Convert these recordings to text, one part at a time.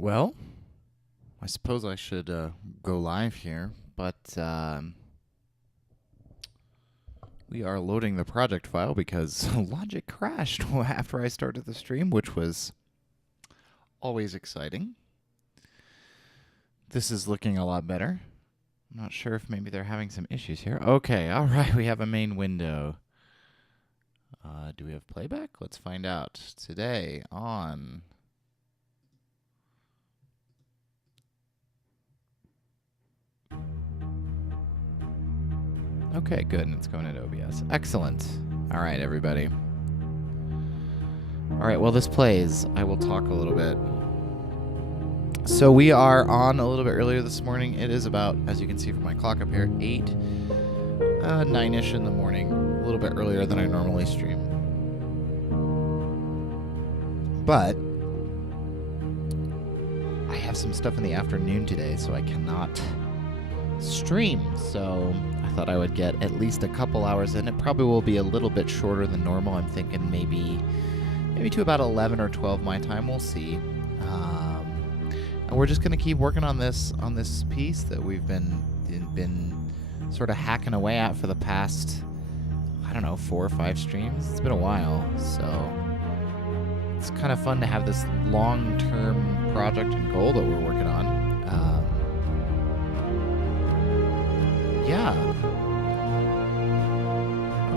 Well, I suppose I should go live here, but we are loading the project file because Logic crashed after I started the stream, which was always exciting. This is looking a lot better. I'm not sure if maybe they're having some issues here. Okay, all right, we have a main window. Do we have playback? Let's find out. Today on... Okay, good, and it's going into OBS. Excellent. All right, everybody. All right, while this plays, I will talk a little bit. So we are on a little bit earlier this morning. It is about, as you can see from my clock up here, 9-ish in the morning. A little bit earlier than I normally stream. But I have some stuff in the afternoon today, so I cannot stream. So I thought I would get at least a couple hours in. It probably will be a little bit shorter than normal. I'm thinking maybe to about 11 or 12 my time. We'll see. And we're just going to keep working on this piece that we've been sort of hacking away at for the past, I don't know, 4 or 5 streams. It's been a while, so it's kind of fun to have this long-term project and goal that we're working on. Yeah.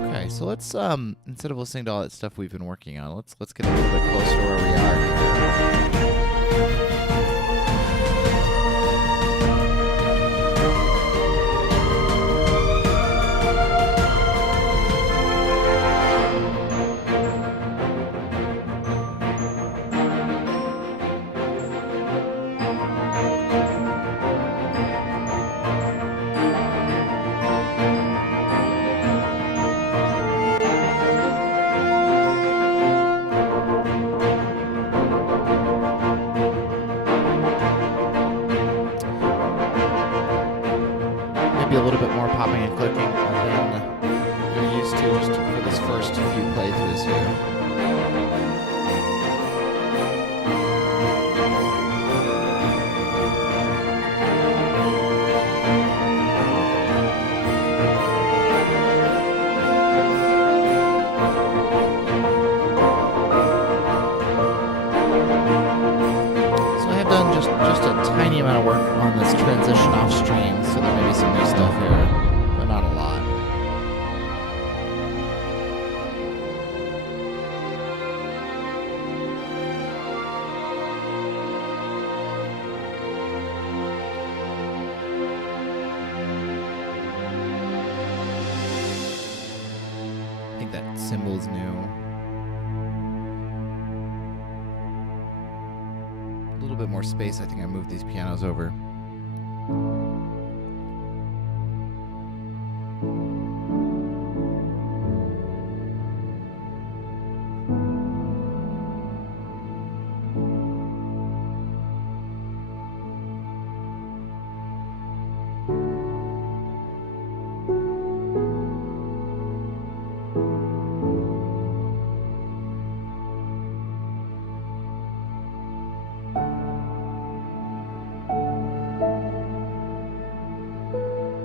Okay, so let's instead of listening to all that stuff we've been working on, let's get a little bit closer to where we are here. A little bit more popping and clicking than you're used to just for this first few playthroughs here. So I have done just a tiny amount of work on this transition off stream, so there may be some new stuff here, but not a lot. I think that symbol's new. bit more space, I think I moved these pianos over.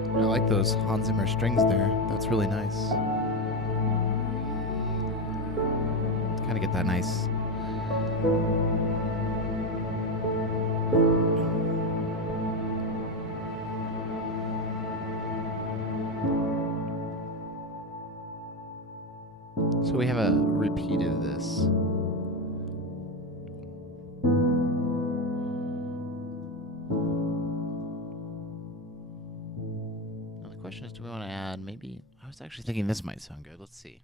I like those Hans Zimmer strings there. That's really nice. Kind of get that nice. So we have a repeat of this. Question is, do we want to add maybe... I was actually thinking this might sound good. Let's see.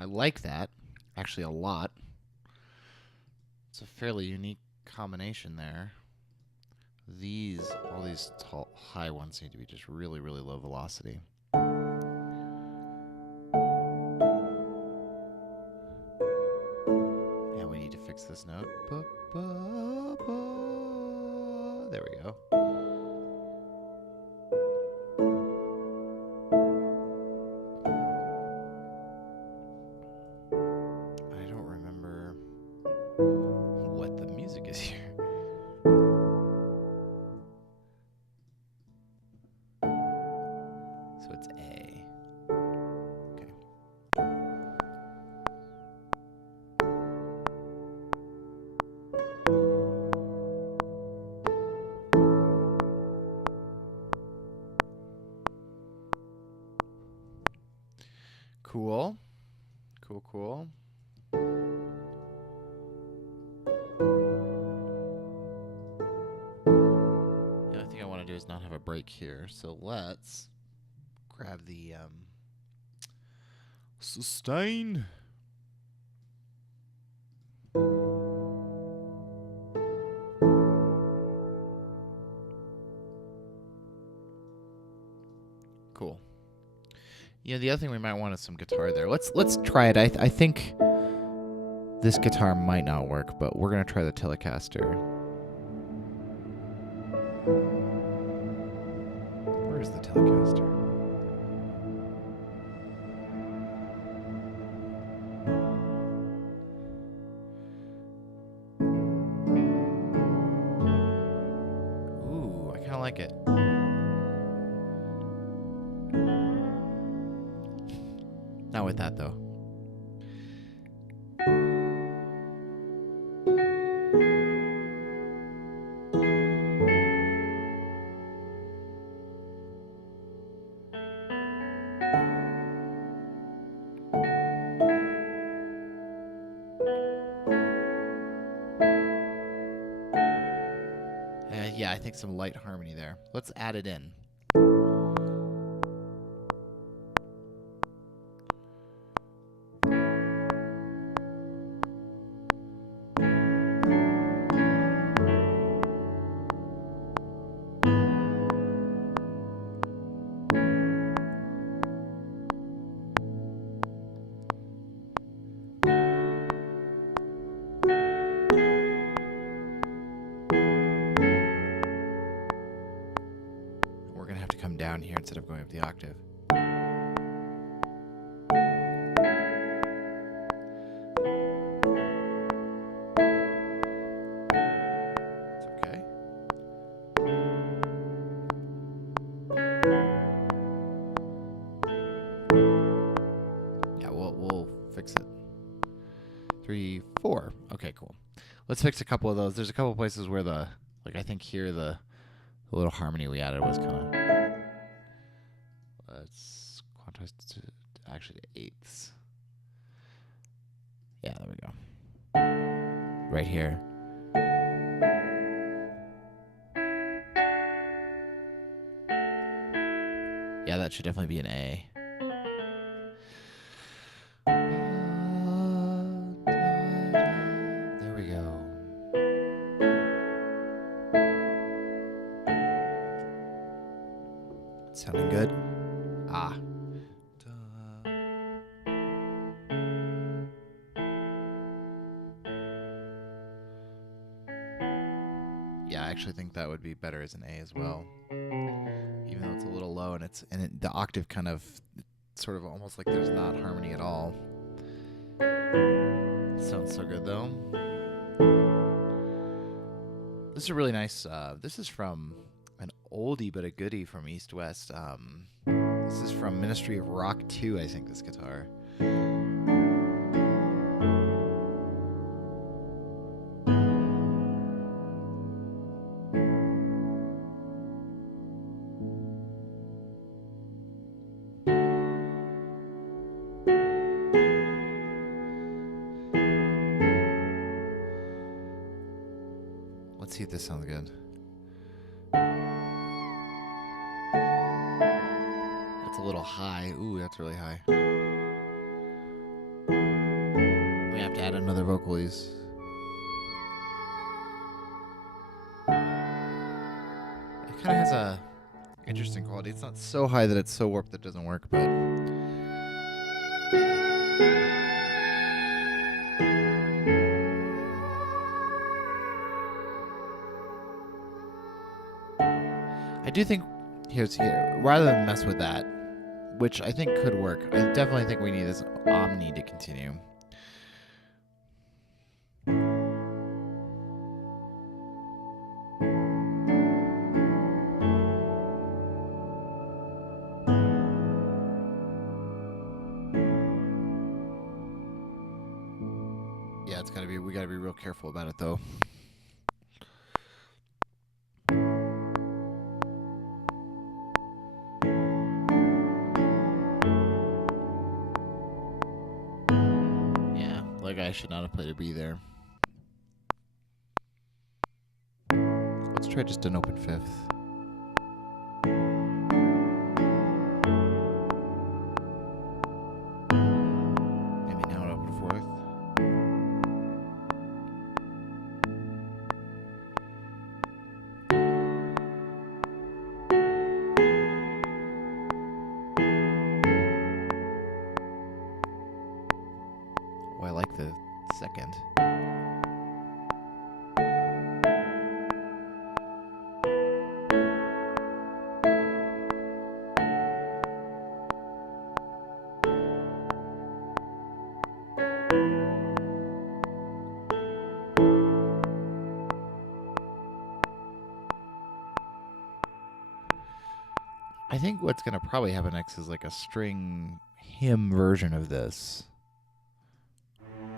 I like that, actually a lot. It's a fairly unique combination there. All these tall, high ones need to be just really, really low velocity. And we need to fix this note. There we go. So it's A. Okay. Cool. Cool. The other thing I want to do is not have a break here, so let's grab the sustain. Cool. Yeah, the other thing we might want is some guitar there. Let's try it. I think this guitar might not work, but we're gonna try the Telecaster. Where's the Telecaster? Ooh, I kind of like it. Not with that, though. Yeah, I think some light harmony there. Let's add it in. Come down here instead of going up the octave. So Yeah, we'll fix it. 3, 4. Okay, cool. Let's fix a couple of those. There's a couple places where I think here the little harmony we added was kind of. Let's quantize to actually to eighths. Yeah, there we go. Right here. Yeah, that should definitely be an A. There we go. Sounding good? Ah. Yeah, I actually think that would be better as an A as well. Even though it's a little low and the octave kind of sort of almost like there's not harmony at all. Sounds so good though. This is a really nice, this is from an oldie but a goodie from East West. This is from Ministry of Rock 2, I think, this guitar. Let's see if this sounds good. That's a little high. Ooh, that's really high. We have to add another vocalese. It kind of has a interesting quality. It's not so high that it's so warped that it doesn't work, but I do think here rather than mess with that, which I think could work, I definitely think we need this Omni to continue. Yeah, we gotta be real careful about it though. I should not have played a B there. Let's try just an open fifth. Maybe now an open fourth. Oh, I like the second. I think what's going to probably happen next is like a string hymn version of this.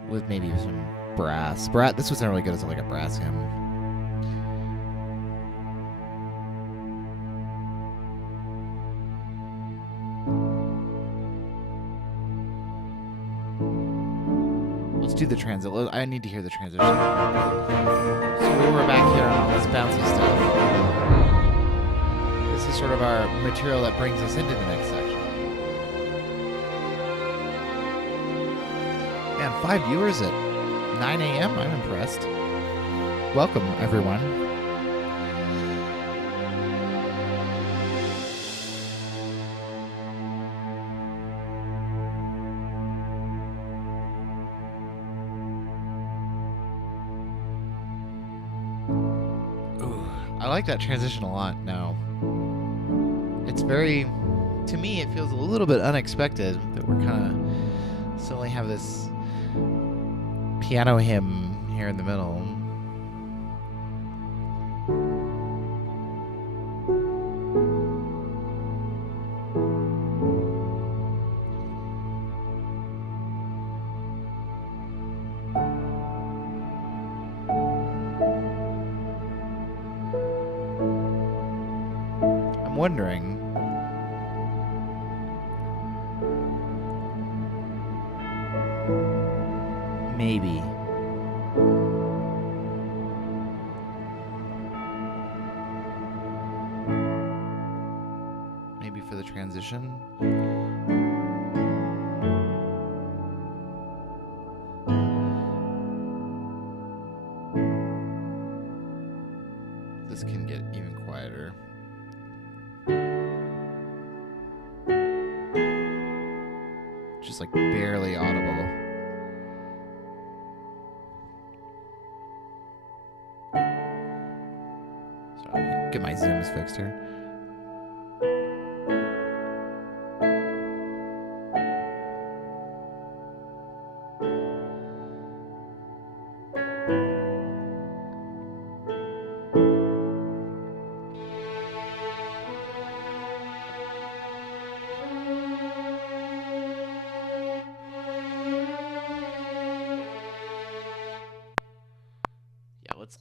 With maybe some brass. This was not really good as like a brass hymn. Let's do the transit. I need to hear the transition. So we're back here on all this bouncy stuff. This is sort of our material that brings us into the next section. Man, 5 viewers at 9 a.m. I'm impressed. Welcome, everyone. Ooh, I like that transition a lot now. It's very, to me, it feels a little bit unexpected that we're kind of suddenly have this piano hymn here in the middle. wondering, maybe for the transition. This can get even quieter. Just like barely audible. Sorry, get my zooms fixed here.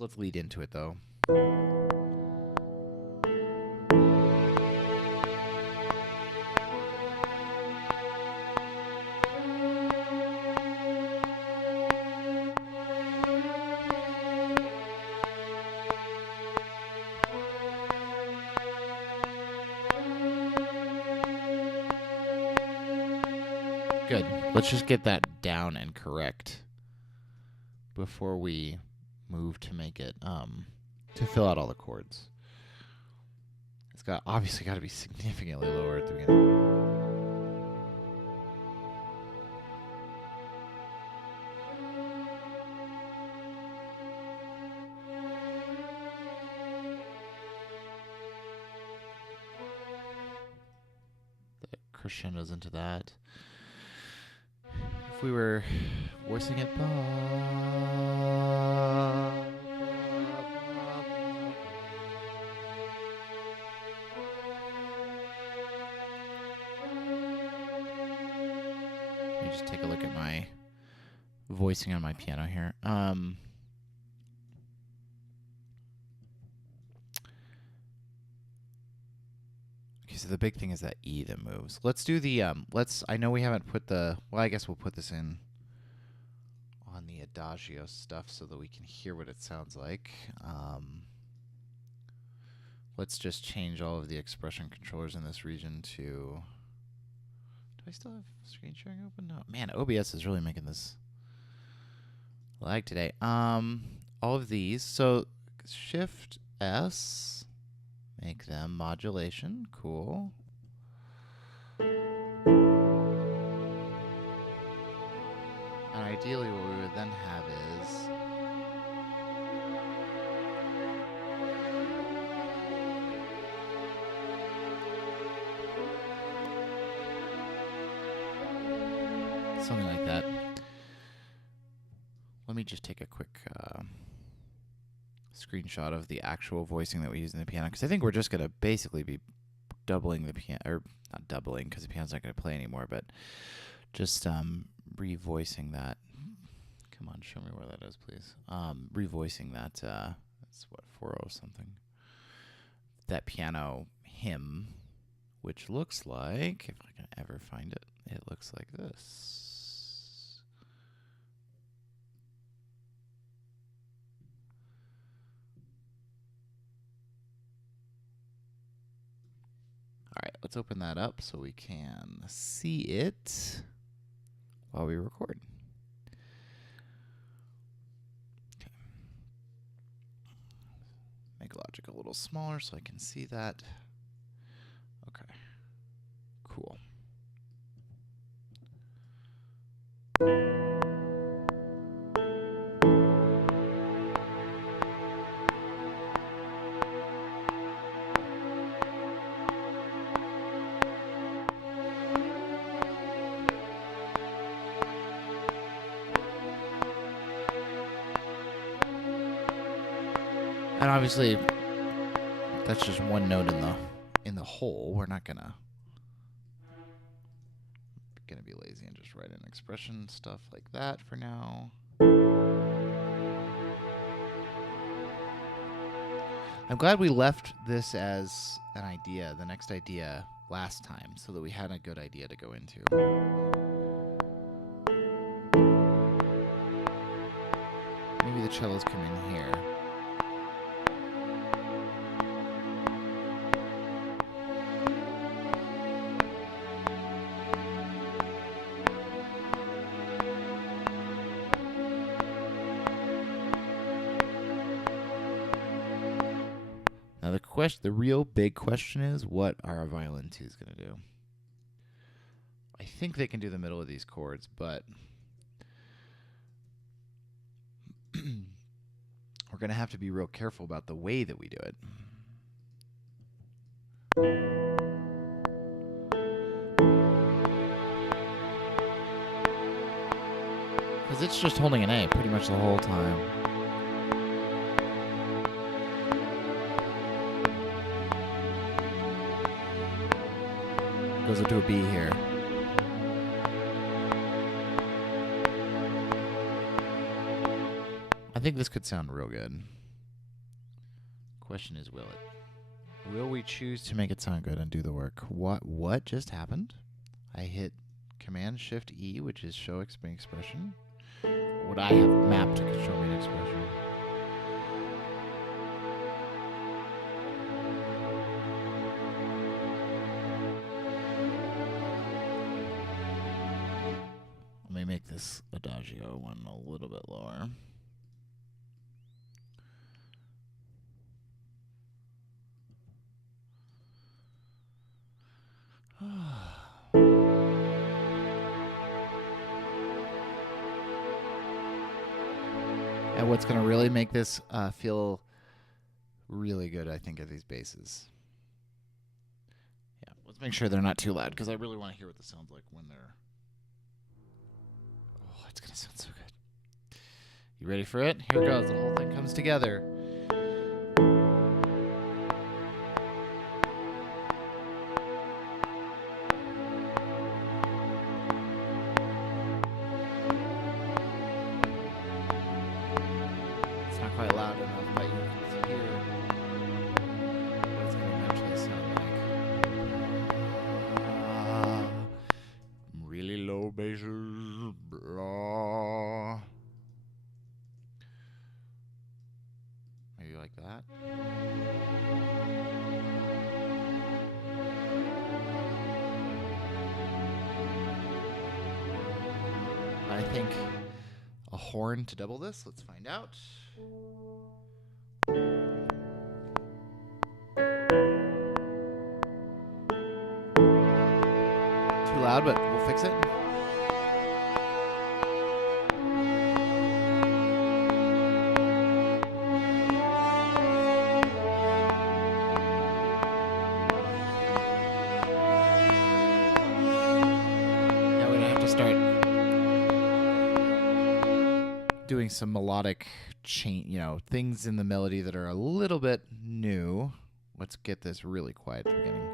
Let's lead into it though. Good. Let's just get that down and correct before we move to make it to fill out all the chords. It's obviously got to be significantly lower at the beginning. The crescendos into that. If we were voicing it, let me just take a look at my voicing on my piano here. Okay, so the big thing is that E that moves. Let's do the I know we haven't put the, well, I guess we'll put this in on the Adagio stuff so that we can hear what it sounds like. Let's just change all of the expression controllers in this region to, do I still have screen sharing open? No. Man, OBS is really making this lag today. All of these, so Shift S, make them modulation, cool. And ideally what we would then have is something like that. Let me just take a quick screenshot of the actual voicing that we use in the piano, because I think we're just going to basically be doubling the piano, or not doubling because the piano's not going to play anymore, but just revoicing that. Come on, show me where that is, please. Revoicing that, that's what, 4/0 something. That piano hymn, which looks like, if I can ever find it, it looks like this. All right, let's open that up so we can see it while we record. Okay. Make Logic a little smaller so I can see that. Okay, cool. And obviously, that's just one note in the whole. We're not gonna be lazy and just write in expression stuff like that for now. I'm glad we left this as an idea, the next idea, last time, so that we had a good idea to go into. Maybe the cellos come in here. Now the real big question is, what are our violin twos going to do? I think they can do the middle of these chords, but we're going to have to be real careful about the way that we do it. Because it's just holding an A pretty much the whole time. Goes into a B here. I think this could sound real good. Question is, will it? Will we choose to make it sound good and do the work? What just happened? I hit Command Shift E, which is show expression. Would I have mapped to show me an expression? Let me make this Adagio one a little bit lower. And what's going to really make this feel really good, I think, are these basses. Yeah, let's make sure they're not too loud, because I really want to hear what this sounds like when they're... Oh, it's going to sound so good. You ready for it? Here goes. The whole thing comes together. It's not quite loud enough, but you can hear what it's going to eventually sound like. Really low basses. Blah. Maybe like that. I think a horn to double this. Let's find out. Too loud, but we'll fix it. Now we're gonna have to start doing some melodic things in the melody that are a little bit new. Let's get this really quiet at the beginning.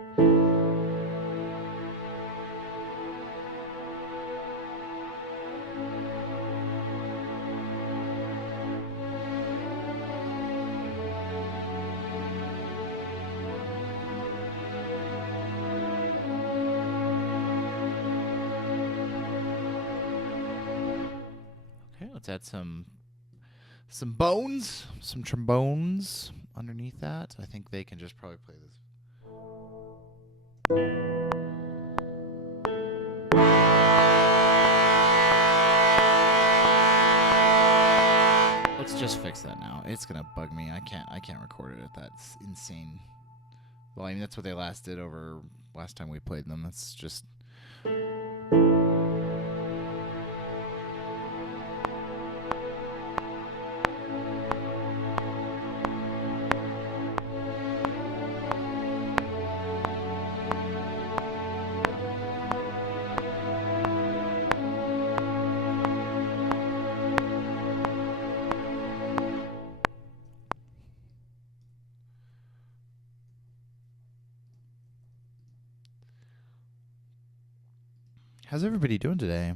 Okay, let's add some bones, some trombones underneath that. I think they can just probably play this. Let's just fix that now. It's gonna bug me. I can't record it at that insane. Well, I mean that's what they last time we played them. That's just. How's everybody doing today?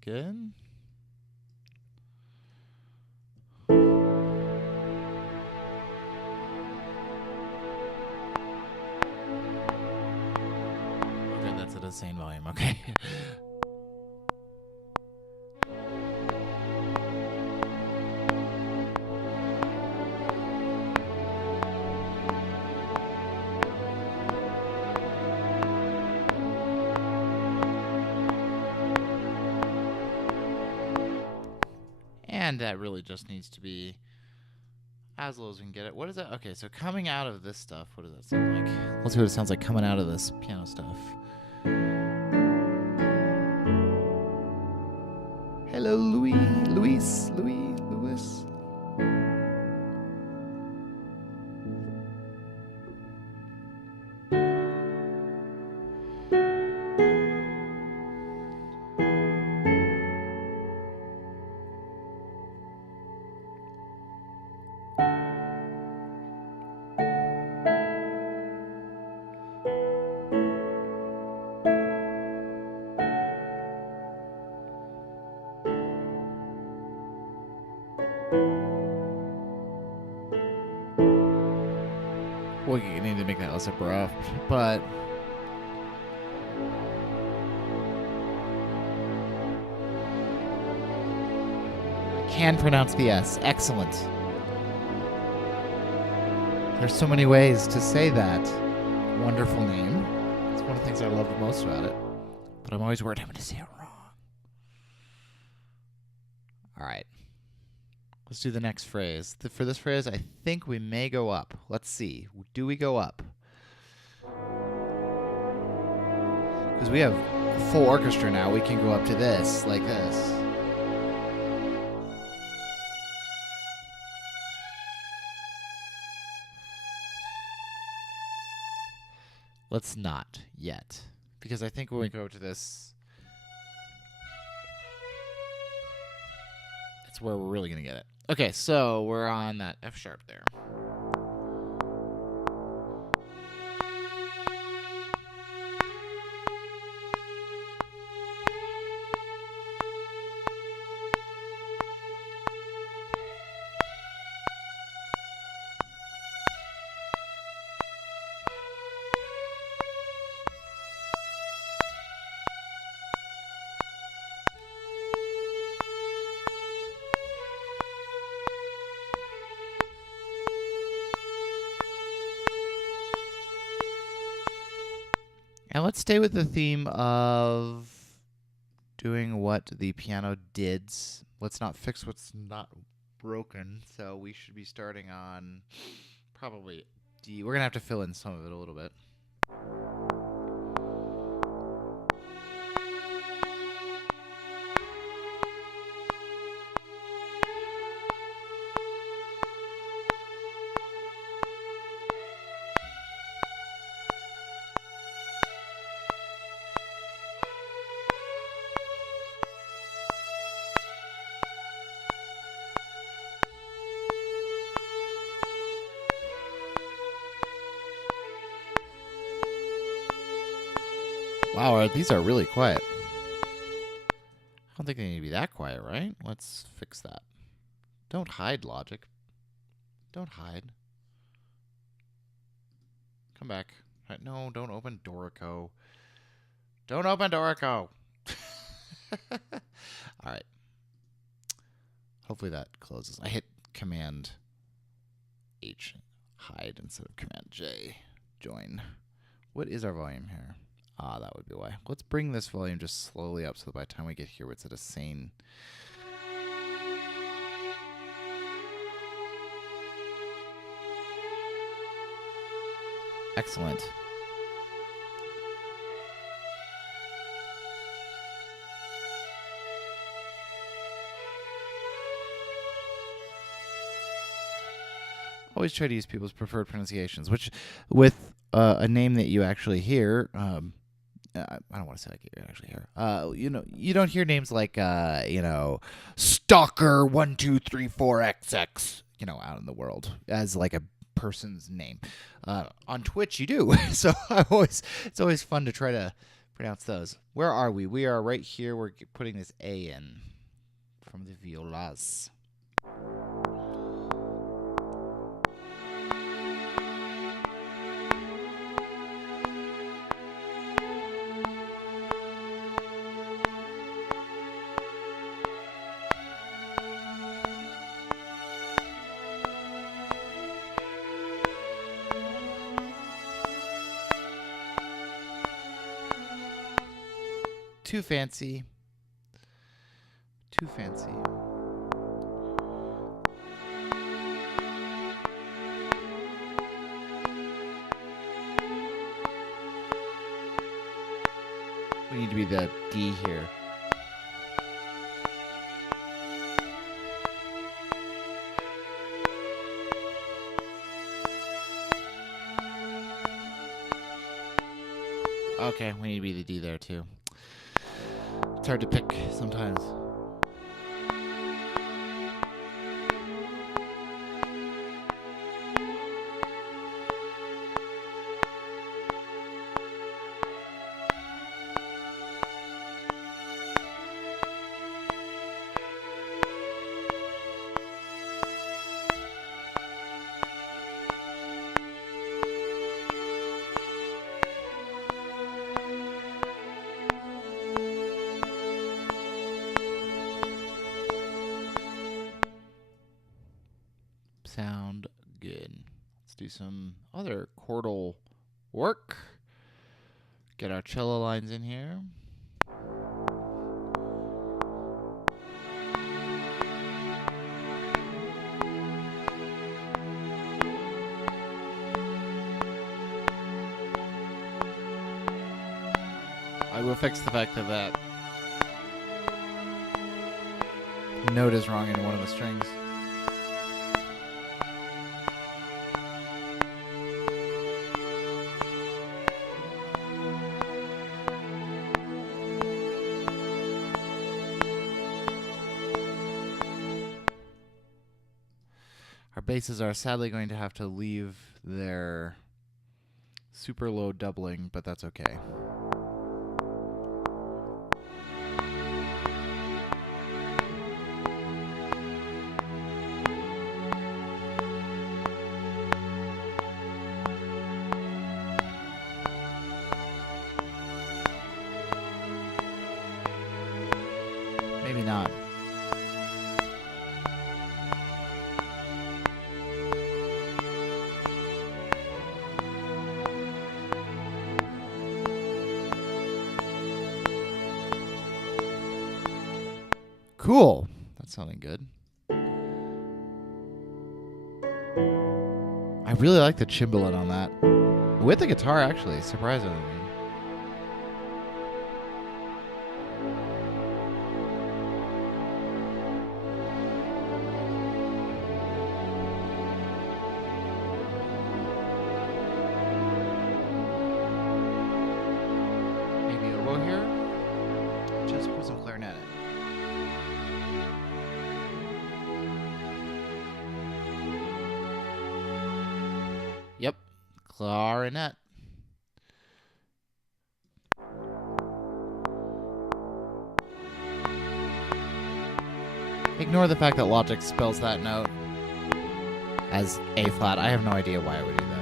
Good? the same volume. Okay. And that really just needs to be as low as we can get it. What is that? Okay, so coming out of this stuff, what does that sound like? Let's see what it sounds like coming out of this piano stuff. Hello, Louis. Well, you need to make that less abrupt, but I can pronounce the S. Excellent. There's so many ways to say that wonderful name. It's one of the things I love the most about it. But I'm always worried I'm going to say it wrong. All right. Let's do the next phrase. For this phrase, I think we may go up. Let's see. Do we go up? Because we have a full orchestra now. We can go up to this, like this. Let's not yet. Because I think when we go to this, it's where we're really going to get it. Okay, so we're on that F sharp there. And let's stay with the theme of doing what the piano did. Let's not fix what's not broken. So we should be starting on probably D. We're going to have to fill in some of it a little bit. Wow, these are really quiet. I don't think they need to be that quiet, right? Let's fix that. Don't hide, Logic. Don't hide. Come back. No, don't open Dorico. Don't open Dorico. All right. Hopefully that closes. I hit Command H, hide, instead of Command J, join. What is our volume here? Ah, that would be why. Let's bring this volume just slowly up so that by the time we get here, it's at a sane. Excellent. Always try to use people's preferred pronunciations, which with a name that you actually hear, I don't want to say like you actually hear. You don't hear names like Stalker 1234XX, out in the world as like a person's name. On Twitch, you do. So it's always fun to try to pronounce those. Where are we? We are right here. We're putting this A in from the violas. too fancy. Too fancy. We need to be the D here. Okay, we need to be the D there too. It's hard to pick sometimes. Sound good. Let's do some other chordal work. Get our cello lines in here. I will fix the fact that that note is wrong in one of the strings. Our basses are sadly going to have to leave their super low doubling, but that's okay. Maybe not. Cool. That's sounding good. I really like the cimbalom on that. With the guitar, actually, surprisingly. Maybe oboe here. Just put some clarinet in. Yep, clarinet. Ignore the fact that Logic spells that note as A flat. I have no idea why it would do that.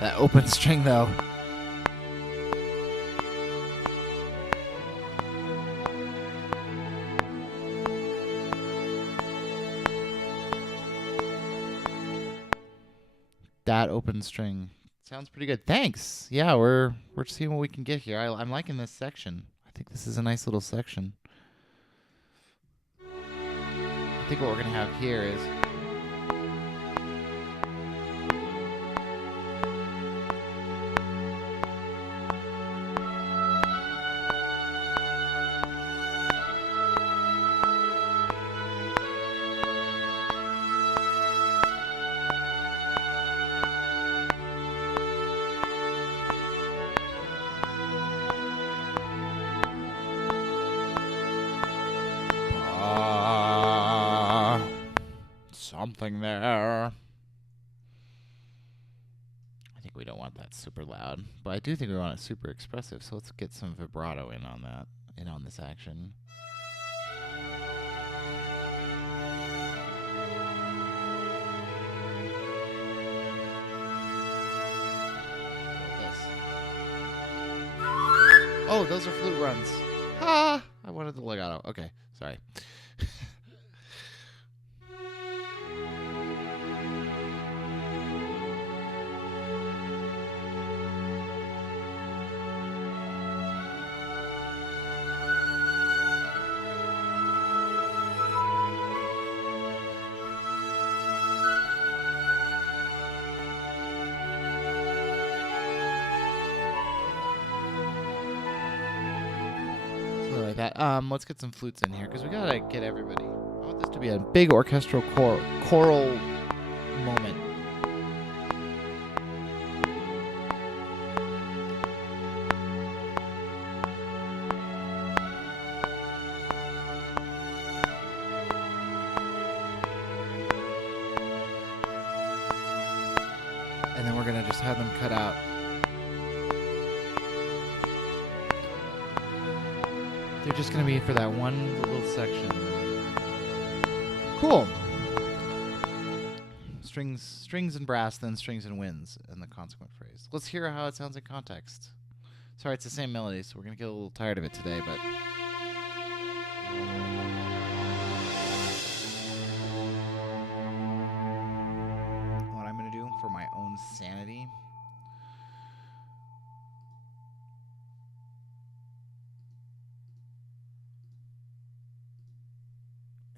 That open string, though. That open string sounds pretty good. Thanks. Yeah, we're seeing what we can get here. I'm liking this section. I think this is a nice little section. I think what we're gonna have here is something there. I think we don't want that super loud, but I do think we want it super expressive, so let's get some vibrato in on that, in on this action. Oh, those are flute runs. Ah, I wanted the legato. Okay, sorry. like that. Let's get some flutes in here because we gotta get everybody. I want this to be a big orchestral choral moment. And then we're gonna just have them cut out. They're just gonna be for that one little section. Cool. Strings and brass, then strings and winds, and the consequent phrase. Let's hear how it sounds in context. Sorry, it's the same melody, so we're gonna get a little tired of it today, but. What I'm gonna do for my own sanity.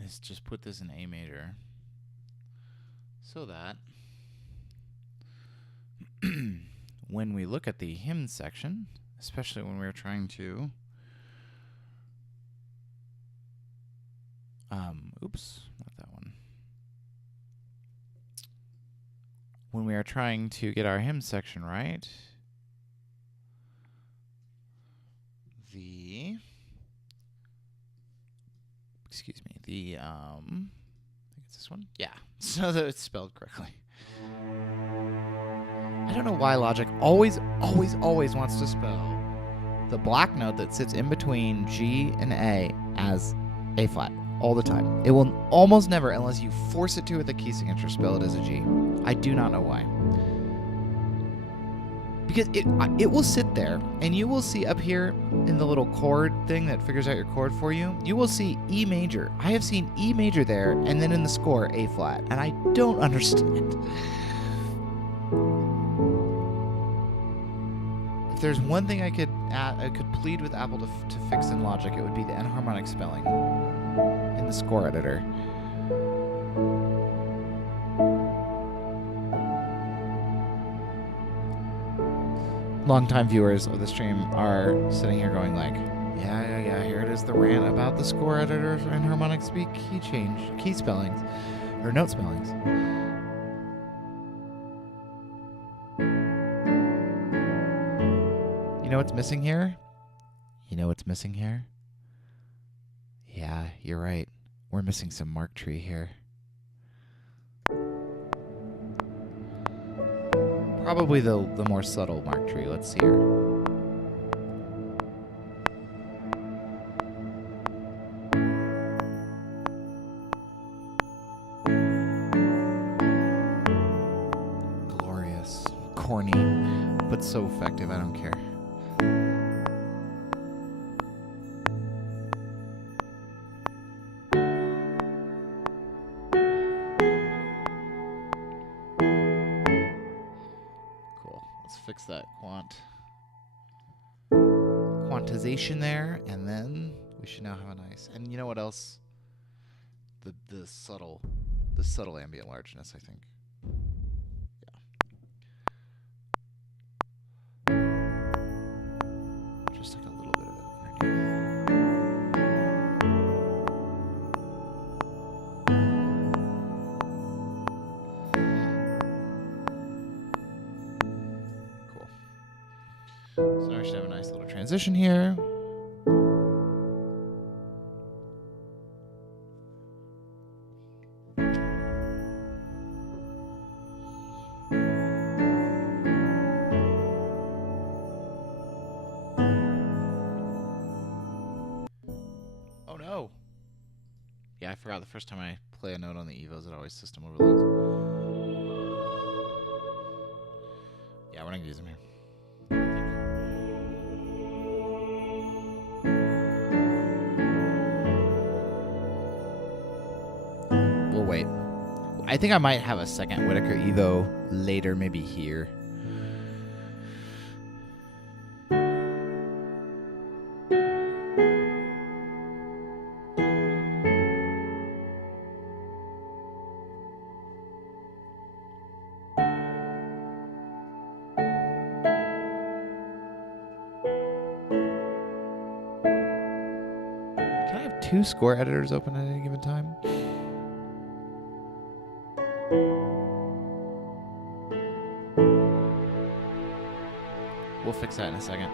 Is just put this in A major so that when we look at the hymn section, especially when we're trying to oops, not that one. When we are trying to get our hymn section right, I think it's this one. Yeah, so that it's spelled correctly. I don't know why Logic always wants to spell the black note that sits in between G and A as A flat all the time. It will almost never, unless you force it to with a key signature, spell it as a G. I do not know why. Because it will sit there, and you will see up here in the little chord thing that figures out your chord for you, you will see E major. I have seen E major there, and then in the score, A flat, and I don't understand. If there's one thing I could plead with Apple to fix in Logic, it would be the enharmonic spelling in the score editor. Longtime viewers of the stream are sitting here going like, yeah, here it is, the rant about the score editor and harmonic key spellings, or note spellings. You know what's missing here? Yeah, you're right. We're missing some mark tree here. Probably the more subtle mark tree. Let's see here. Glorious. Corny, but so effective, I don't care. Fix that quantization there, and then we should now have a nice. And you know what else? The subtle ambient largeness, I think. Yeah. Just like a little bit of it underneath. So now we should have a nice little transition here. Oh no. Yeah, I forgot the first time I play a note on the Evos, it always system overloads. Yeah, we're not gonna use them here. Wait. I think I might have a second Whittaker Evo later, maybe here. 2 score editors open at any given time? We'll fix that in a second.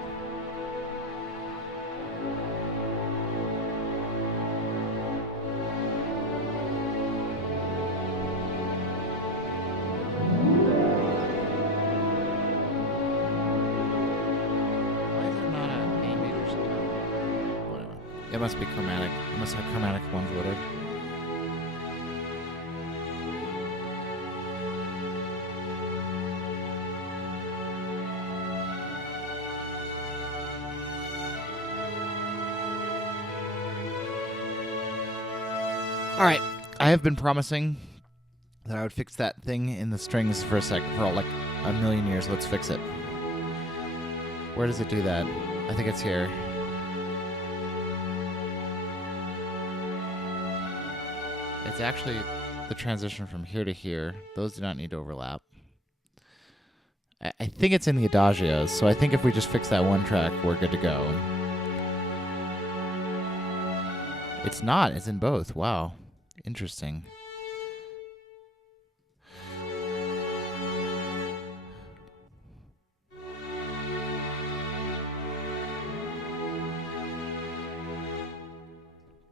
It must be chromatic. It must have chromatic ones loaded. All right. I have been promising that I would fix that thing in the strings for like a million years. Let's fix it. Where does it do that? I think it's here. It's actually the transition from here to here. Those do not need to overlap. I think it's in the adagios, so I think if we just fix that one track, we're good to go. It's not. It's in both. Wow. Interesting.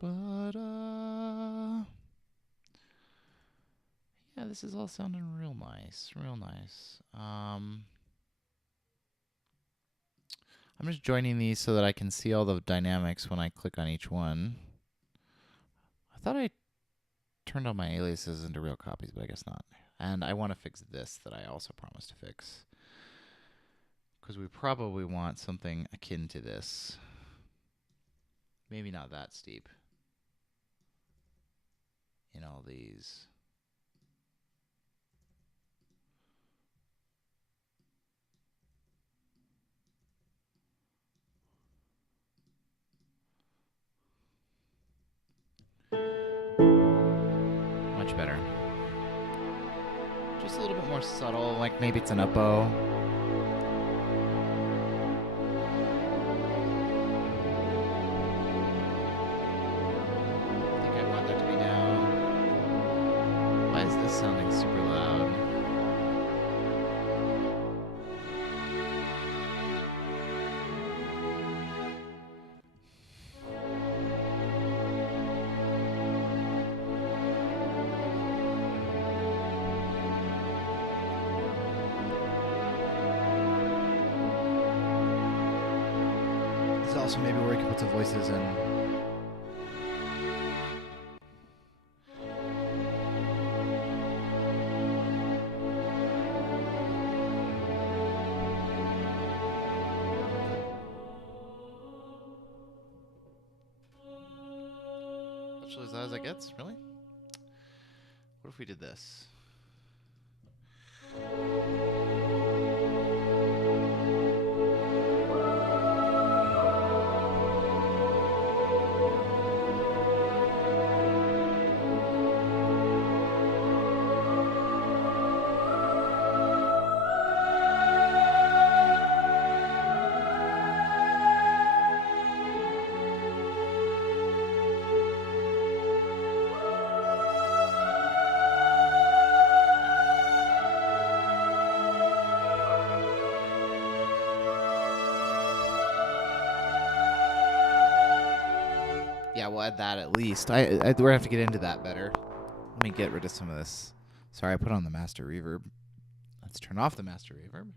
But, yeah, this is all sounding real nice. Real nice. I'm just joining these so that I can see all the dynamics when I click on each one. I thought I turned all my aliases into real copies, but I guess not. And I want to fix this that I also promised to fix, because we probably want something akin to this. Maybe not that steep in all these. Much better. Just a little bit more subtle, like maybe it's an up bow. I think I want that to be down. Why is this sounding super loud? This is also maybe where we can put some voices in. Actually, as loud as that gets? Really? What if we did this? Yeah, we'll add that at least. We're gonna have to get into that better. Let me get rid of some of this. Sorry, I put on the master reverb. Let's turn off the master reverb.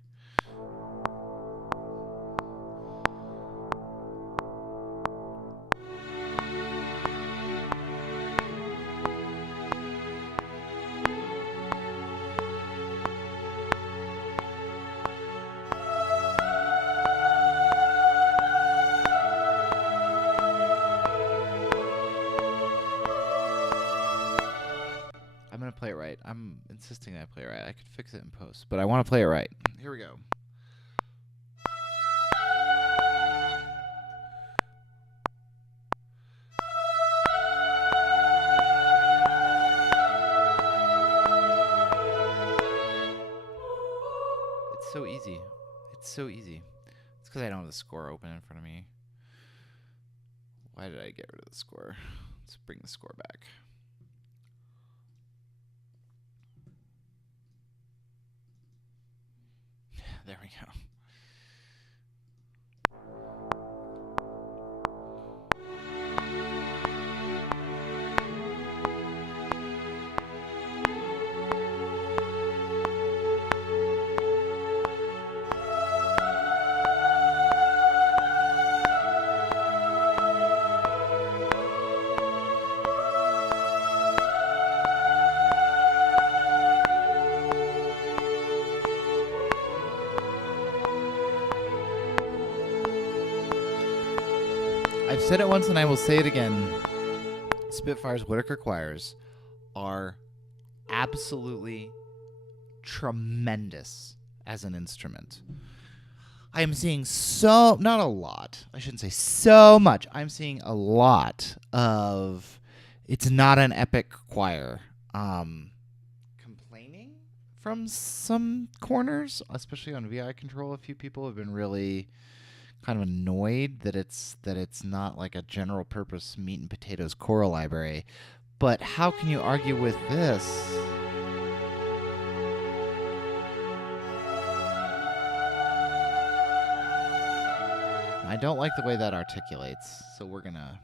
I'm gonna play it right. I'm insisting I play it right. I could fix it in post, but I want to play it right. Here we go. It's so easy. It's so easy. It's because I don't have the score open in front of me. Why did I get rid of the score? Let's bring the score back. There we go. I've said it once and I will say it again. Spitfire's Whittaker choirs are absolutely tremendous as an instrument. I am seeing not a lot. I shouldn't say so much. I'm seeing a lot of it's not an epic choir. Complaining from some corners, especially on VI Control. A few people have been really kind of annoyed that it's not like a general purpose meat and potatoes choral library. But how can you argue with this? I don't like the way that articulates, so we're gonna.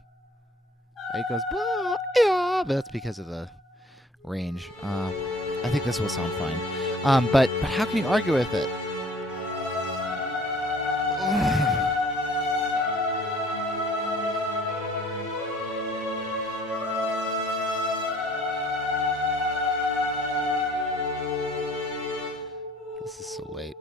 It goes, bah, yeah, but that's because of the range. I think this will sound fine. But how can you argue with it? This is so late.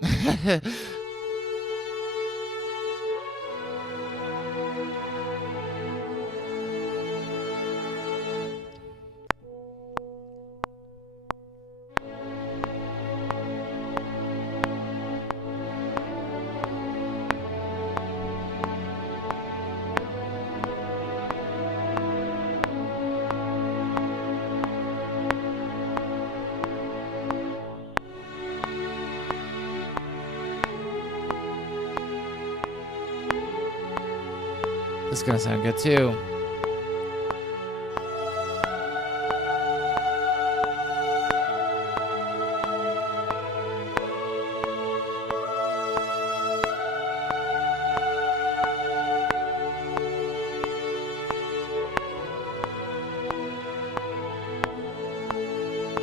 This is gonna sound good too.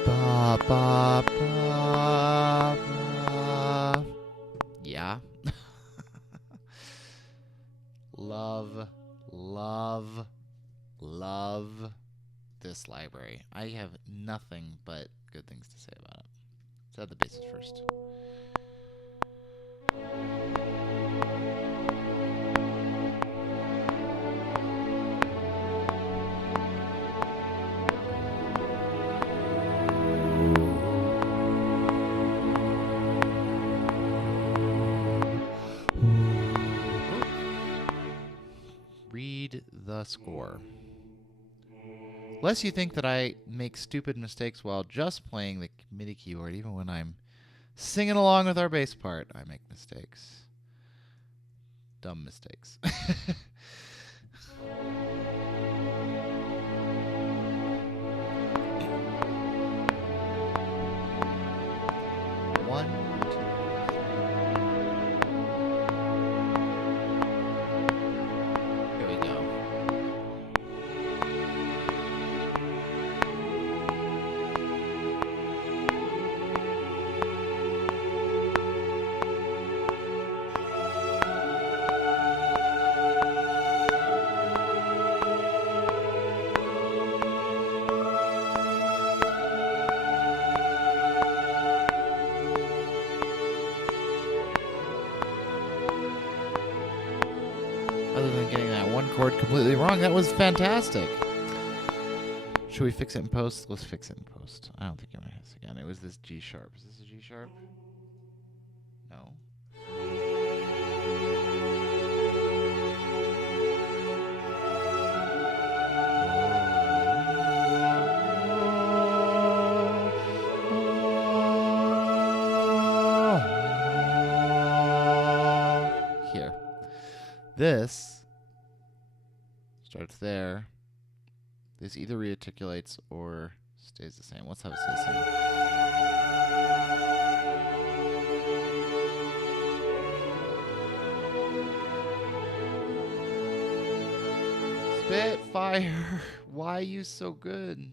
Ba, ba, ba, ba. Yeah. Love this library. I have nothing but good things to say about it. Let's add the basses first. Read the score. Lest you think that I make stupid mistakes while just playing the MIDI keyboard, even when I'm singing along with our bass part, I make mistakes. Dumb mistakes. One, here we go. Other than getting that one chord completely wrong, that was fantastic. Should we fix it in post? Let's fix it in post. I don't think I'm going to hit this again. It was this G sharp. Is this a G sharp? No. Here. This Starts there. This either rearticulates or stays the same. Let's have it stay the same. Spitfire! Why are you so good?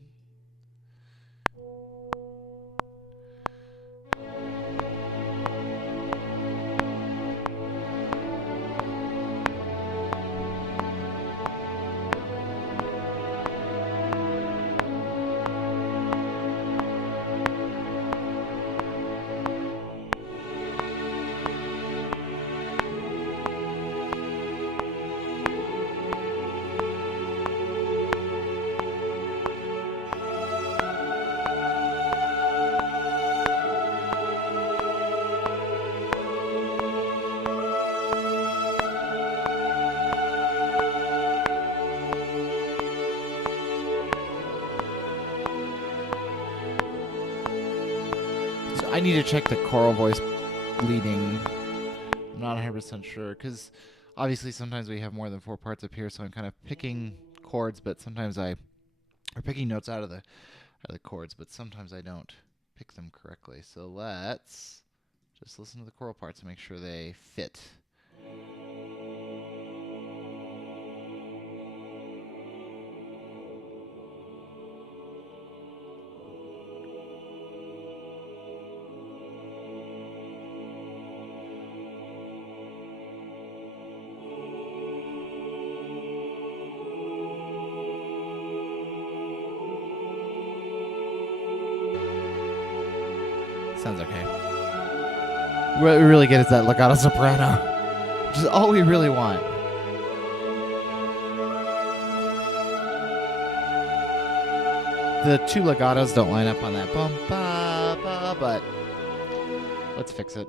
I need to check the choral voice leading. I'm not 100% sure because obviously sometimes we have more than 4 parts up here, so I'm kind of picking chords, but sometimes or picking notes out of the chords, but sometimes I don't pick them correctly. So let's just listen to the choral parts and make sure they fit. Sounds okay. What we really get is that legato soprano, which is all we really want. The 2 legatos don't line up on that bum ba ba, but let's fix it.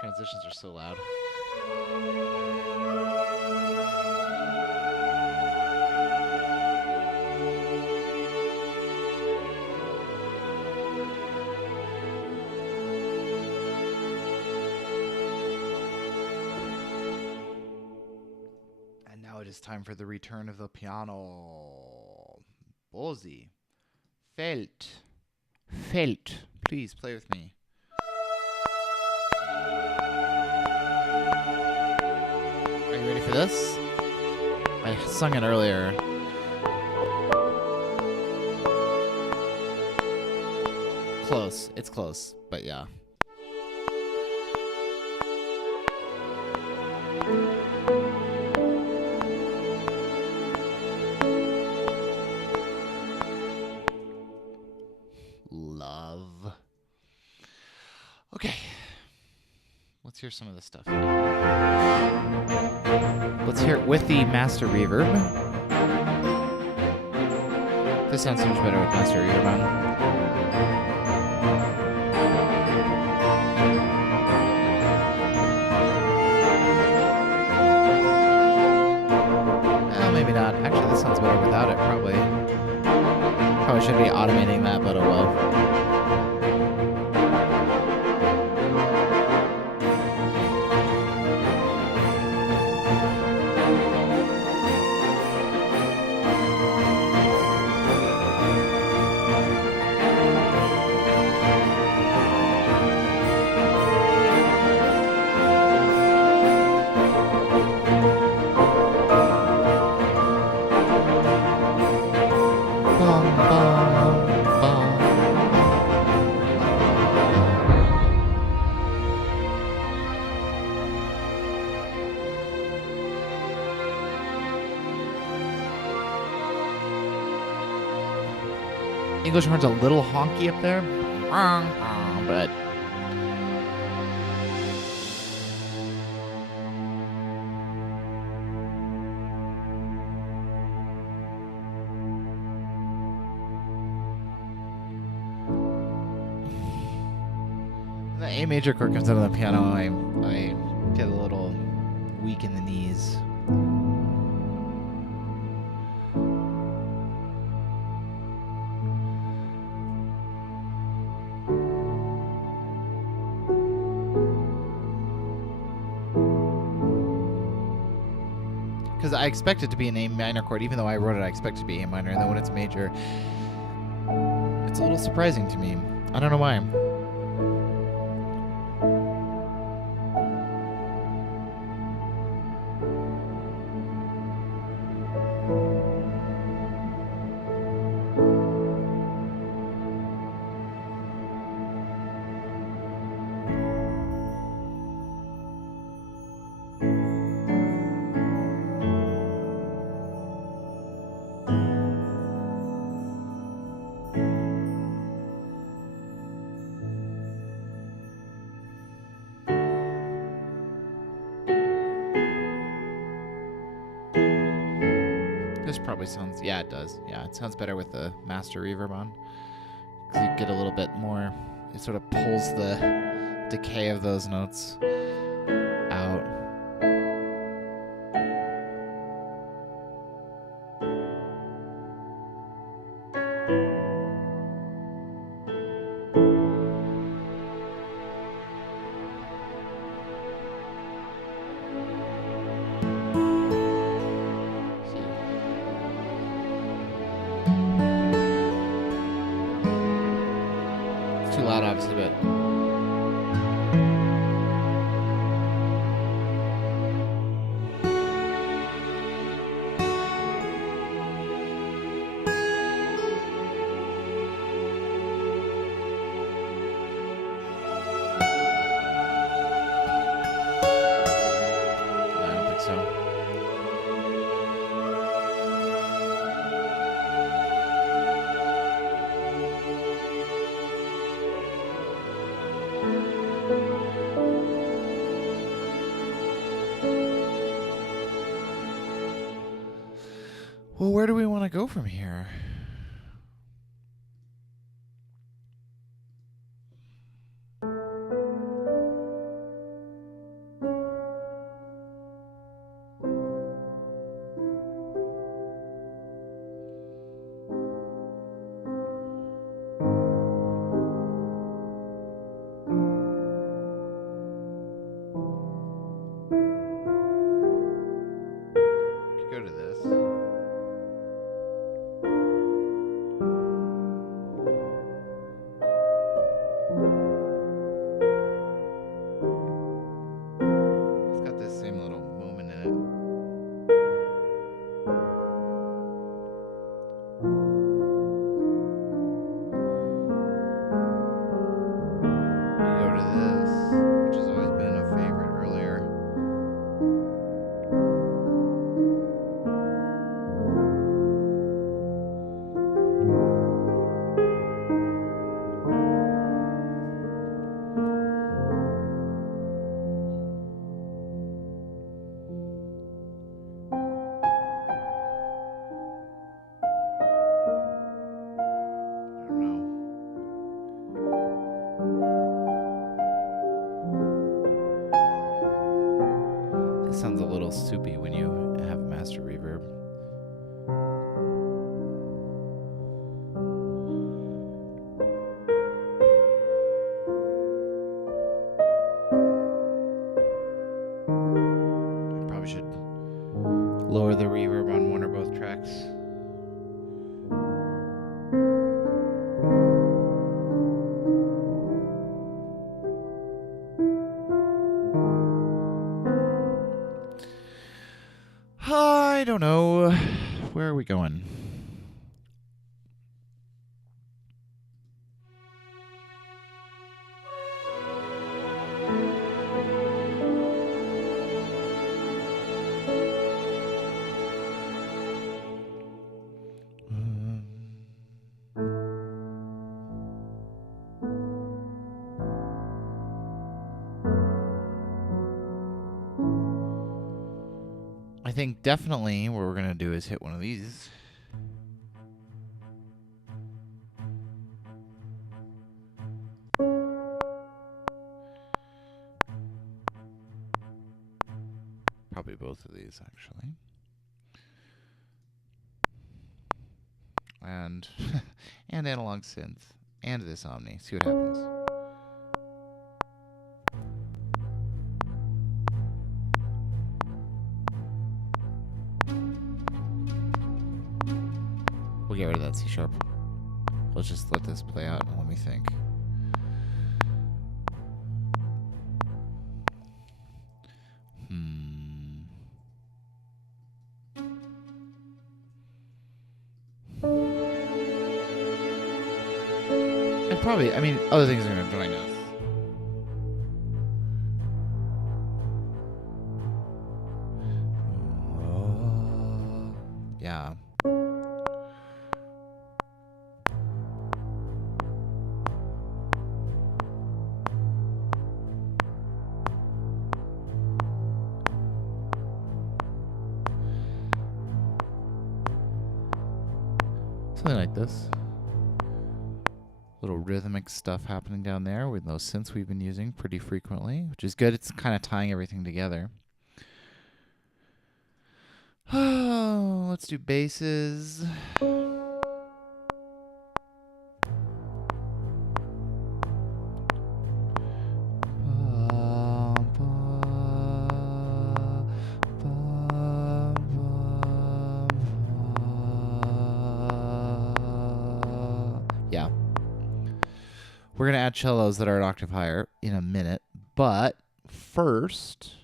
Transitions are so loud. And now it is time for the return of the piano. Bozzi. Felt. Please play with me. Ready for this? I sung it earlier. Close. It's close, but yeah. Love. Okay. Let's hear some of this stuff. Let's hear it with the master reverb. This sounds so much better with master reverb on. Well, maybe not. Actually, this sounds better without it, probably. Probably should be automating that, but oh well. English horn's a little honky up there, but the A major chord comes out of the piano. I get a little weak in the knees Because I expect it to be an A minor chord, even though I wrote it, I expect it to be A minor, and then when it's major, it's a little surprising to me. I don't know why. This probably sounds, yeah, it does. Yeah, it sounds better with the master reverb on. Because you get a little bit more, it sort of pulls the decay of those notes out. It's too loud, obviously, but I don't think so. Well, where do we want to go from here? Go to this. It's got this same little moment in it. You go to this, which has always been a favorite earlier. I don't know. This sounds a little soupy when you have master reverb. I probably should lower the reverb on one or both tracks. I don't know. Where are we going? I think definitely what we're going to do is hit one of these. Probably both of these, actually. And and analog synth. And this Omni. See what happens. We'll get rid of that C sharp. Let's just let this play out and let me think. And probably, I mean, other things are going to join us. Yeah. Something like this. Little rhythmic stuff happening down there with those synths we've been using pretty frequently, which is good. It's kind of tying everything together. Oh, let's do basses. Yeah. We're going to add cellos that are an octave higher in a minute, but first...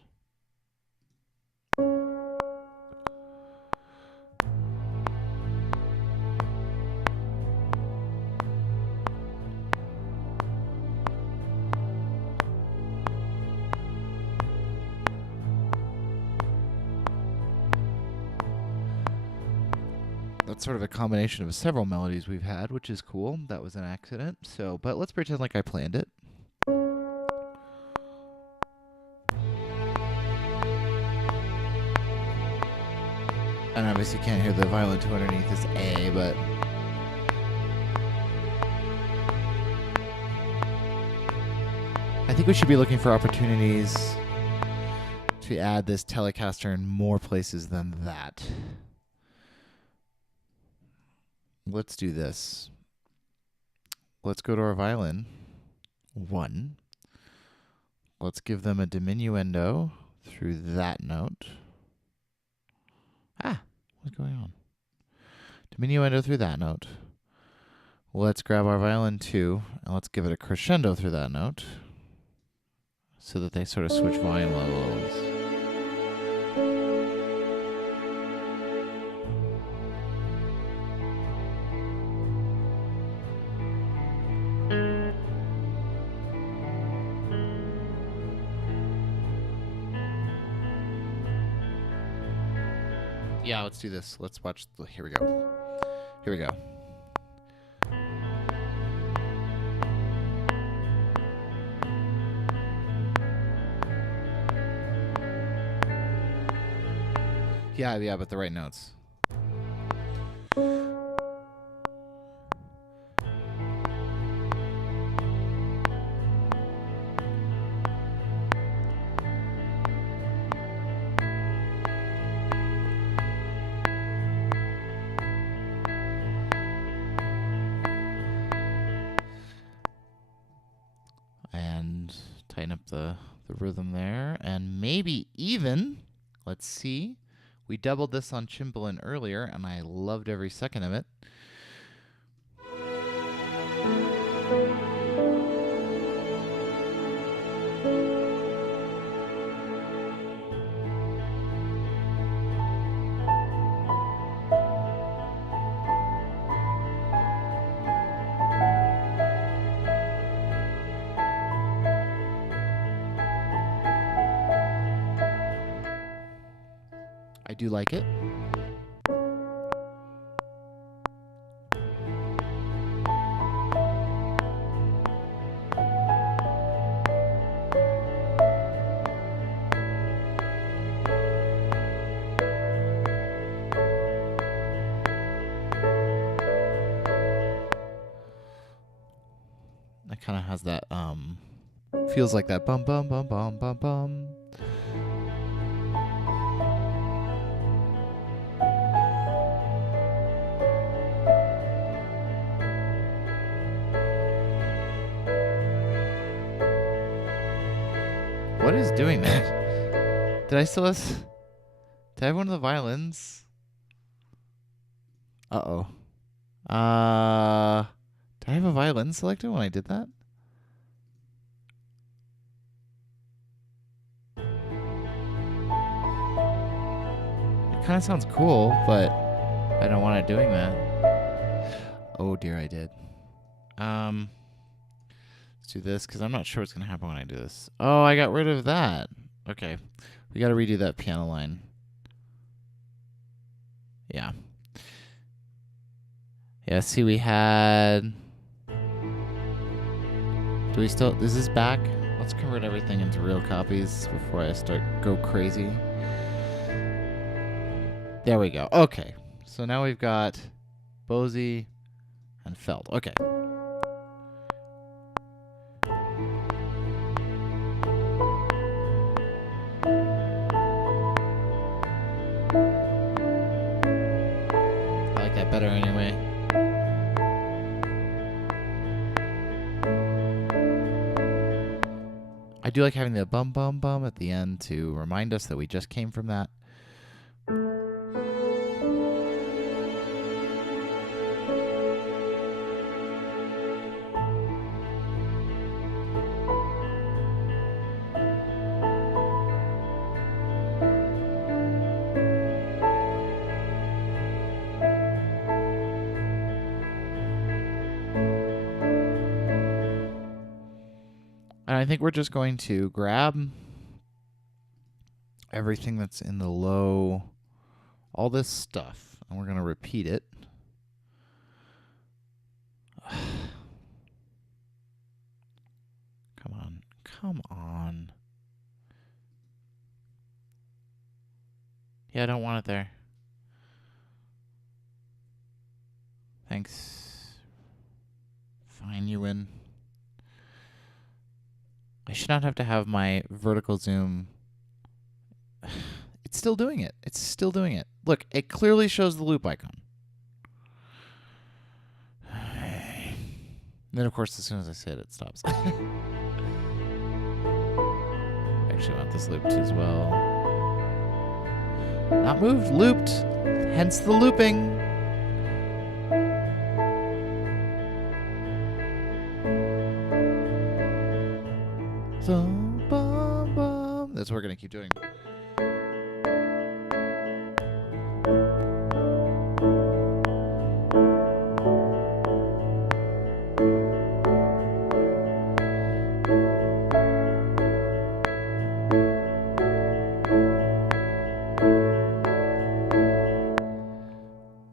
That's sort of a combination of several melodies we've had, which is cool. That was an accident. So, but let's pretend like I planned it. And obviously you can't hear the violin two underneath this A, but... I think we should be looking for opportunities to add this Telecaster in more places than that. Let's do this. Let's go to our violin. 1. Let's give them a diminuendo through that note. What's going on? Diminuendo through that note. Let's grab our violin 2 and let's give it a crescendo through that note so that they sort of switch volume levels. Yeah, let's do this. Let's watch. Here we go. Here we go. Yeah, but the right notes. And tighten up the rhythm there. And maybe even, let's see. We doubled this on Cymbalin earlier, and I loved every second of it. I do like it. It kind of has that, feels like that bum bum bum bum bum bum. What is doing that? Did I still have... Did I have one of the violins? Uh-oh. Did I have a violin selected when I did that? It kind of sounds cool, but I don't want it doing that. Oh dear, I did. Let's do this, because I'm not sure what's going to happen when I do this. Oh, I got rid of that. Okay. We got to redo that piano line. Yeah. Yeah, see, we had... Do we still... Is this back? Let's convert everything into real copies before I go crazy. There we go. Okay. So now we've got Bose and Feld. Okay. I like that better anyway. I do like having the bum bum bum at the end to remind us that we just came from that. And I think we're just going to grab everything that's in the low, all this stuff, and we're going to repeat it. Come on. Come on. Yeah, I don't want it there. Thanks. Fine, you win. I should not have to have my vertical zoom. It's still doing it. It's still doing it. Look, it clearly shows the loop icon. Then, of course, as soon as I say it, it stops. I actually want this looped as well. Not moved, looped. Hence the looping. That's what we're going to keep doing.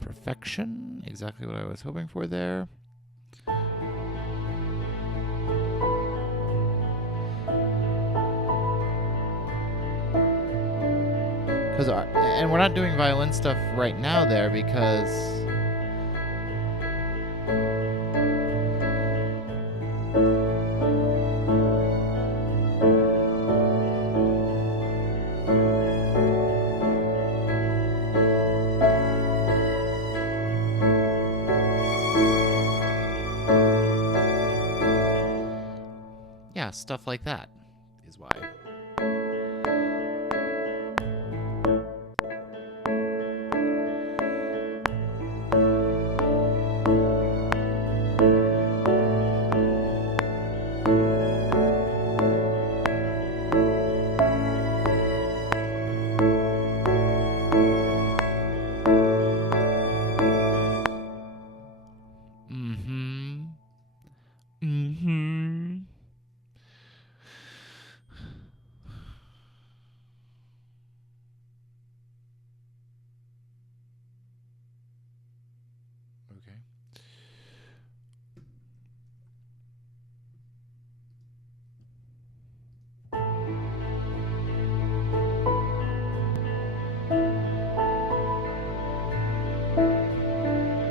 Perfection. Exactly what I was hoping for there. And we're not doing violin stuff right now there because yeah, stuff like that is why.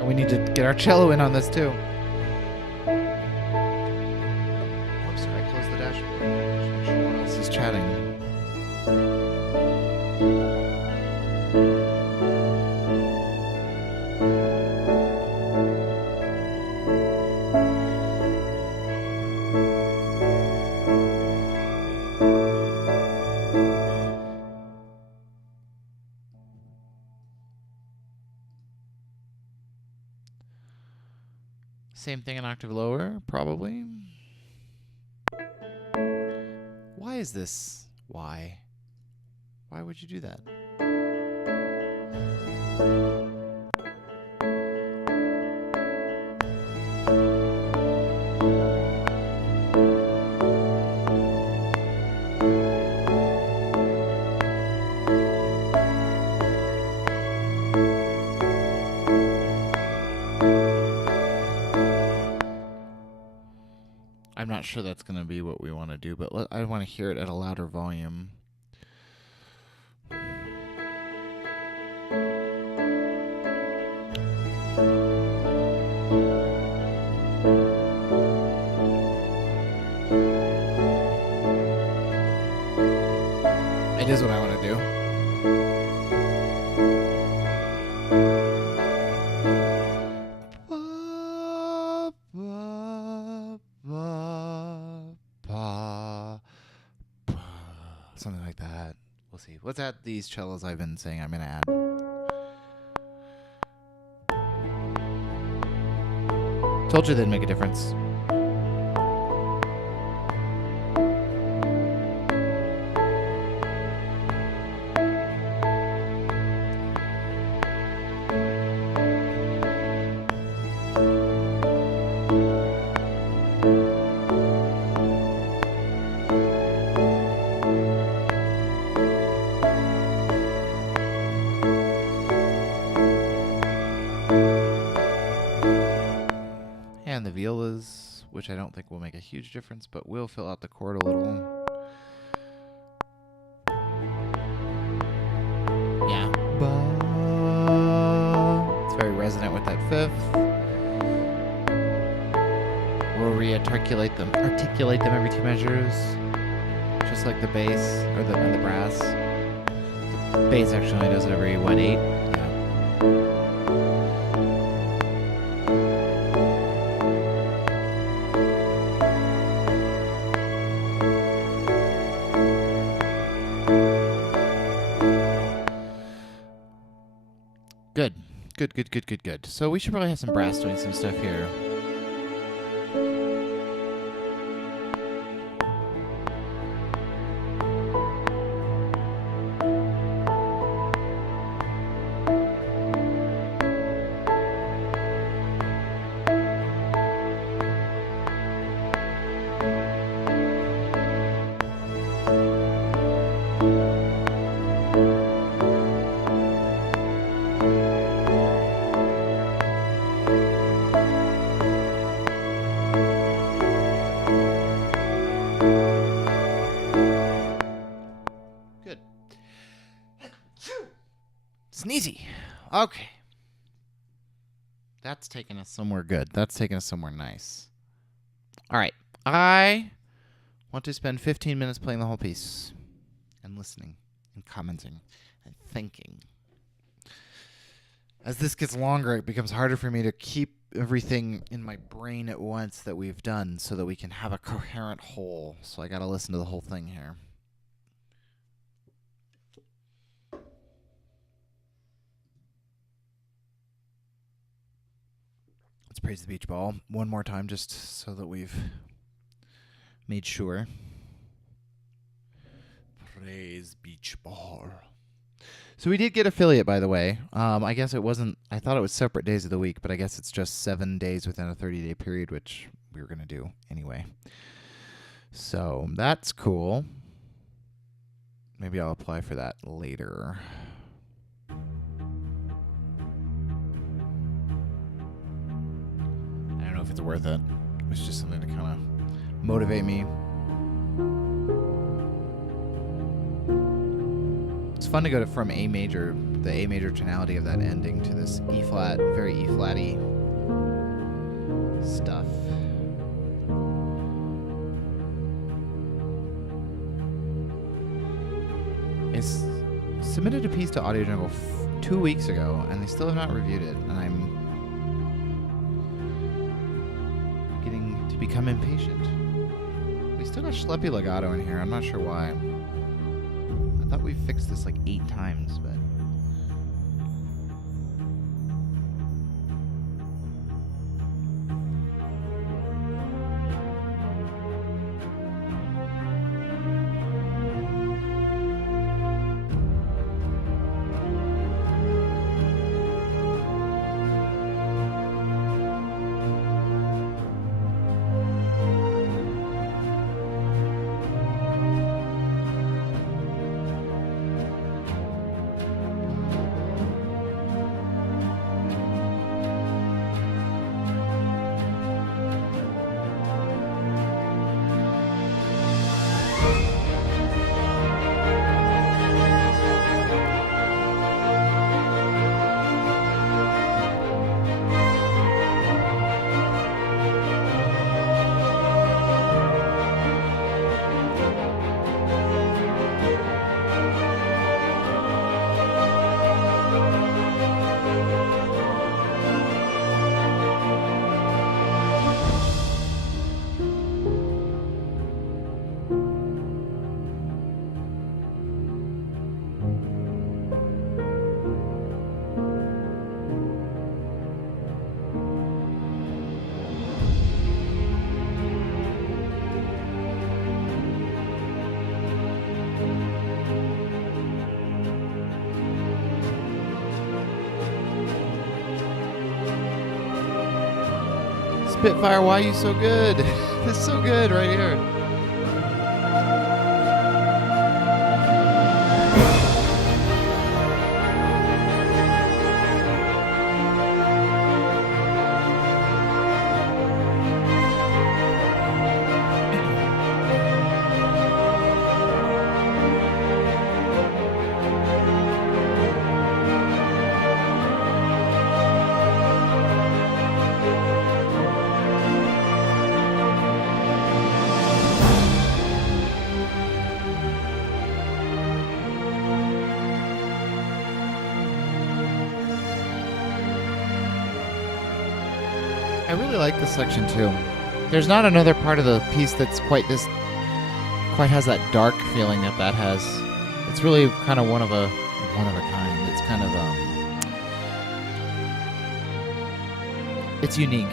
We need to get our cello in on this too. Oops, sorry, I closed the dashboard. Just make sure no one else is chatting. Same thing an octave lower, probably. Why is this? Why? Why would you do that? I'm not sure that's going to be what we want to do, but I want to hear it at a louder volume. It is what I want to do. Something like that. We'll see. What's at these cellos I've been saying I'm going to add? Told you they'd make a difference. And the violas, which I don't think will make a huge difference, but will fill out the chord a little. Yeah. It's very resonant with that fifth. We'll articulate them every two measures, just like the bass or the brass. The bass actually only does it every 1/8. Good. So we should probably have some brass doing some stuff here. Sneezy. Okay. That's taking us somewhere good. That's taking us somewhere nice. All right. I want to spend 15 minutes playing the whole piece and listening and commenting and thinking. As this gets longer, it becomes harder for me to keep everything in my brain at once that we've done so that we can have a coherent whole. So I got to listen to the whole thing here. Let's praise the beach ball one more time just so that we've made sure. Praise beach ball. So we did get affiliate, by the way. I guess it wasn't, I thought it was separate days of the week, but I guess it's just 7 days within a 30-day period, which we were going to do anyway. So that's cool. Maybe I'll apply for that later. I don't know if it's worth it. It's just something to kind of motivate me. It's fun to go from A major, the A major tonality of that ending, to this E flat, very E flatty stuff. It's submitted a piece to Audio Jungle 2 weeks ago, and they still have not reviewed it, and I'm getting to become impatient. We still got Schleppy Legato in here. I'm not sure why. I thought we fixed this like 8 times, but... Spitfire, why are you so good? This is so good right here. I really like this section too. There's not another part of the piece that's quite has that dark feeling that has. It's really kind of one of a kind. It's kind of it's unique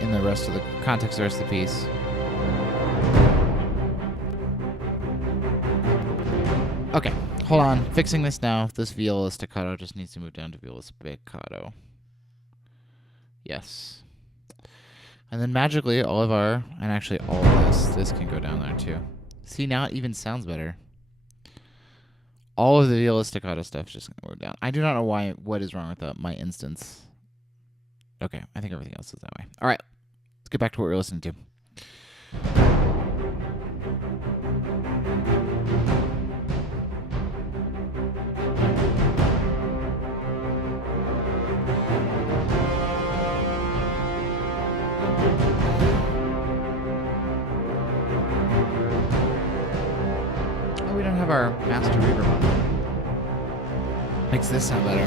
in the rest of the context of the rest of the piece. Okay, hold on. Fixing this now. This viola staccato just needs to move down to viola spiccato. Yes. And then magically, all of this can go down there too. See, now it even sounds better. All of the viola staccato stuff is just going to go down. I do not know what is wrong with my instance. Okay, I think everything else is that way. All right, let's get back to what we're listening to. We don't have our master reverb on. Makes this sound better.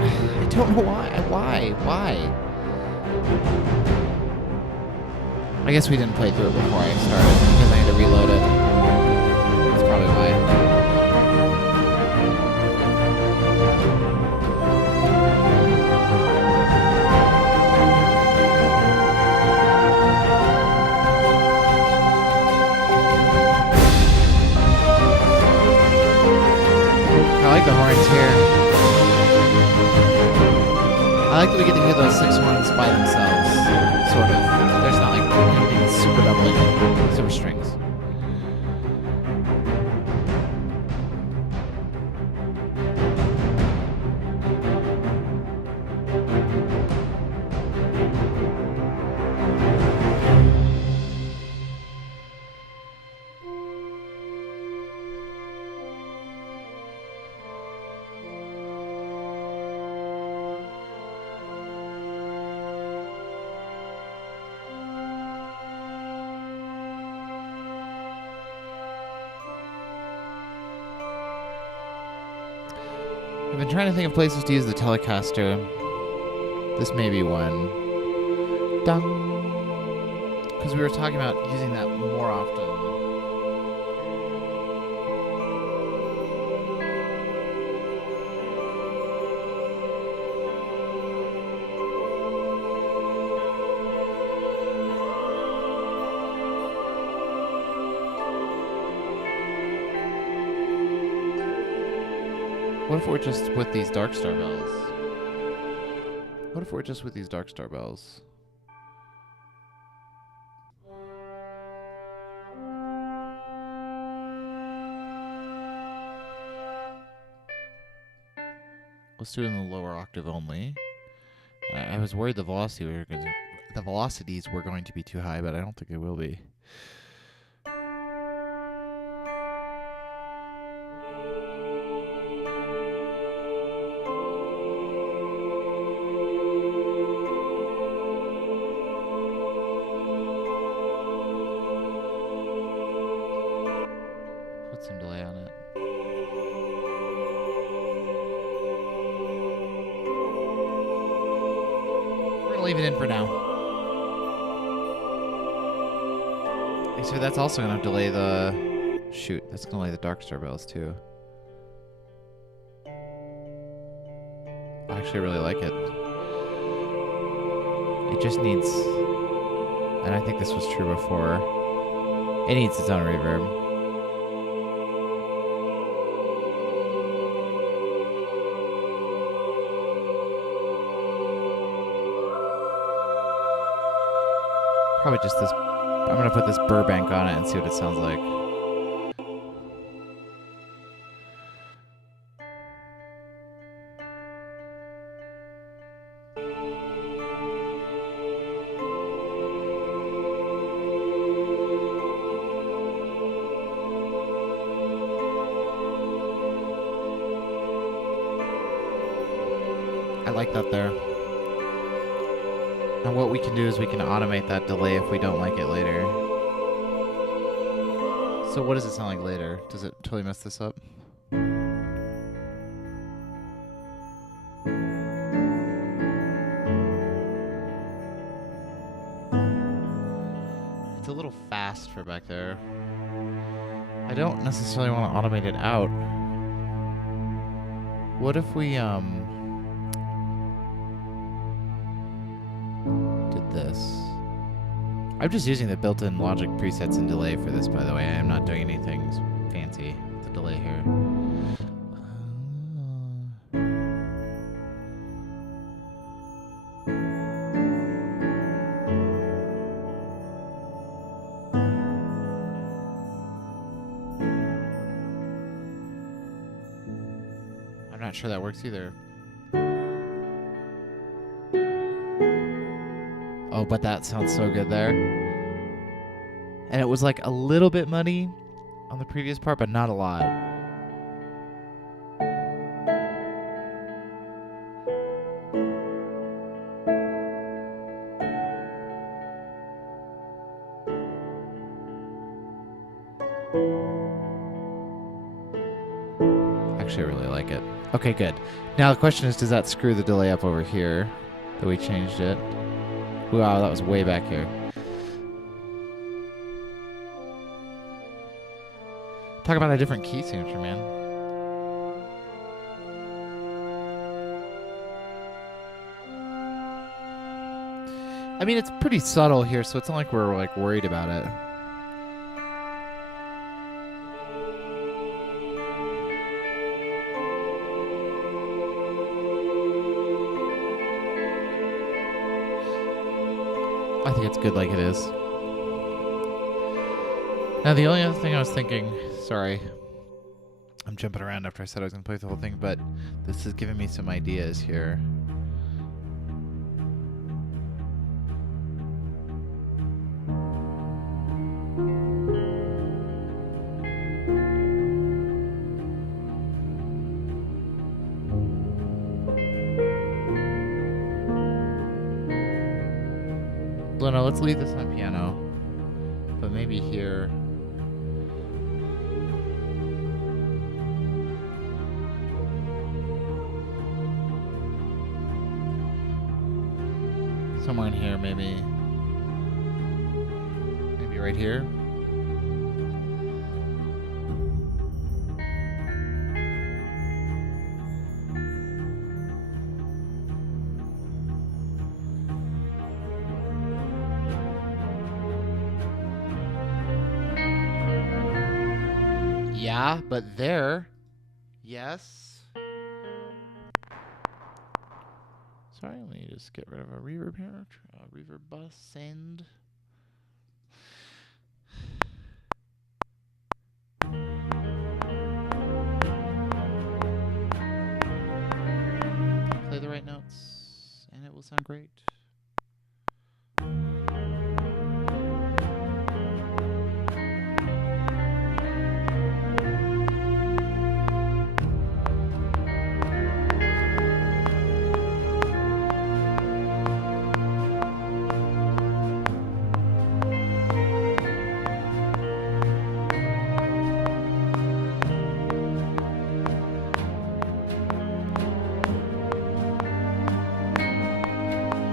I don't know why. Why? I guess we didn't play through it before I started because I had to reload it. That's probably why. I like the horns here. I like that we get to hear those 6 horns by themselves, sort of. There's not like anything super doubling, super strings. I've been trying to think of places to use the Telecaster. This may be one. Dun! Because we were talking about using that more often. What if we're just with these Dark Star bells? What if we're just with these Dark Star bells? Let's do it in the lower octave only. I was worried the velocities were going to be too high, but I don't think they will be. Put some delay on it. Leave it in for now. So that's also going to delay the... Shoot, that's going to delay the Darkstar bells too. I actually really like it. It just needs... And I think this was true before. It needs its own reverb. Probably just this. I'm going to put this Burbank on it and see what it sounds like. I like that there. And what we can do is we can automate that delay if we don't like it later. So what does it sound like later? Does it totally mess this up? It's a little fast for back there. I don't necessarily want to automate it out. What if we, this. I'm just using the built-in Logic presets and delay for this, by the way. I'm not doing anything fancy with the delay here. I'm not sure that works either. Oh, but that sounds so good there. And it was like a little bit muddy on the previous part, but not a lot. Actually, I really like it. Okay, good. Now the question is, does that screw the delay up over here that we changed it? Wow, that was way back here. Talk about a different key signature, man. I mean, it's pretty subtle here, so it's not like we're like worried about it. I think it's good like it is. Now, the only other thing I was thinking... Sorry. I'm jumping around after I said I was going to play the whole thing, but this is giving me some ideas here. Luna, let's leave this on piano, but maybe here. Somewhere in here, maybe. Maybe right here. Yeah, but there, yes. Sorry, let me just get rid of a reverb here. Reverb bus, send. sound great?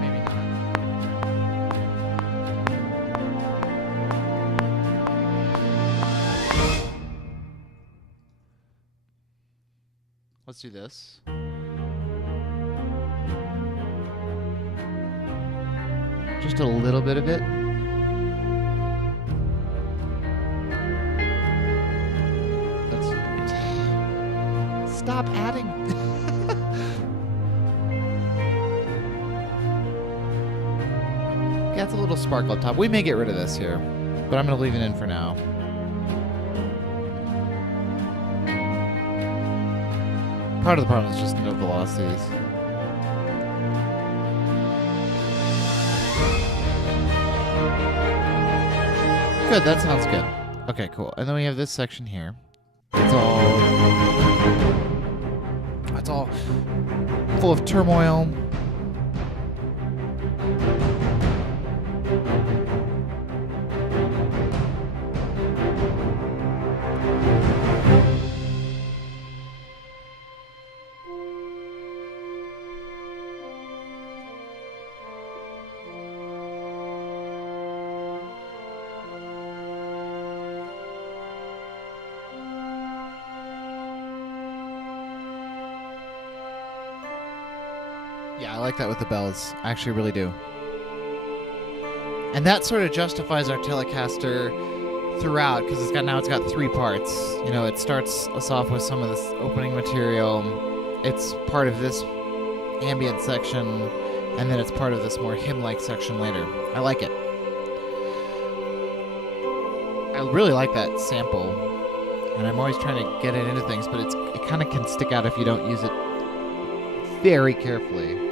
Maybe not. Let's do this. Just a little bit of it. That's... Stop adding. Yeah, it's a little sparkle up top. We may get rid of this here, but I'm going to leave it in for now. Part of the problem is just no velocities. Good, that sounds good. Okay, cool. And then we have this section here. It's all full of turmoil. Yeah, I like that with the bells. I actually really do. And that sort of justifies our Telecaster throughout, because it's got 3 parts. You know, it starts us off with some of this opening material. It's part of this ambient section, and then it's part of this more hymn-like section later. I like it. I really like that sample, and I'm always trying to get it into things, but it kind of can stick out if you don't use it very carefully.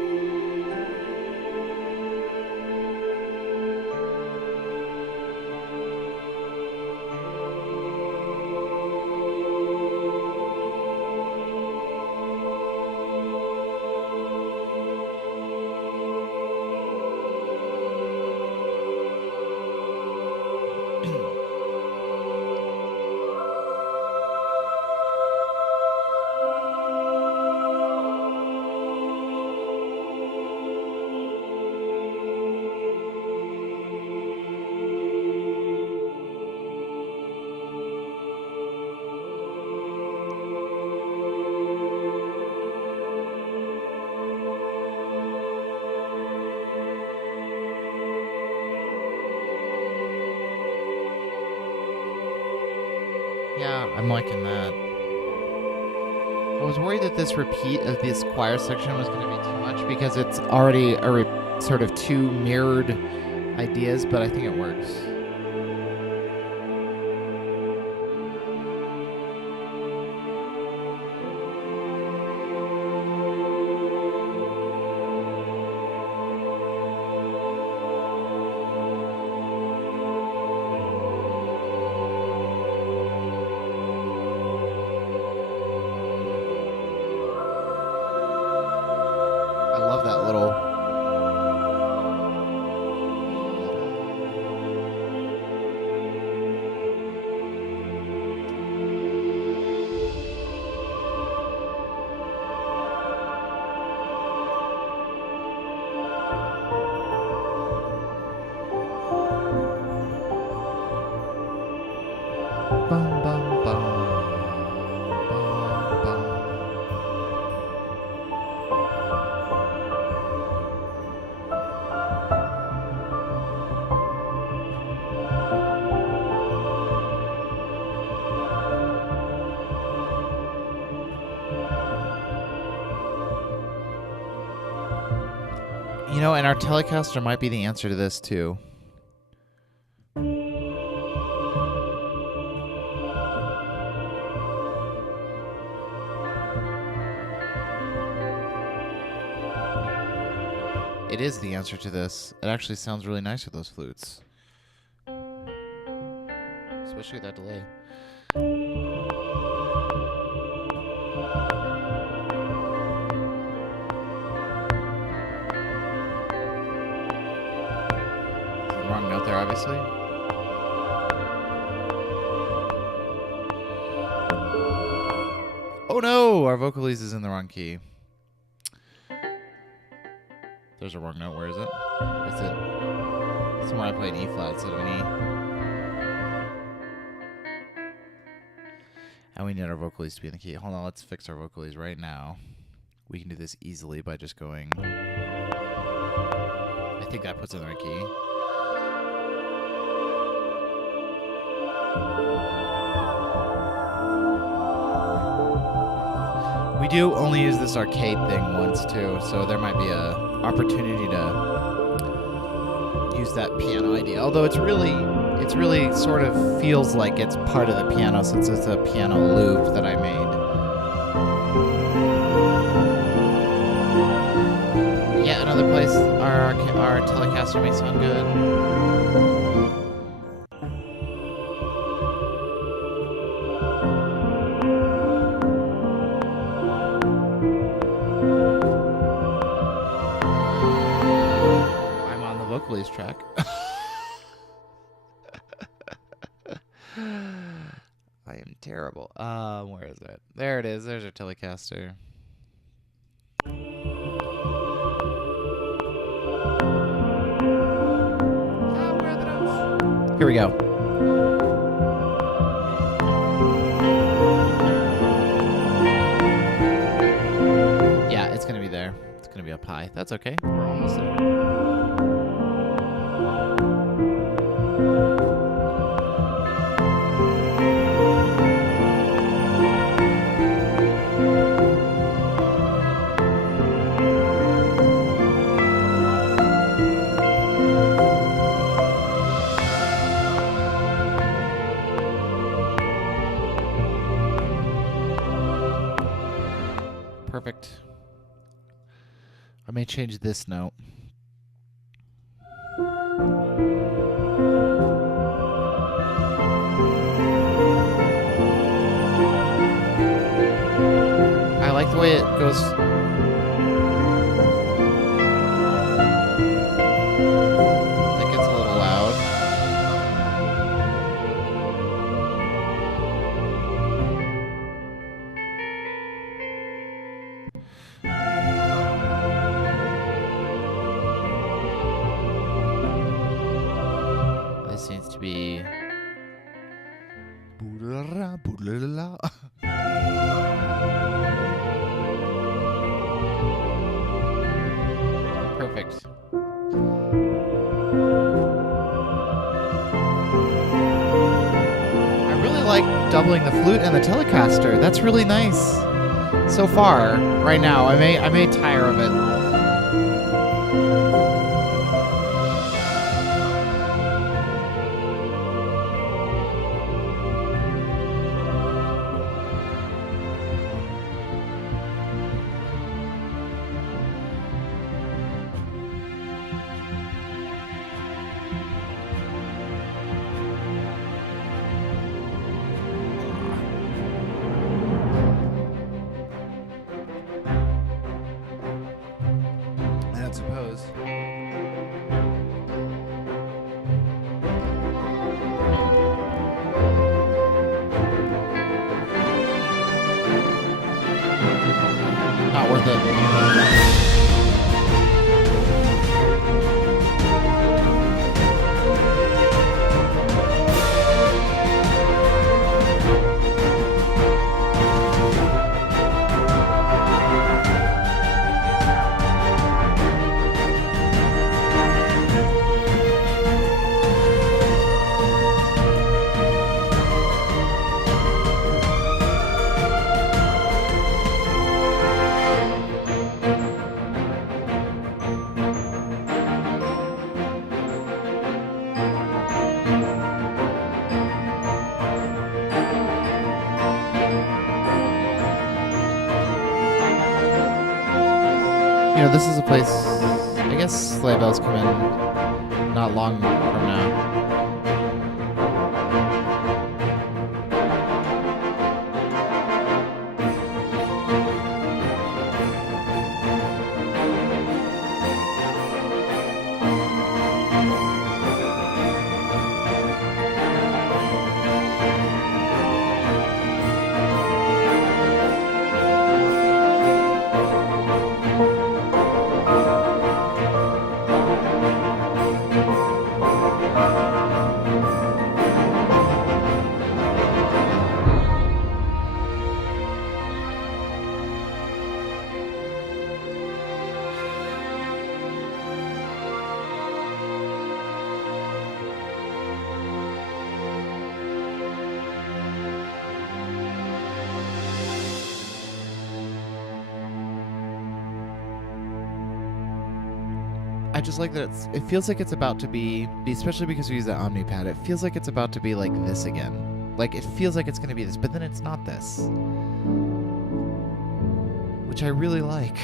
Yeah, I'm liking that. I was worried that this repeat of this choir section was going to be too much because it's already sort of 2 mirrored ideas, but I think it works. I love that little... Bum, bum, bum. Bum, bum. You know, and our Telecaster might be the answer to this too. it is the answer to this. It actually sounds really nice with those flutes. Especially that delay. Wrong note there, obviously. Oh no! Our vocalese is in the wrong key. There's a wrong note. Where is it? It's it. Somewhere I play an E flat instead of an E. And we need our vocalese to be in the key. Hold on, let's fix our vocalese right now. We can do this easily by just going... I think that puts it in the right key. We do only use this arcade thing once too, so there might be a opportunity to use that piano idea. Although it's really sort of feels like it's part of the piano since it's a piano loop that I made. Yeah, another place our Telecaster may sound good. Vocalese track. I am terrible. Where is it? There it is. There's our Telecaster. Where are the notes? Here we go. Yeah, it's gonna be there. It's gonna be up high. That's okay. We're almost there. Perfect. I may change this note. I like the way it goes. That gets a little loud. This seems to be... Perfect. I really like doubling the flute and the Telecaster. That's really nice. So far, right now, I may tire of it. I suppose. Not worth it. You know, this is a place I guess sleigh bells come in not long from now. I just like that it feels like it's about to be, especially because we use the Omnipad, it feels like it's about to be like this again. Like, it feels like it's going to be this, but then it's not this. Which I really like.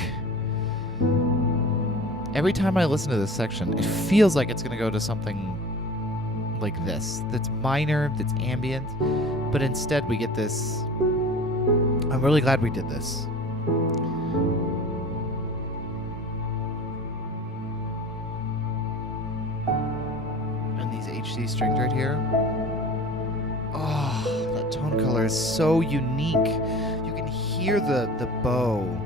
Every time I listen to this section, it feels like it's going to go to something like this. That's minor, that's ambient, but instead we get this. I'm really glad we did this. HD strings right here. Oh, that tone color is so unique. You can hear the bow.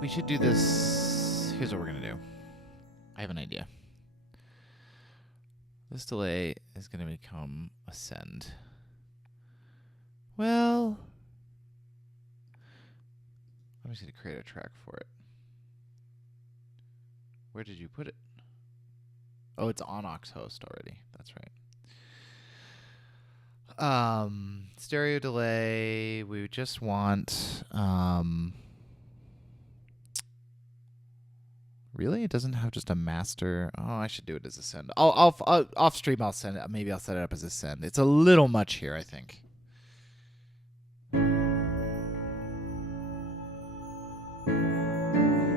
We should do this. Here's what we're going to do. I have an idea. This delay is going to become a send. Well, I'm just going to create a track for it. Where did you put it? Oh, it's on Aux host already. That's right. Stereo delay. We just want... Really? It doesn't have just a master. Oh, I should do it as a send. I'll off stream. I'll send it. Maybe I'll set it up as a send. It's a little much here, I think.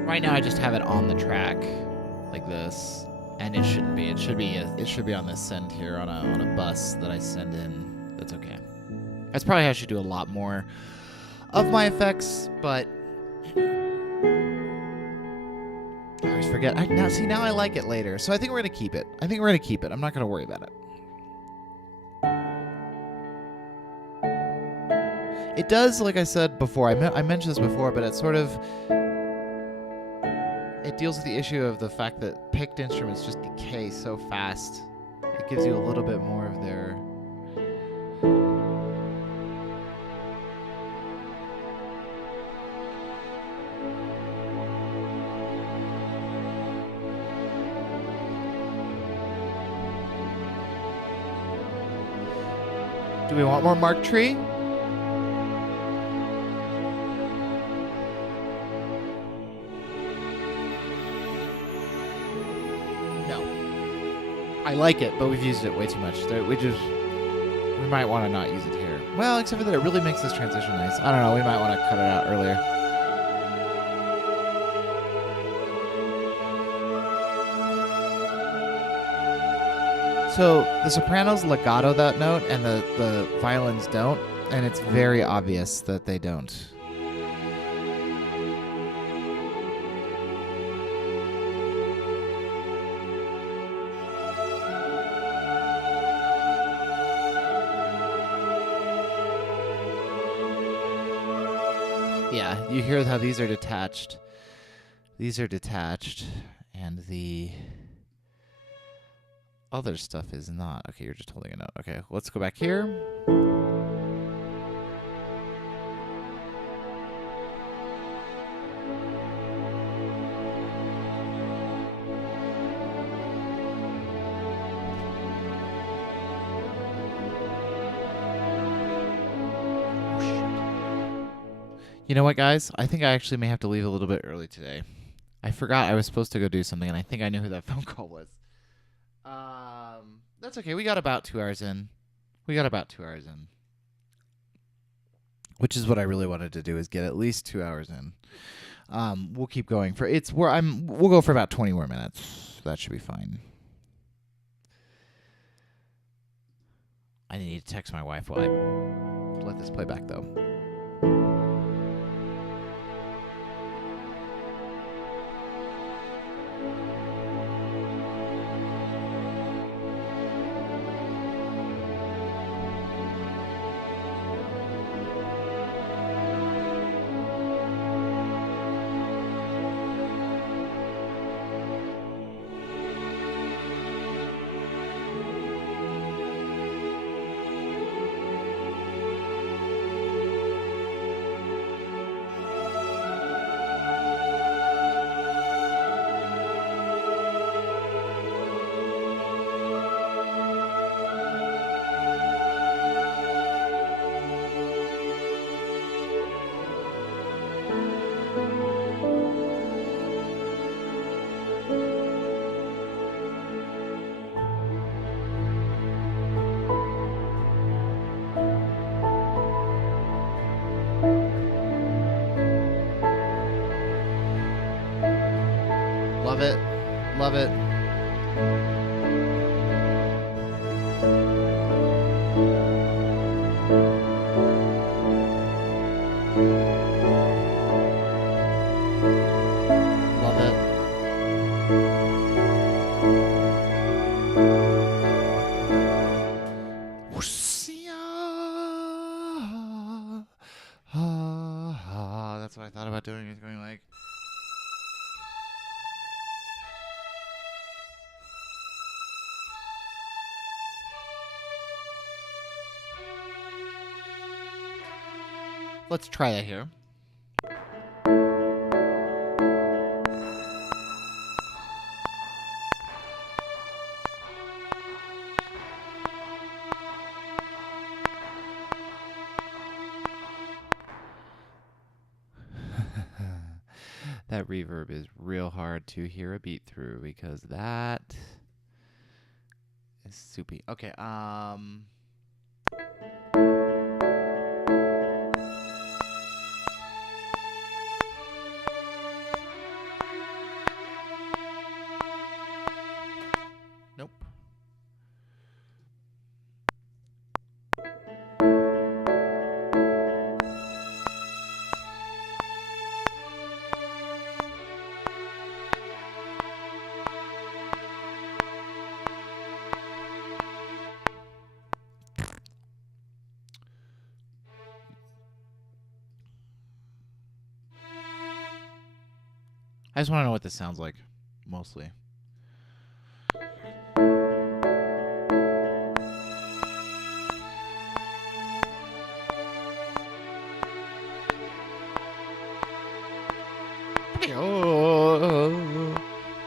Right now, I just have it on the track like this, and it shouldn't be. It should be on this send here on a bus that I send in. That's okay. That's probably how I should do a lot more of my effects, but. I always forget. Now I like it later. So I think we're going to keep it. I'm not going to worry about it. It does, like I said before, I mentioned this before, but it sort of... It deals with the issue of the fact that picked instruments just decay so fast. It gives you a little bit more of their... Do we want more Mark Tree? No. I like it, but we've used it way too much. We might want to not use it here. Well, except for that it really makes this transition nice. I don't know, we might want to cut it out earlier. So the sopranos legato that note and the violins don't, and it's very obvious that they don't. Yeah, you hear how these are detached. These are detached, and the other stuff is not. Okay, you're just holding a note. Okay, let's go back here. Oh, shit. You know what, guys? I think I actually may have to leave a little bit early today. I forgot I was supposed to go do something, and I think I knew who that phone call was. That's okay. We got about 2 hours in. Which is what I really wanted to do, is get at least 2 hours in. We'll keep going for we'll go for about 20 more minutes. That should be fine. I need to text my wife while I let this play back, though. Love it. Love it. Love it. That's what I thought about doing, is going like... Let's try that here. That reverb is real hard to hear a beat through, because that is soupy. Okay, nope. I just want to know what this sounds like, mostly.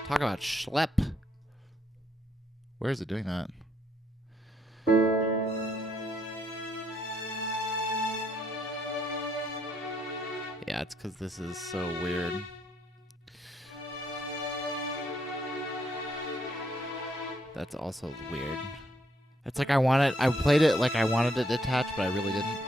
Talk about schlep. Where is it doing that? Yeah, it's because this is so weird. That's also weird. It's like I played it like I wanted it detached, but I really didn't.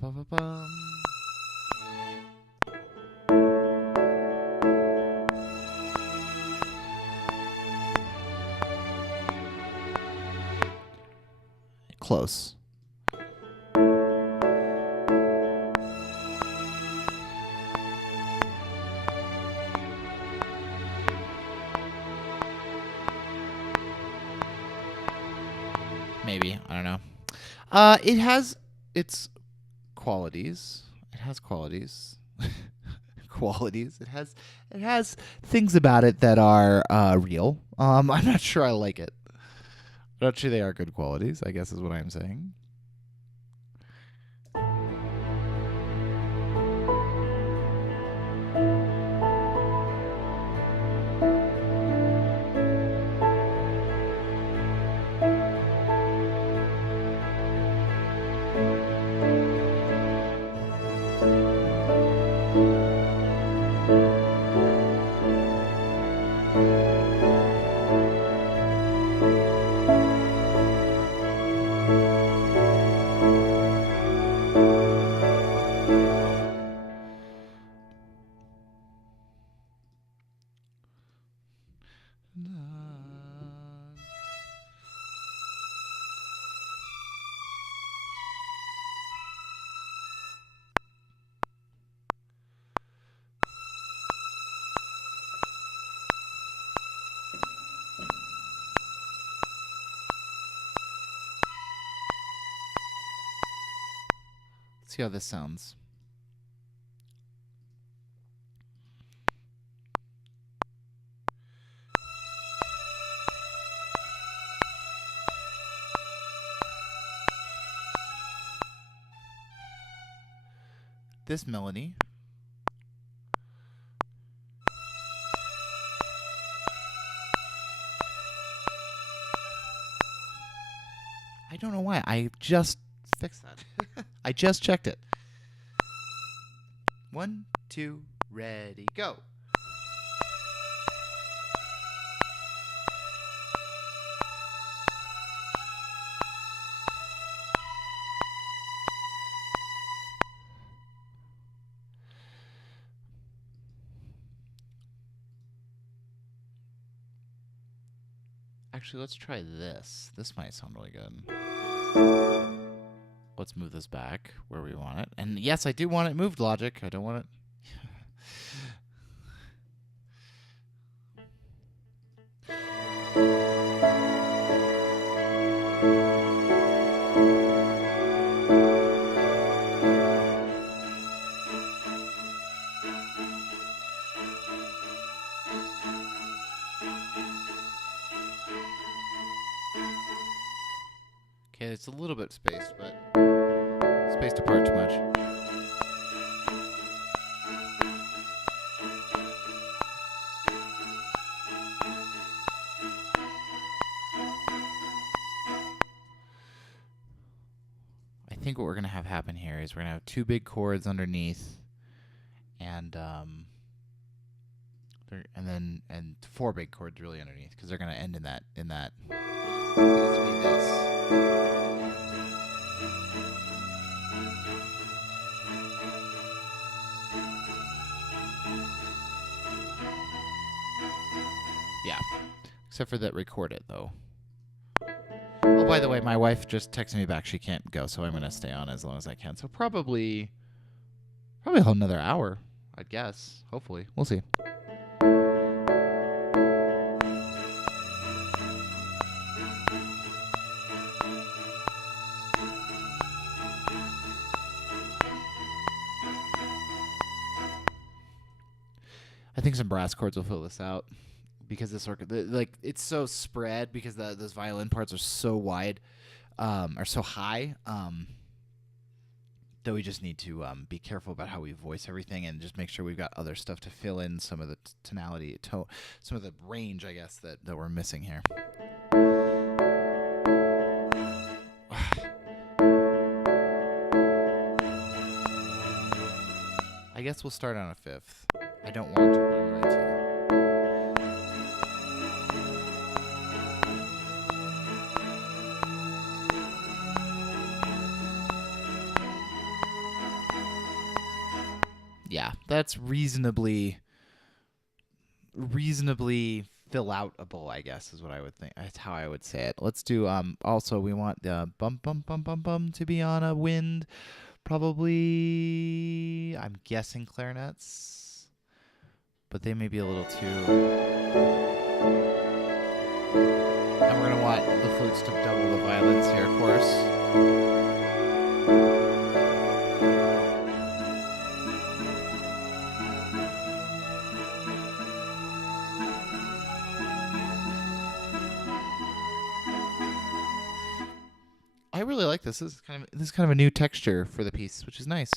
Ba-ba-bum. Close. Maybe. I don't know. It has its qualities. It has qualities. Qualities. It has things about it that are real. I'm not sure I like it. But actually, they are good qualities, I guess is what I'm saying. Let's see how this sounds. This melody I don't know why. I just fixed that. I just checked it. 1, 2, ready, go. Actually, let's try this. This might sound really good. Let's move this back where we want it. And yes, I do want it moved, Logic. I don't want it. Okay, it's a little bit spaced, but spaced apart too much. I think what we're going to have happen here is we're going to have 2 big chords underneath and 4 big chords really underneath because they're going to end in that it's going to be this. Yeah, except for that record it though. Oh, by the way, my wife just texted me back. She can't go, so I'm going to stay on as long as I can. So probably a whole another hour, I'd guess. Hopefully. We'll see. I think some brass chords will fill this out because this it's so spread because those violin parts are so wide, are so high, that we just need to be careful about how we voice everything and just make sure we've got other stuff to fill in some of the tonality, some of the range, I guess, that we're missing here. I guess we'll start on a 5th. I don't want to, but I'm going to. Yeah, that's reasonably fill outable, I guess, is what I would think. That's how I would say it. Let's do also we want the bum bum bum bum bum to be on a wind. Probably, I'm guessing clarinets, but they may be a little too. And we're going to want the flutes to double the violins here, of course. I really like this. This is kind of a new texture for the piece, which is nice.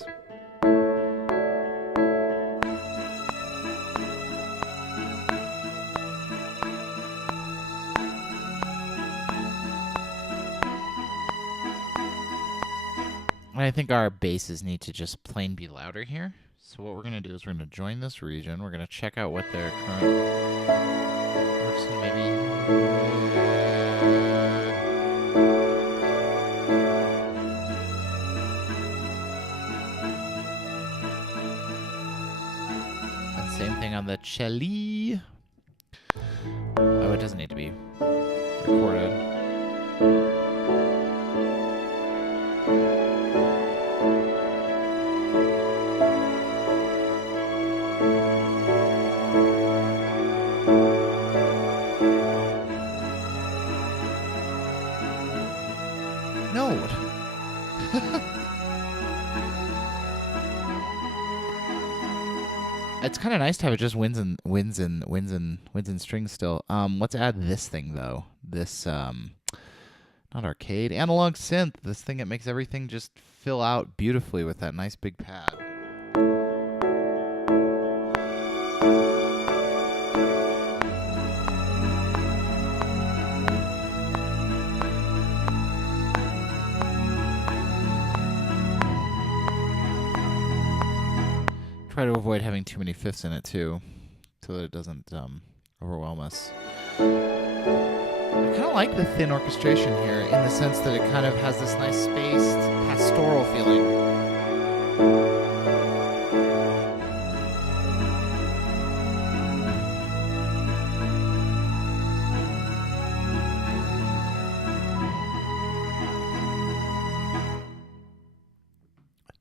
And I think our basses need to just plain be louder here. So what we're going to do is we're going to join this region. We're going to check out what their current... We're just going to maybe... And same thing on the cello. Oh, it doesn't need to be recorded. It's kind of nice to have it just wins and strings still. Let's add this thing though. This not arcade, analog synth. This thing that makes everything just fill out beautifully with that nice big pad. Try to avoid having too many fifths in it too, so that it doesn't overwhelm us. I kind of like the thin orchestration here in the sense that it kind of has this nice spaced pastoral feeling.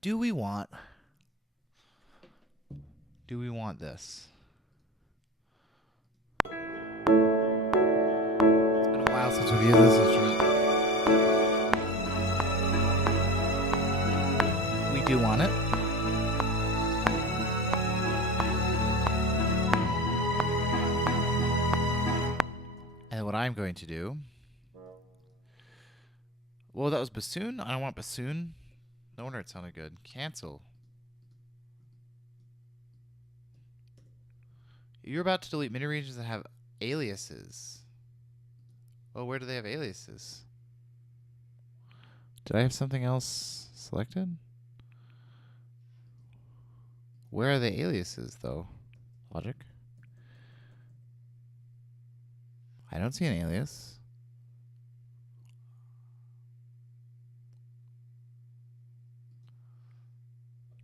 Do we want this? It's been a while since we've used this instrument. We do want it. And what I'm going to do... Well, that was bassoon? I don't want bassoon. No wonder it sounded good. Cancel. You're about to delete MIDI regions that have aliases. Oh, where do they have aliases? Did I have something else selected? Where are the aliases, though? Logic. I don't see an alias.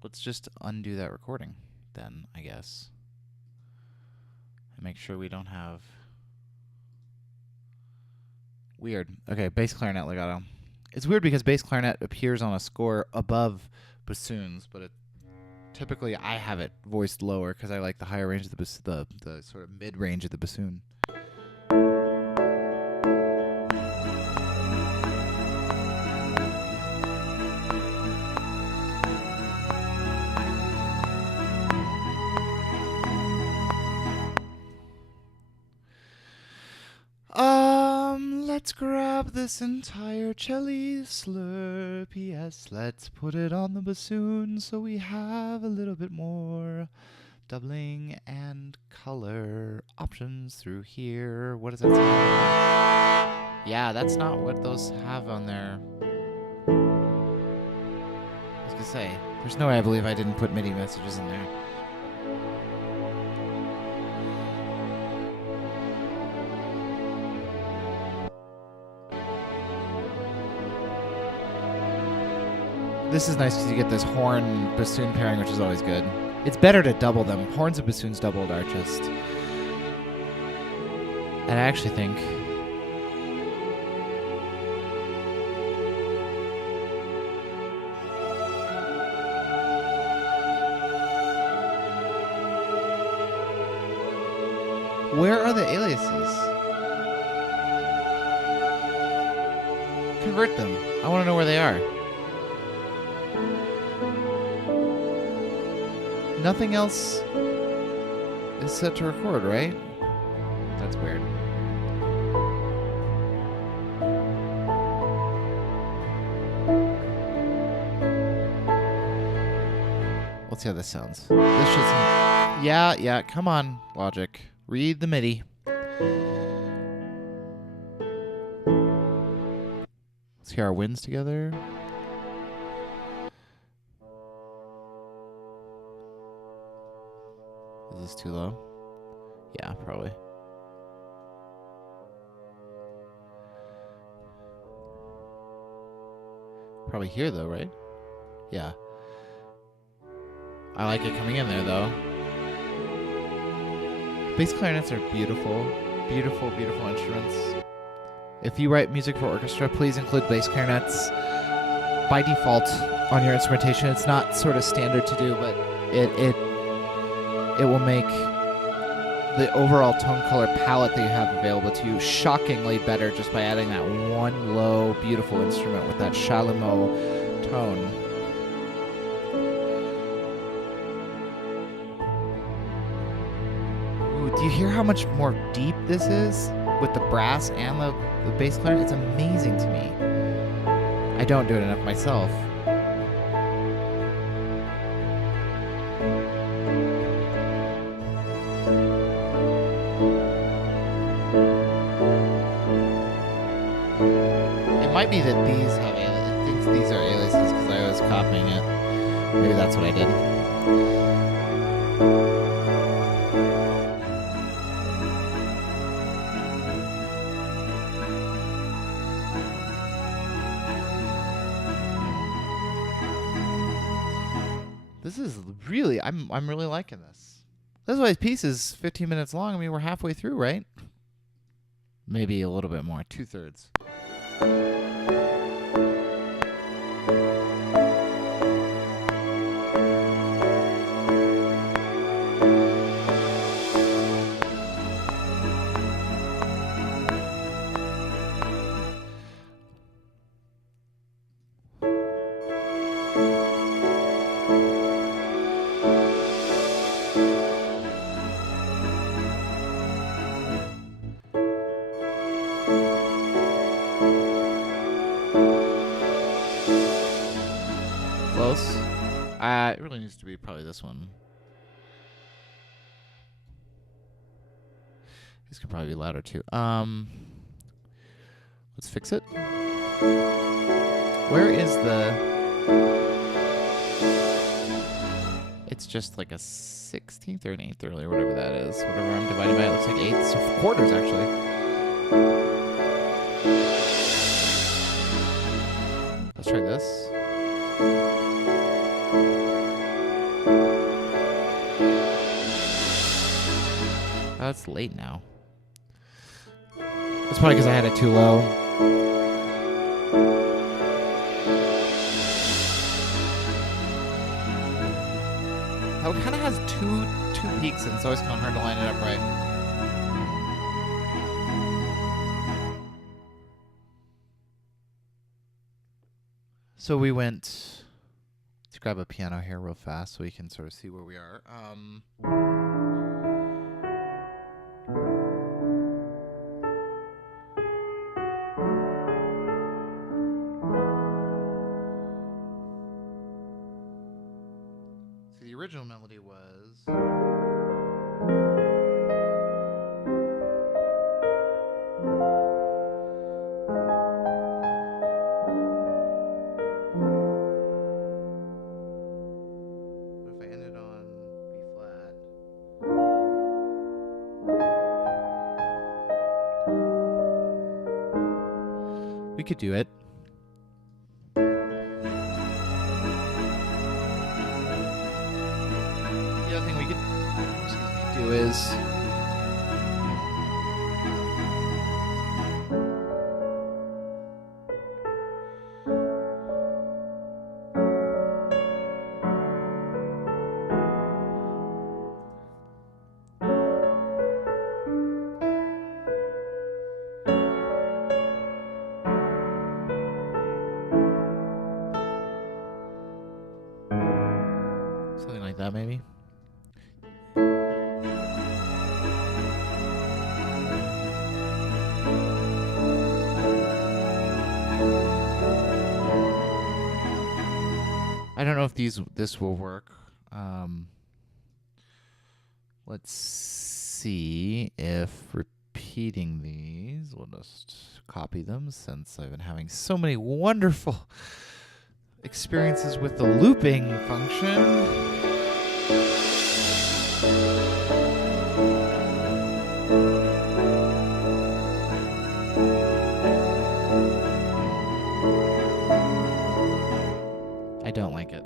Let's just undo that recording, then, I guess. And make sure we don't have... Weird. Okay, bass clarinet legato. It's weird because bass clarinet appears on a score above bassoons, but typically I have it voiced lower because I like the higher range of the sort of mid-range of the bassoon. Let's grab this entire cello slurp. Yes, let's put it on the bassoon so we have a little bit more doubling and color options through here. What does that say? Yeah, that's not what those have on there. I was gonna say, there's no way I believe I didn't put MIDI messages in there. This is nice because you get this horn bassoon pairing, which is always good. It's better to double them. Horns and bassoons doubled are just... And I actually think... Where are the aliases? Convert them. I want to know where they are. Nothing else is set to record, right? That's weird. Let's see how this sounds. This should sound... Yeah, come on, Logic. Read the MIDI. Let's hear our winds together. Is this too low? Yeah, probably. Probably here though, right? Yeah. I like it coming in there though. Bass clarinets are beautiful, beautiful, beautiful instruments. If you write music for orchestra, please include bass clarinets by default on your instrumentation. It's not sort of standard to do, but it will make the overall tone color palette that you have available to you shockingly better just by adding that one low, beautiful instrument with that chalumeau tone. Ooh, do you hear how much more deep this is with the brass and the bass clarinet? It's amazing to me. I don't do it enough myself. It might be that these have these are aliases because I was copying it. Maybe that's what I did. This is really, I'm really liking this. That's why this piece is 15 minutes long. I mean, we're halfway through, right? Maybe a little bit more, 2/3. Close. It really needs to be probably this one. This could probably be louder too. Let's fix it. Where is the... It's just like a 16th or an 8th early or whatever that is. Whatever I'm divided by, it looks like 8th. So quarters, actually. Let's try this. Oh, it's late now. That's probably because I had it too low. Oh, it kind of has two peaks, and it's always kind of hard to line it up right. So we went... Let's grab a piano here real fast so we can sort of see where we are. So the original melody was... We could do it. The other thing we could do is... something like that, maybe. I don't know if this will work. Let's see if repeating these, we'll just copy them since I've been having so many wonderful experiences with the looping function. I don't like it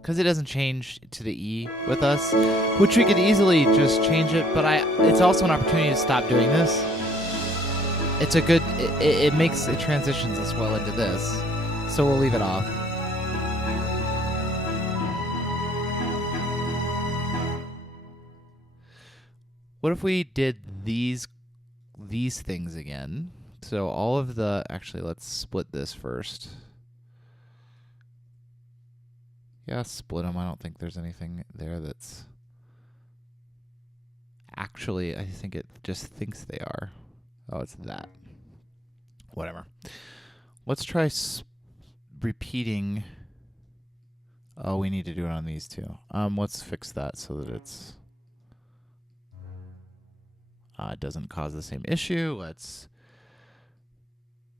because it doesn't change to the E with us, which we could easily just change it, but it's also an opportunity to stop doing this. It's a good, it makes, it transitions us well into this, so we'll leave it off. What if we did these things again? So all of the, actually let's split this first. Yeah, split them. I don't think there's anything there that's actually, I think it just thinks they are. Oh, it's that. Whatever. Let's try repeating. Oh, we need to do it on these two. Let's fix that so that it's it doesn't cause the same issue.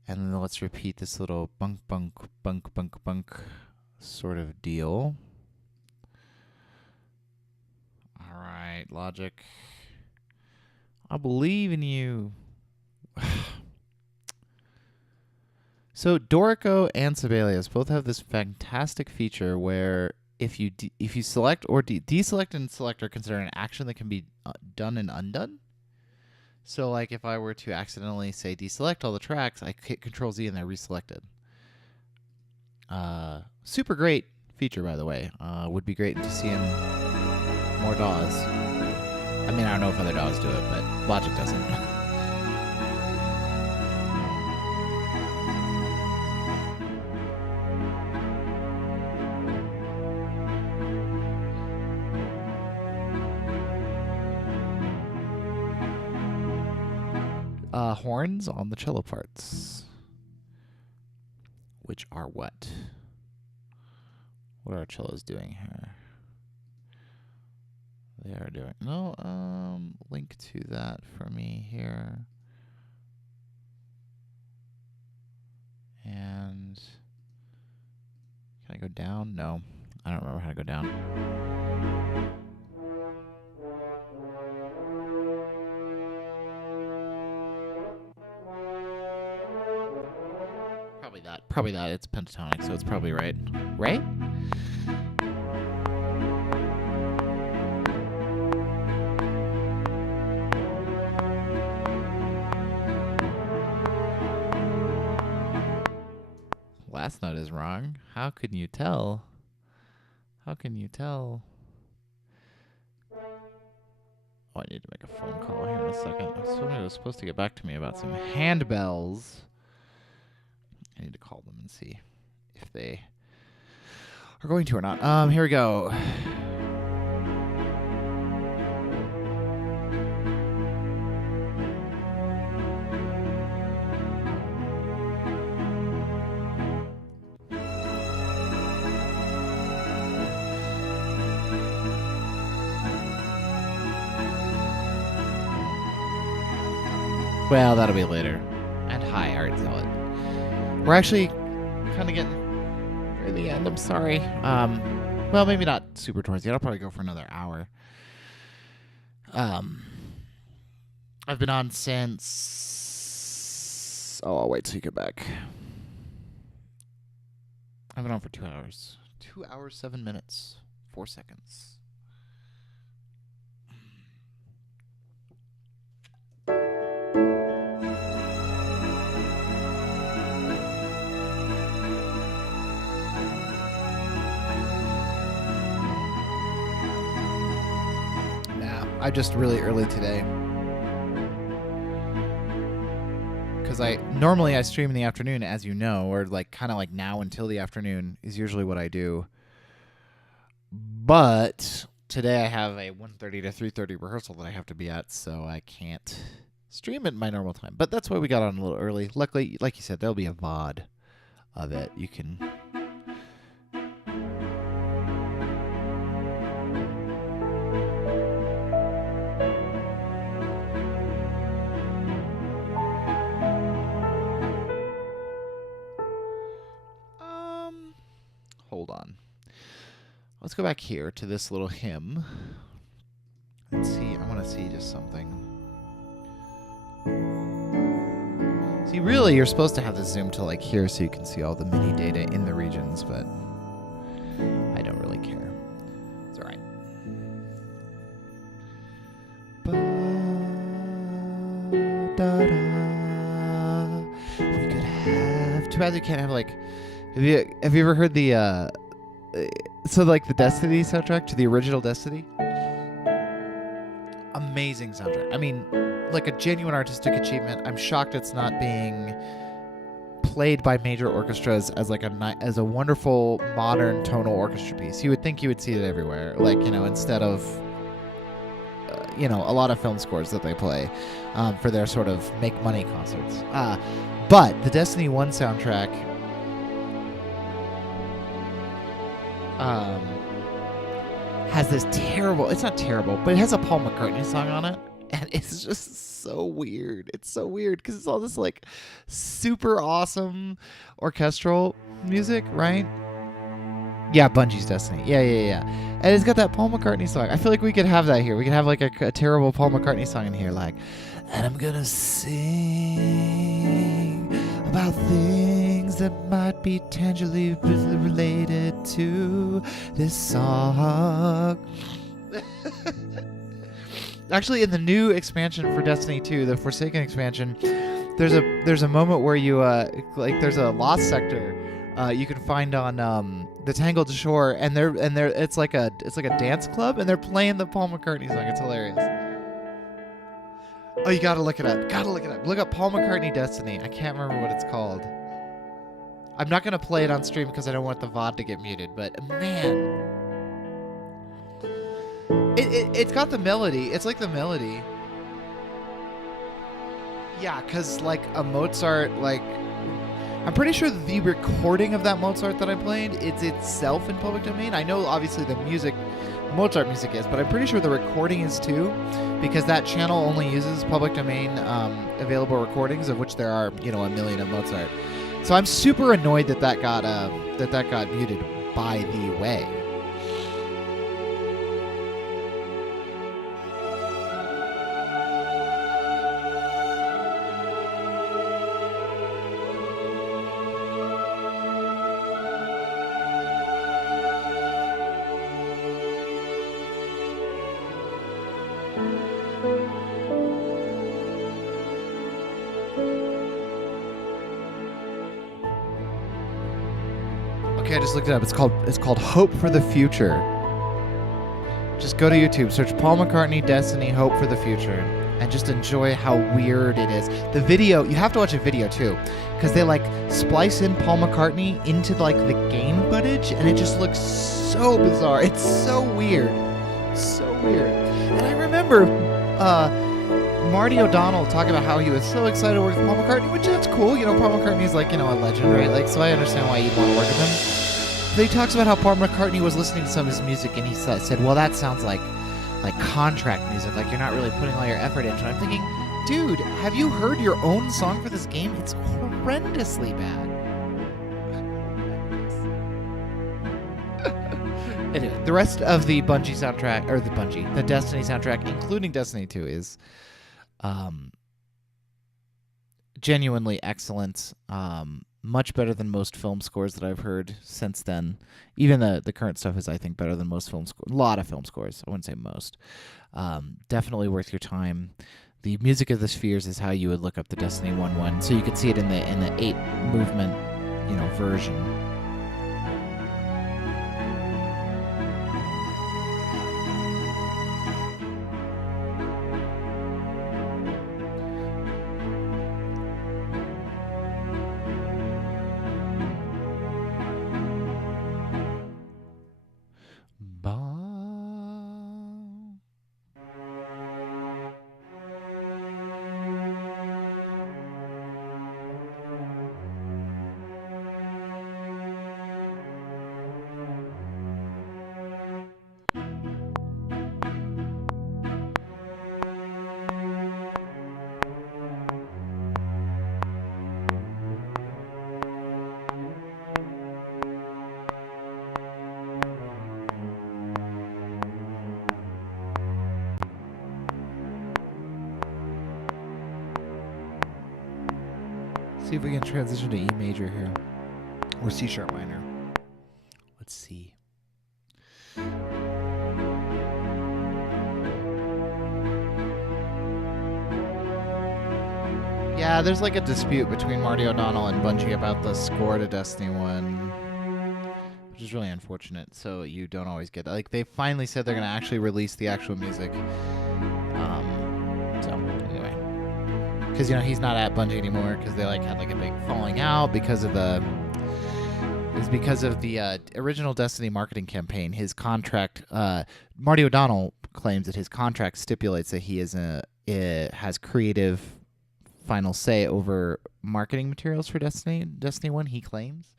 And then let's repeat this little bunk bunk bunk bunk bunk sort of deal. All right, Logic. I believe in you. So Dorico and Sibelius both have this fantastic feature where if you select or deselect and select are considered an action that can be done and undone. So like if I were to accidentally say deselect all the tracks, I hit Control Z and they're reselected. Super great feature, by the way. Would be great to see him more DAWs. I mean, I don't know if other DAWs do it, but Logic doesn't. Horns on the cello parts. Which are what? What are our cellos doing here? They are doing link to that for me here. And can I go down? No. I don't remember how to go down. Probably that. It's pentatonic, so it's probably right. Right? Last note is wrong. How can you tell? How can you tell? Oh, I need to make a phone call here in a second. Somebody was supposed to get back to me about some handbells. I need to call them and see if they are going to or not. Here we go. Well, that'll be later. And hi, I already saw it. We're actually kind of getting near the end. I'm sorry. Well, maybe not super towards the end. I'll probably go for another hour. I've been on since... Oh, I'll wait till you get back. I've been on for 2 hours. 2 hours, 7 minutes, 4 seconds. I just really early today. Because normally I stream in the afternoon, as you know, or like kind of like now until the afternoon is usually what I do. But today I have a 1:30 to 3:30 rehearsal that I have to be at, so I can't stream at my normal time. But that's why we got on a little early. Luckily, like you said, there'll be a VOD of it. You can... Let's go back here to this little hymn. Let's see. I want to see just something. See, really, you're supposed to have the zoom to like here so you can see all the mini data in the regions, but I don't really care. It's all right. We could have. Too bad you can't have like. Have you ever heard the so like the Destiny soundtrack to the original Destiny? Amazing soundtrack. I mean, like a genuine artistic achievement. I'm shocked it's not being played by major orchestras as like as a wonderful modern tonal orchestra piece. You would think you would see it everywhere, like, you know, instead of you know, a lot of film scores that they play for their sort of make money concerts. But the Destiny 1 soundtrack has this terrible, it's not terrible, but it has a Paul McCartney song on it, and it's just so weird. It's so weird because it's all this like super awesome orchestral music, right? Yeah, Bungie's Destiny. Yeah. And it's got that Paul McCartney song. I feel like we could have that here. We could have like a terrible Paul McCartney song in here, like, and I'm gonna sing about things that might be tangibly related to this song. Actually, in the new expansion for Destiny 2, the Forsaken expansion, there's a moment where you like there's a lost sector you can find on the Tangled Shore, and they're it's like a dance club, and they're playing the Paul McCartney song. It's hilarious. Oh, you gotta look it up. Look up Paul McCartney Destiny. I can't remember what it's called. I'm not gonna play it on stream because I don't want the VOD to get muted. But man, it's got the melody. It's like the melody. Yeah, cause like a Mozart, like I'm pretty sure the recording of that Mozart that I played, it's itself in public domain. I know obviously the music, Mozart music is, but I'm pretty sure the recording is too, because that channel only uses public domain available recordings, of which there are, you know, a million of Mozart. So I'm super annoyed that that got muted by the way. Okay, I just looked it up. It's called Hope for the Future. Just go to YouTube, search Paul McCartney Destiny Hope for the Future, and just enjoy how weird it is. The video, you have to watch a video too, because they like splice in Paul McCartney into like the game footage, and it just looks so bizarre. It's so weird. So weird. And I remember Marty O'Donnell talking about how he was so excited to work with Paul McCartney, which that's cool. You know, Paul McCartney is like, you know, a legend, right? Like, so I understand why you'd want to work with him. But he talks about how Paul McCartney was listening to some of his music, and he said, well, that sounds like contract music, like you're not really putting all your effort into it. I'm thinking, dude, have you heard your own song for this game? It's horrendously bad. Anyway, the rest of the Bungie soundtrack, or the Destiny soundtrack, including Destiny 2, is genuinely excellent. Much better than most film scores that I've heard since then. Even the current stuff is, I think, better than most film scores. A lot of film scores. I wouldn't say most. Definitely worth your time. The Music of the Spheres is how you would look up the Destiny 1 so you could see it in the 8 movement, you know, version. See if we can transition to E major here. Or C sharp minor. Let's see. Yeah, there's like a dispute between Marty O'Donnell and Bungie about the score to Destiny 1, which is really unfortunate. So you don't always get that. Like, they finally said they're going to actually release the actual music. So, anyway. Because, you know, he's not at Bungie anymore because they, like, had, like, a big falling out because of the... Is because of the original Destiny marketing campaign. His contract... Marty O'Donnell claims that his contract stipulates that he has creative... final say over marketing materials for Destiny 1, he claims.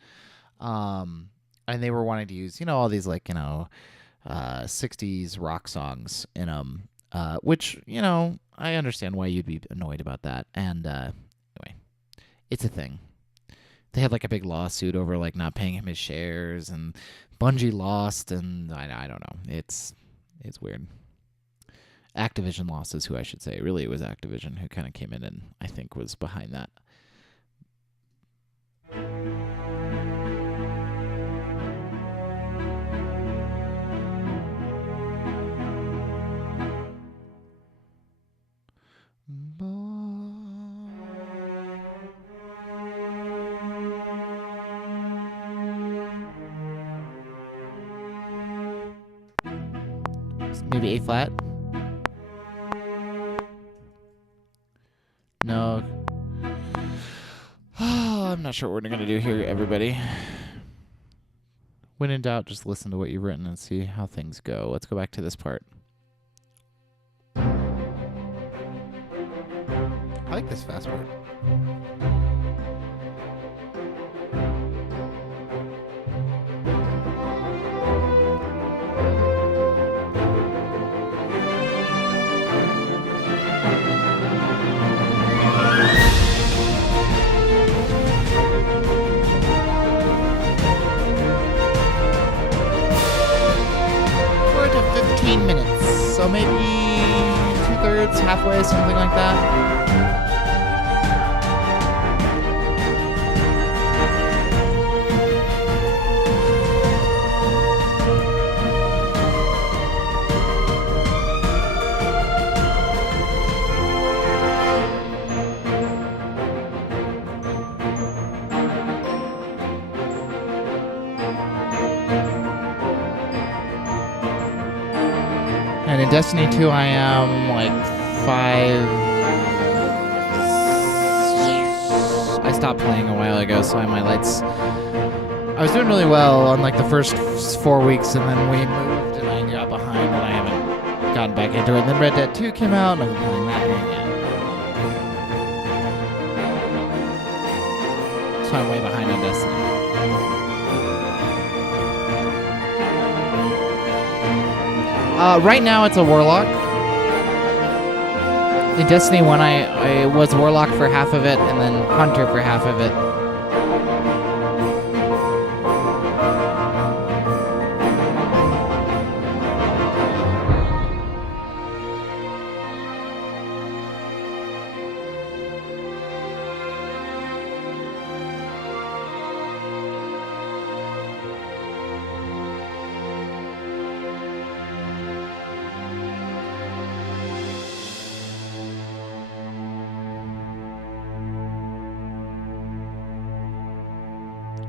And they were wanting to use, you know, all these, like, you know, 60s rock songs in them, which, you know, I understand why you'd be annoyed about that. And anyway, it's a thing. They had, like, a big lawsuit over, like, not paying him his shares, and Bungie lost, and I don't know. It's weird. Activision lost is who I should say. Really, it was Activision who kind of came in and I think was behind that. Maybe A flat. No. Oh, I'm not sure what we're going to do here, everybody. When in doubt, just listen to what you've written and see how things go. Let's go back to this part. I like this fast part. So maybe 2/3, halfway, something like that. And in Destiny 2, I am like 5. I stopped playing a while ago, so my lights. I was doing really well on like the first 4 weeks, and then we moved, and I got behind, and I haven't gotten back into it. And then Red Dead 2 came out, and I've been playing that again. So I'm way behind on Destiny. Right now it's a Warlock. In Destiny 1 I was Warlock for half of it and then Hunter for half of it.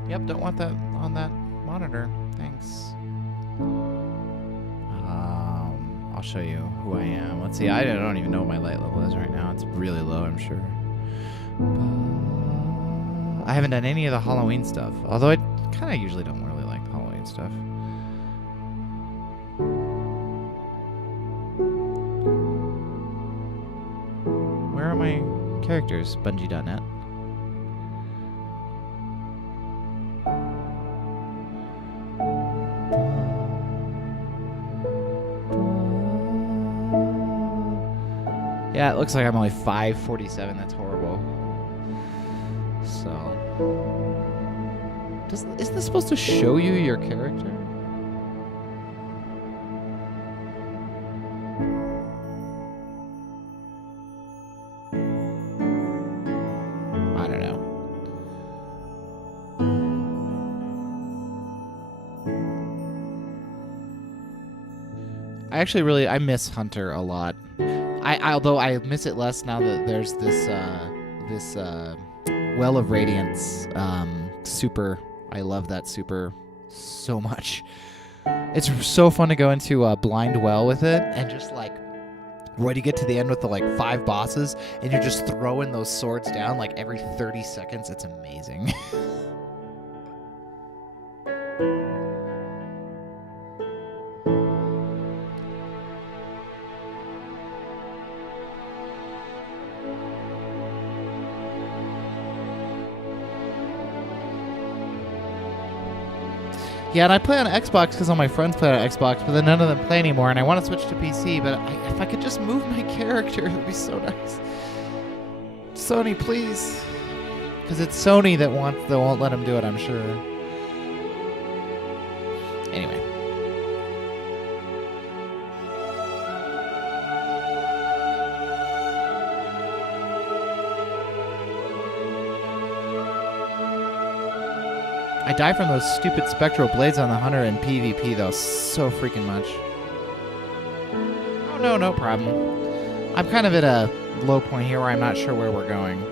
Yep, don't want that on that monitor. Thanks. I'll show you who I am. Let's see. I don't even know what my light level is right now. It's really low, I'm sure. I haven't done any of the Halloween stuff, although I kind of usually don't really like the Halloween stuff. Where are my characters? Bungie.net. Yeah, it looks like I'm only 547. That's horrible. So, isn't this supposed to show you your character? I don't know. I actually really I miss Hunter a lot. Although I miss it less now that there's this Well of Radiance super. I love that super so much. It's so fun to go into a blind well with it and just like when you get to the end with the like 5 bosses and you're just throwing those swords down like every 30 seconds. It's amazing. Yeah, and I play on Xbox because all my friends play on Xbox, but then none of them play anymore, and I want to switch to PC, but if I could just move my character, it would be so nice. Sony, please. Because it's Sony that won't let them do it, I'm sure. Anyway. I die from those stupid spectral blades on the Hunter in PvP, though, so freaking much. Oh, no problem. I'm kind of at a low point here where I'm not sure where we're going.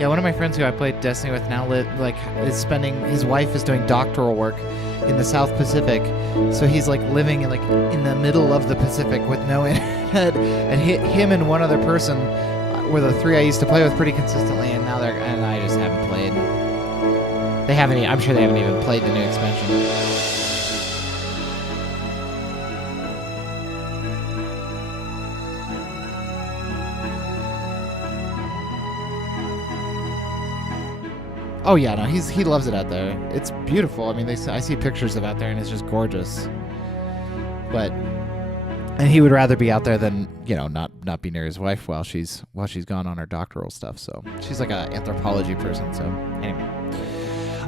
Yeah, one of my friends who I played Destiny with now his wife is doing doctoral work in the South Pacific, so he's like living in the middle of the Pacific with no internet, and him and one other person were the 3 I used to play with pretty consistently, and I just haven't played. I'm sure they haven't even played the new expansion. Oh yeah, no, he loves it out there. It's beautiful. I mean, I see pictures of out there, and it's just gorgeous. And he would rather be out there than not be near his wife while she's gone on her doctoral stuff. So she's like an anthropology person. So anyway,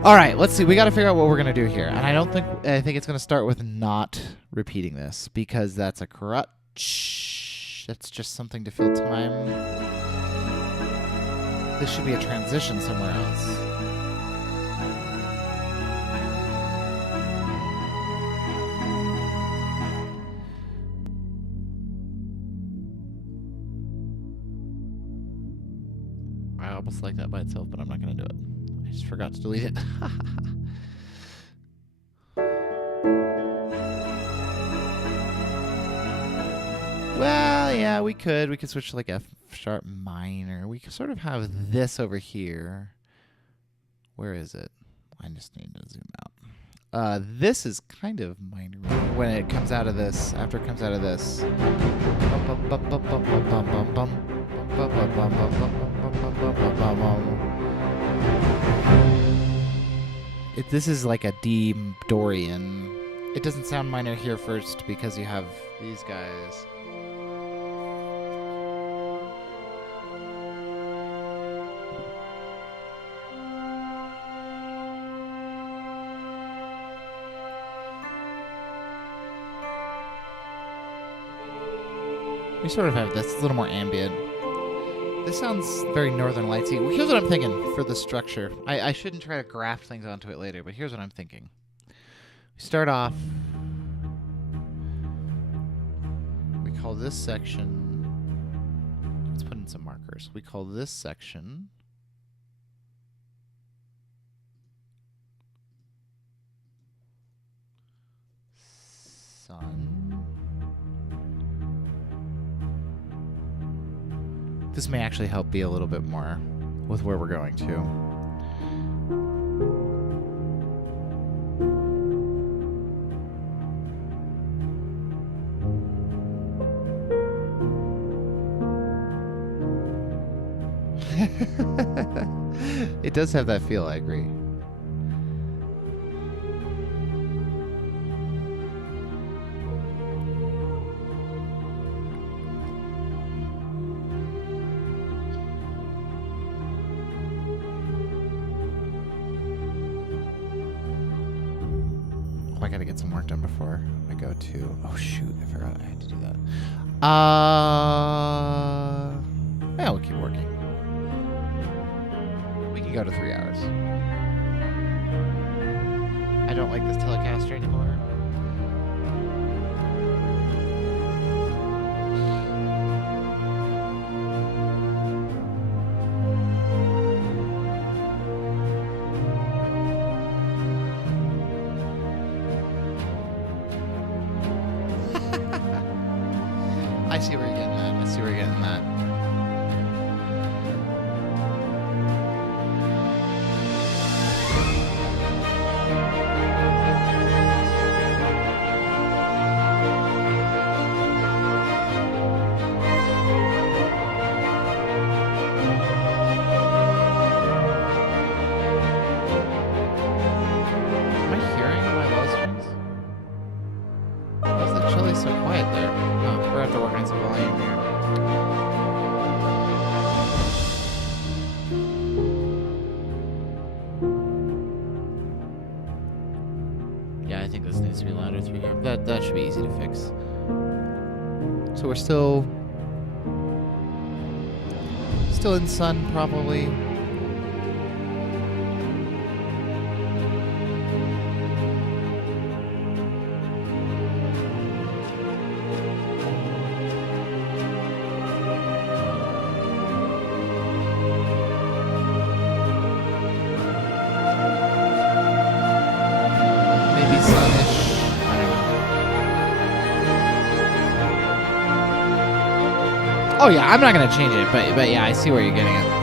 all right, let's see. We got to figure out what we're gonna do here, and I think it's gonna start with not repeating this because that's a crutch. That's just something to fill time. This should be a transition somewhere else. I almost like that by itself, but I'm not going to do it. I just forgot to delete it. Well, yeah, we could. We could switch to like F sharp minor. We could sort of have this over here. Where is it? I just need to zoom out. This is kind of minor when it comes out of this. After it comes out of this. This is like a D Dorian. It doesn't sound minor here first because you have these guys. We sort of have this a little more ambient. This sounds very Northern Lightsy. Well, here's what I'm thinking for the structure. I shouldn't try to graft things onto it later, but here's what I'm thinking. We start off. We call this section. Let's put in some markers. We call this section. Sun. This may actually help be a little bit more with where we're going to. It does have that feel, I agree. I gotta get some work done before I go to... Oh shoot, I forgot I had to do that. Yeah, we'll keep working. We can go to 3 hours. I don't like this Telecaster anymore. I see where you're getting at. I see where you're getting at. Am I hearing my low strings? Why is the chili so quiet there? Oh, we're gonna have to work on some volume here. Yeah, I think this needs to be louder through here. That should be easy to fix. So we're still in sun, probably. Maybe sunnish. I don't know. Oh yeah, I'm not gonna change it, but yeah, I see where you're getting at.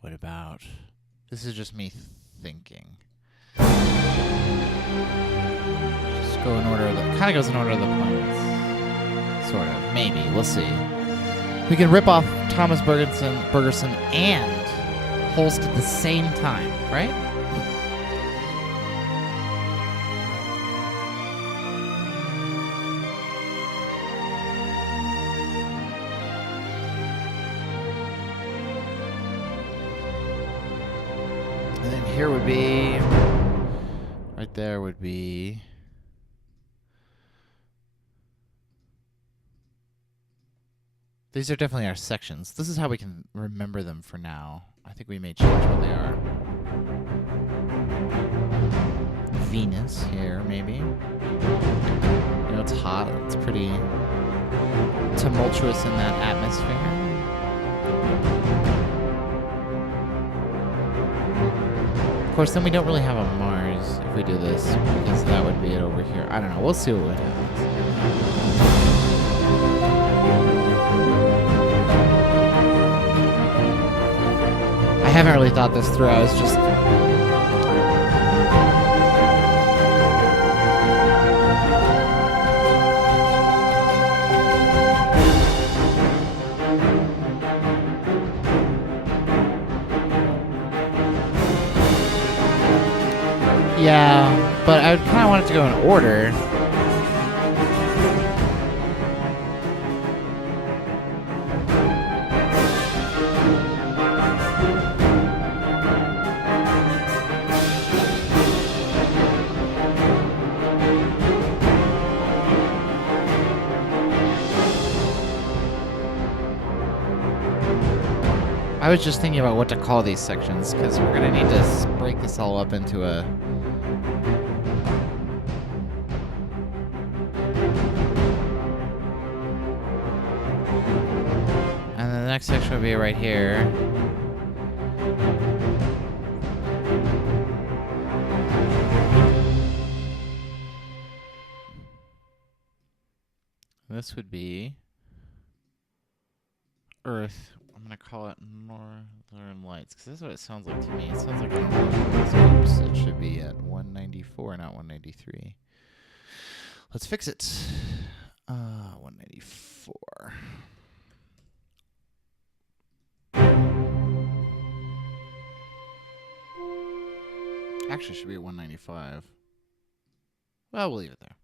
What about? This is just me thinking. Just go in order of the, kind of goes in order of the planets. Sort of. Maybe. We'll see. We can rip off Thomas Bergerson and Holst at the same time, right? And then here would be, right there would be, these are definitely our sections. This is how we can remember them for now. I think we may change what they are. Venus here, maybe. You know, it's hot. It's pretty tumultuous in that atmosphere. Of course, then we don't really have a Mars if we do this, because that would be it over here. I don't know. We'll see what happens. I haven't really thought this through. I was just... Yeah, but I kind of want it to go in order. I was just thinking about what to call these sections, because we're going to need to break this all up into a... And then the next section would be right here. This would be Earth. I'm going to call it Northern Lights, because this is what it sounds like to me. It sounds like oops, it should be at 194, not 193. Let's fix it. 194. Actually, it should be at 195. Well, we'll leave it there.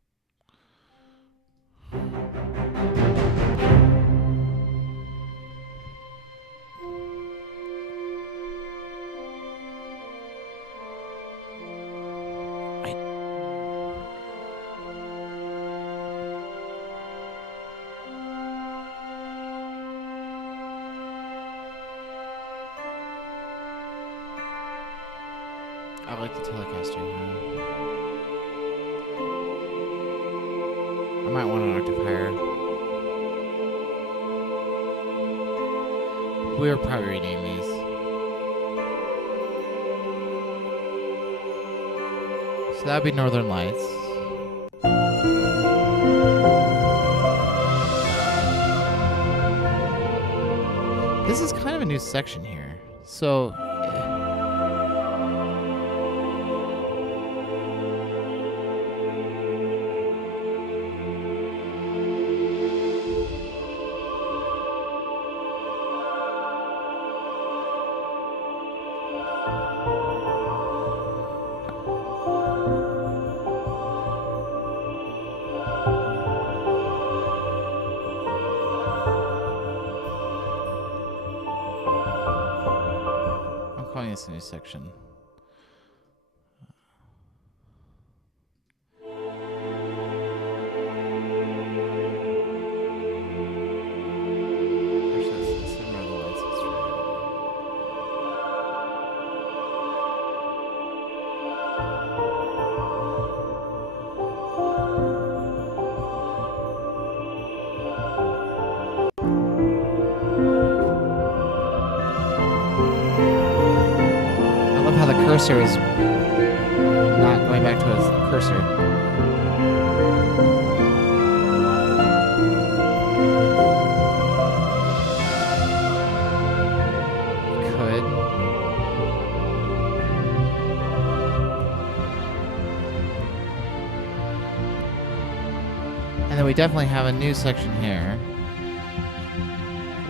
I like the Telecaster. I might want an octave higher. We'll probably rename these. So that would be Northern Lights. This is kind of a new section here. So... calling this a new section. Cursor is not going back to his cursor. Could. And then we definitely have a new section here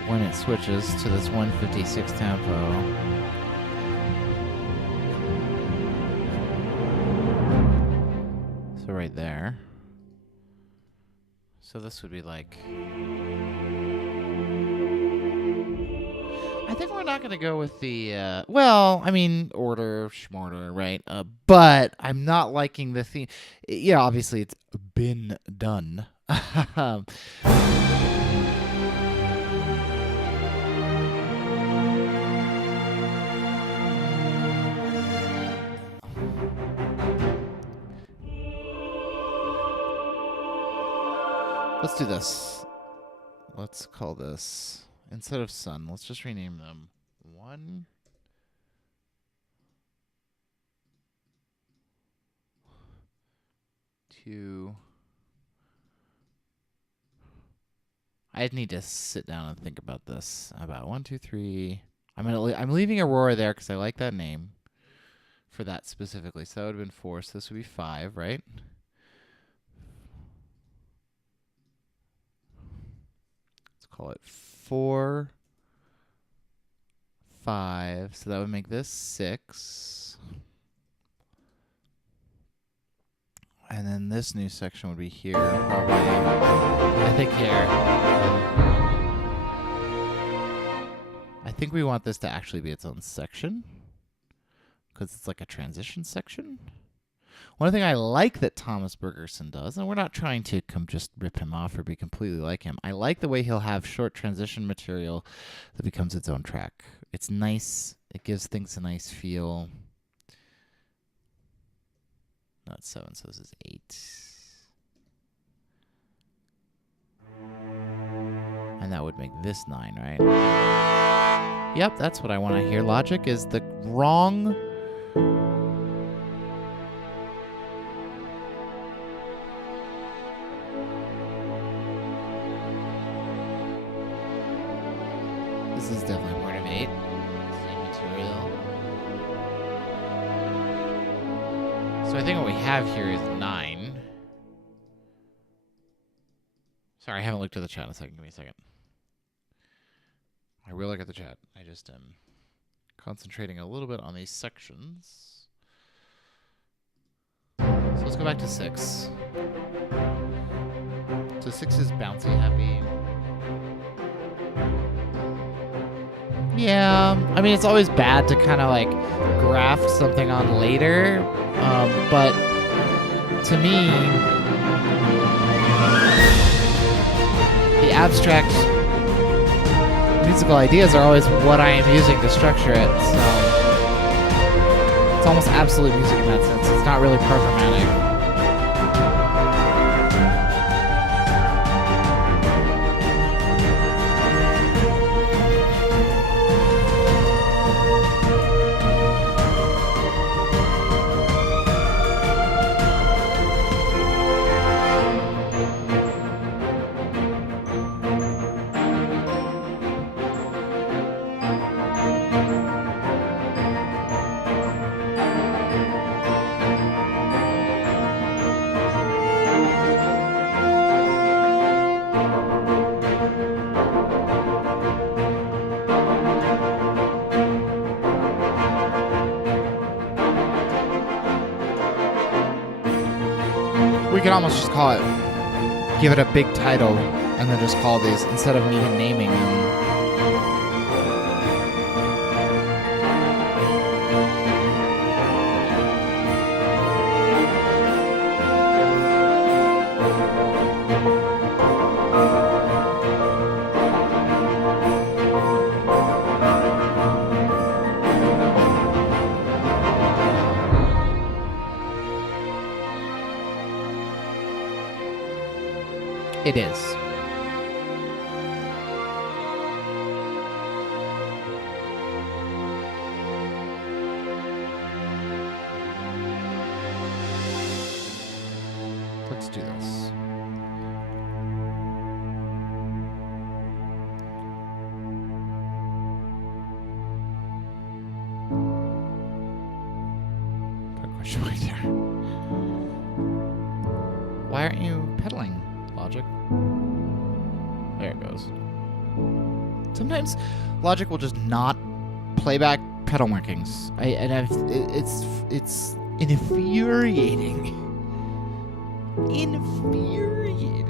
when it switches to this 156 tempo. Right there. So this would be like... I think we're not going to go with the... well, I mean, order, schmorder, right? But I'm not liking the theme. Yeah, obviously it's been done. Let's do this. Let's call this, instead of sun, let's just rename them 1, 2. I need to sit down and think about this. About 1, 2, 3. I'm leaving Aurora there because I like that name for that specifically. So that would have been 4. So this would be 5, right? Call it 4, 5. So that would make this 6. And then this new section would be here, probably. I think here. I think we want this to actually be its own section, because it's like a transition section. One thing I like that Thomas Bergerson does, and we're not trying to just rip him off or be completely like him, I like the way he'll have short transition material that becomes its own track. It's nice. It gives things a nice feel. Not 7, so this is 8. And that would make this 9, right? Yep, that's what I want to hear. Logic is the wrong... This is definitely part of 8. Same material. So I think what we have here is 9. Sorry, I haven't looked at the chat in a second. Give me a second. I will look at the chat. I just am concentrating a little bit on these sections. So let's go back to 6. So 6 is bouncy happy. Yeah, I mean, it's always bad to kind of like graft something on later, but to me, the abstract musical ideas are always what I am using to structure it, so it's almost absolute music in that sense. It's not really programmatic. We could almost just call it, give it a big title, and then just call these, instead of me naming them. It is. Let's do this. Put a question mark there. Why aren't you pedaling, Logic? There it goes. Sometimes Logic will just not play back pedal markings. It's infuriating. Infuriating.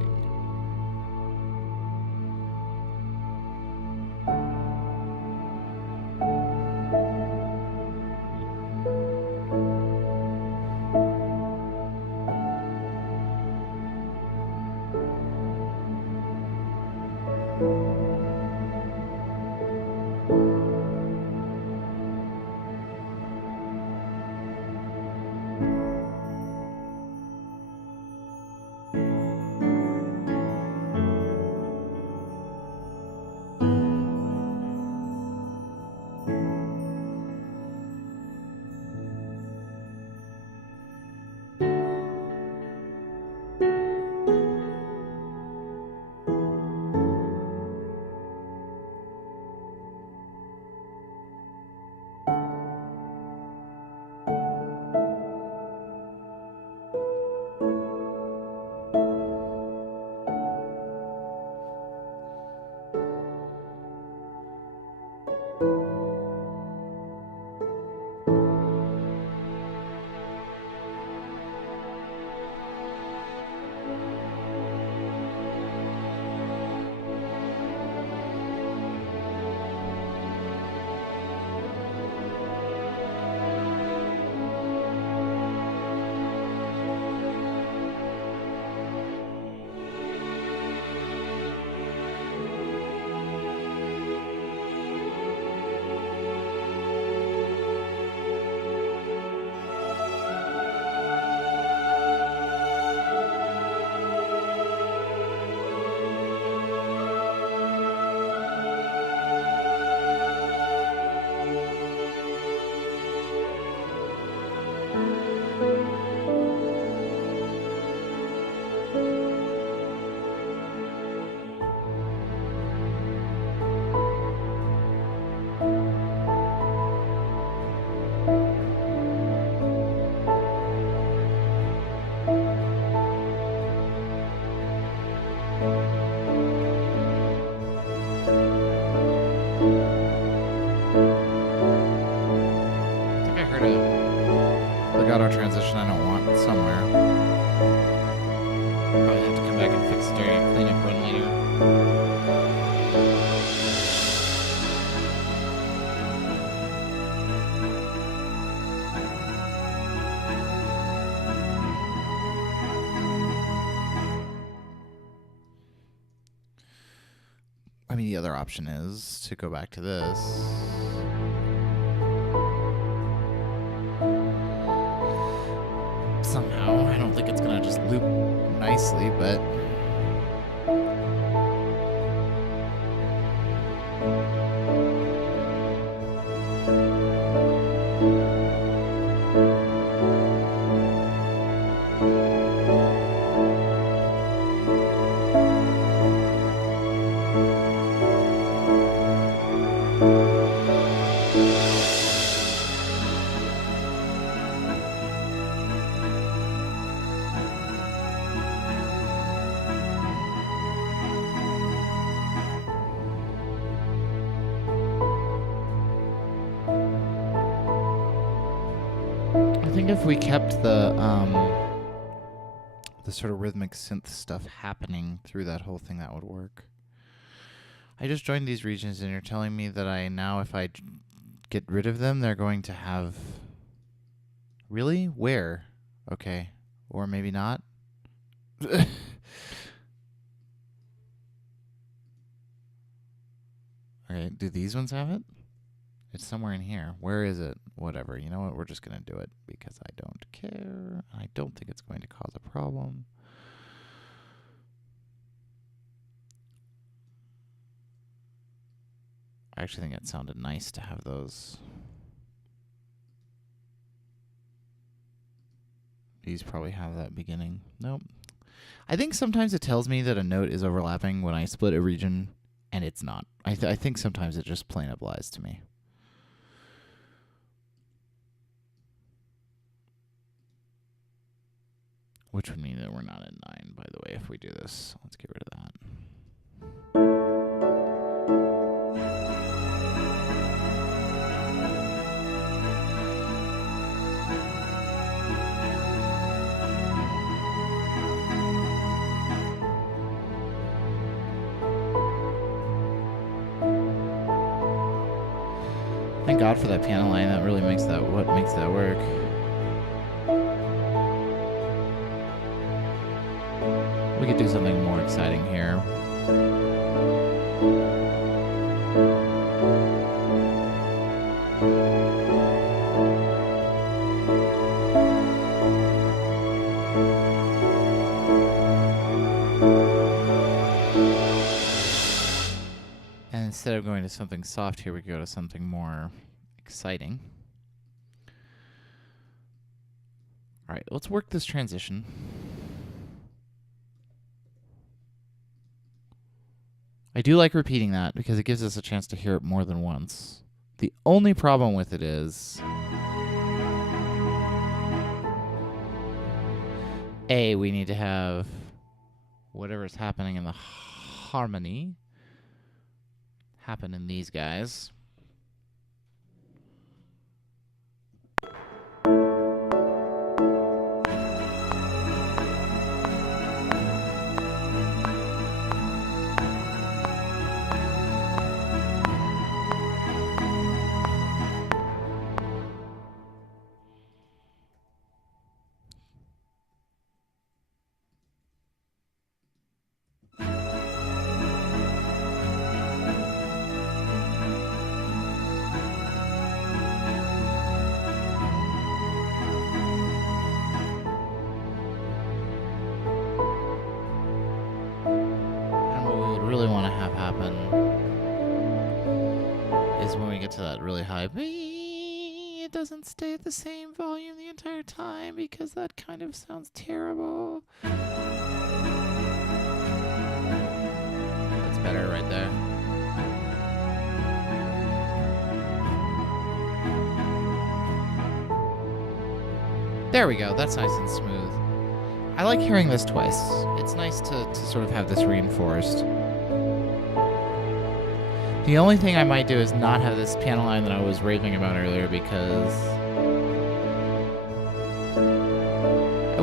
other option is to go back to this. Somehow, I don't think it's gonna just loop nicely, but I think if we kept the sort of rhythmic synth stuff happening through that whole thing, that would work. I just joined these regions, and you're telling me that if I get rid of them, they're going to have... Really? Where? Okay. Or maybe not? Okay, do these ones have it? It's somewhere in here. Where is it? Whatever. You know what? We're just going to do it because I don't care. I don't think it's going to cause a problem. I actually think it sounded nice to have those. These probably have that beginning. Nope. I think sometimes it tells me that a note is overlapping when I split a region, and it's not. I think sometimes it just plain up lies to me. Which would mean that we're not at 9, by the way, if we do this. Let's get rid of that. Thank God for that piano line. That really makes that work. We could do something more exciting here. And instead of going to something soft here, we go to something more exciting. All right, let's work this transition. I do like repeating that because it gives us a chance to hear it more than once. The only problem with it is we need to have whatever's happening in the harmony happen in these guys. To that really high, it doesn't stay at the same volume the entire time because that kind of sounds terrible. That's better right there. There we go. That's nice and smooth. I like hearing this twice. It's nice to sort of have this reinforced. The only thing I might do is not have this piano line that I was raving about earlier because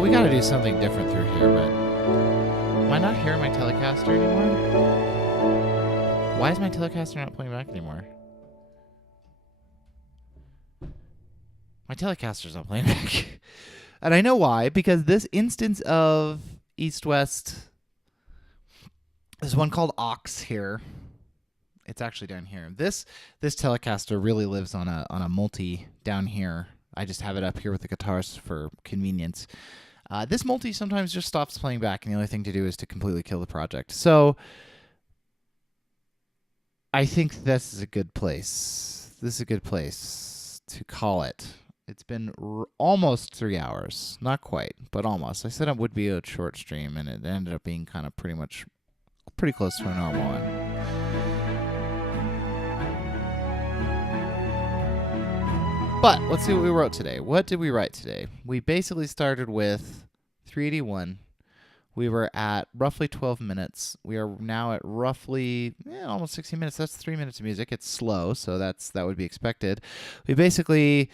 we gotta do something different through here, but am I not hearing my Telecaster anymore? Why is my Telecaster not playing back anymore? My Telecaster's not playing back. And I know why, because this instance of East-West, there's one called Aux here. It's actually down here. This Telecaster really lives on a multi down here. I just have it up here with the guitars for convenience. This multi sometimes just stops playing back, and the only thing to do is to completely kill the project. So I think this is a good place. This is a good place to call it. It's been almost 3 hours. Not quite, but almost. I said it would be a short stream, and it ended up being kind of pretty close to a normal one. But let's see what we wrote today. What did we write today? We basically started with 381. We were at roughly 12 minutes. We are now at roughly almost 60 minutes. That's 3 minutes of music. It's slow, so that would be expected. We basically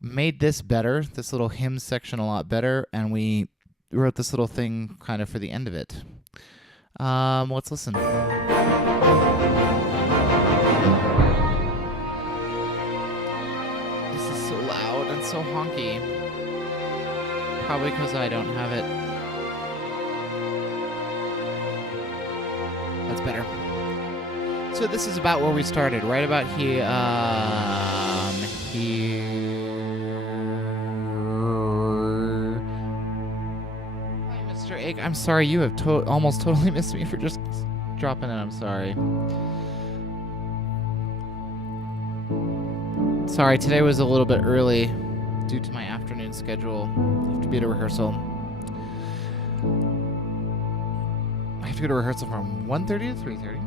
made this better, this little hymn section a lot better, and we wrote this little thing kind of for the end of it. Let's listen. So honky. Probably because I don't have it. That's better. So this is about where we started, right about here. Here. Hi, Mr. Egg. I'm sorry, you have almost totally missed me for just dropping in. I'm sorry. Sorry, today was a little bit early. Due to my afternoon schedule, I have to be at a rehearsal. I have to go to rehearsal from 1:30 to 3:30.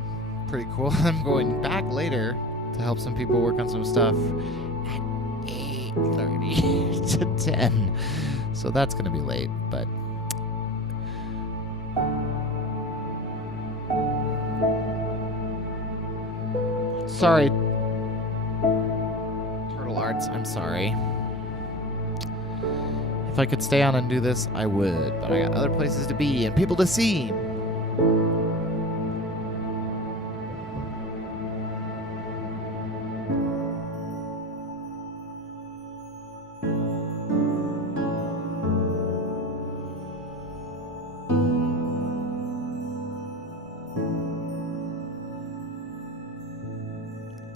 Pretty cool. I'm going back later to help some people work on some stuff at 8:30 to 10. So that's going to be late, but sorry. Turtle Arts, I'm sorry. If I could stay on and do this, I would, but I got other places to be and people to see.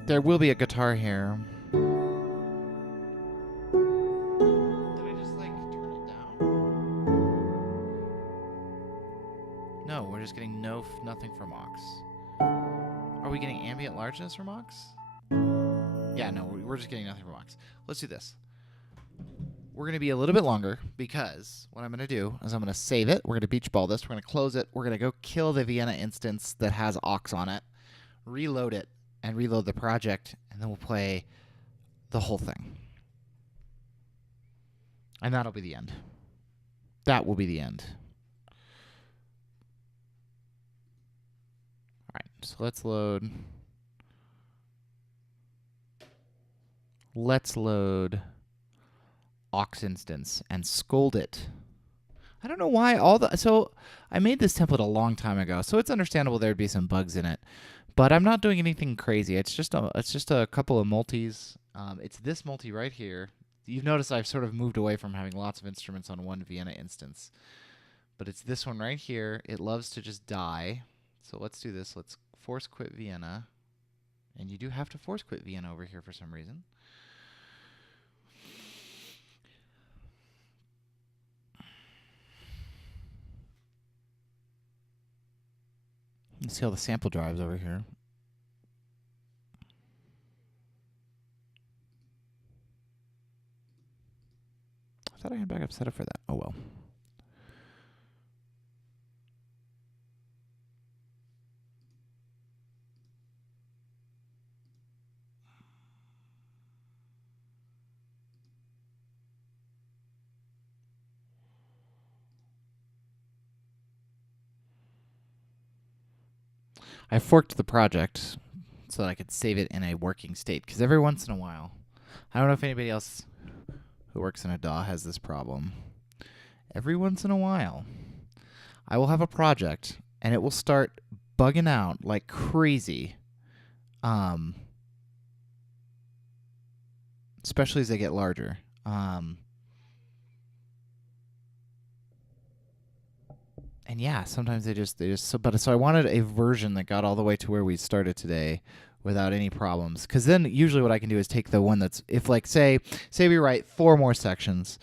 There will be a guitar here. Getting nothing from aux. Are we getting ambient largeness from aux? Yeah, no, we're just getting nothing from aux. Let's do this. We're going to be a little bit longer because what I'm going to do is I'm going to save it. We're going to beach ball this. We're going to close it. We're going to go kill the Vienna instance that has aux on it, reload it, and reload the project, and then we'll play the whole thing. And that'll be the end. That will be the end. So let's load aux instance and scold it. I don't know why so I made this template a long time ago, so it's understandable there'd be some bugs in it, but I'm not doing anything crazy. It's just a couple of multis. It's this multi right here. You've noticed I've sort of moved away from having lots of instruments on one Vienna instance, but it's this one right here. It loves to just die. So let's do this. Let's force quit Vienna. And you do have to force quit Vienna over here for some reason. Let's see all the sample drives over here. I thought I had backup set up for that. Oh well. I forked the project so that I could save it in a working state, because every once in a while, I don't know if anybody else who works in a DAW has this problem. Every once in a while, I will have a project, and it will start bugging out like crazy, especially as they get larger. and yeah, sometimes they just so I wanted a version that got all the way to where we started today without any problems. Because then usually what I can do is take the one that's, if like say we write 4 more sections,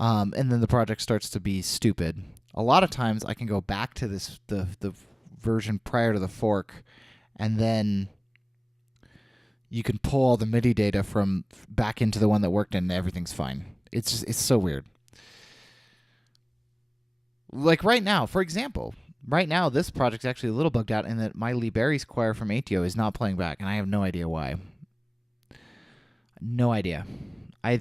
and then the project starts to be stupid. A lot of times I can go back to the version prior to the fork, and then you can pull all the MIDI data from back into the one that worked, and everything's fine. It's so weird. Like right now, for example, this project's actually a little bugged out in that my Lee Barry's choir from ATO is not playing back, and I have no idea why. No idea. I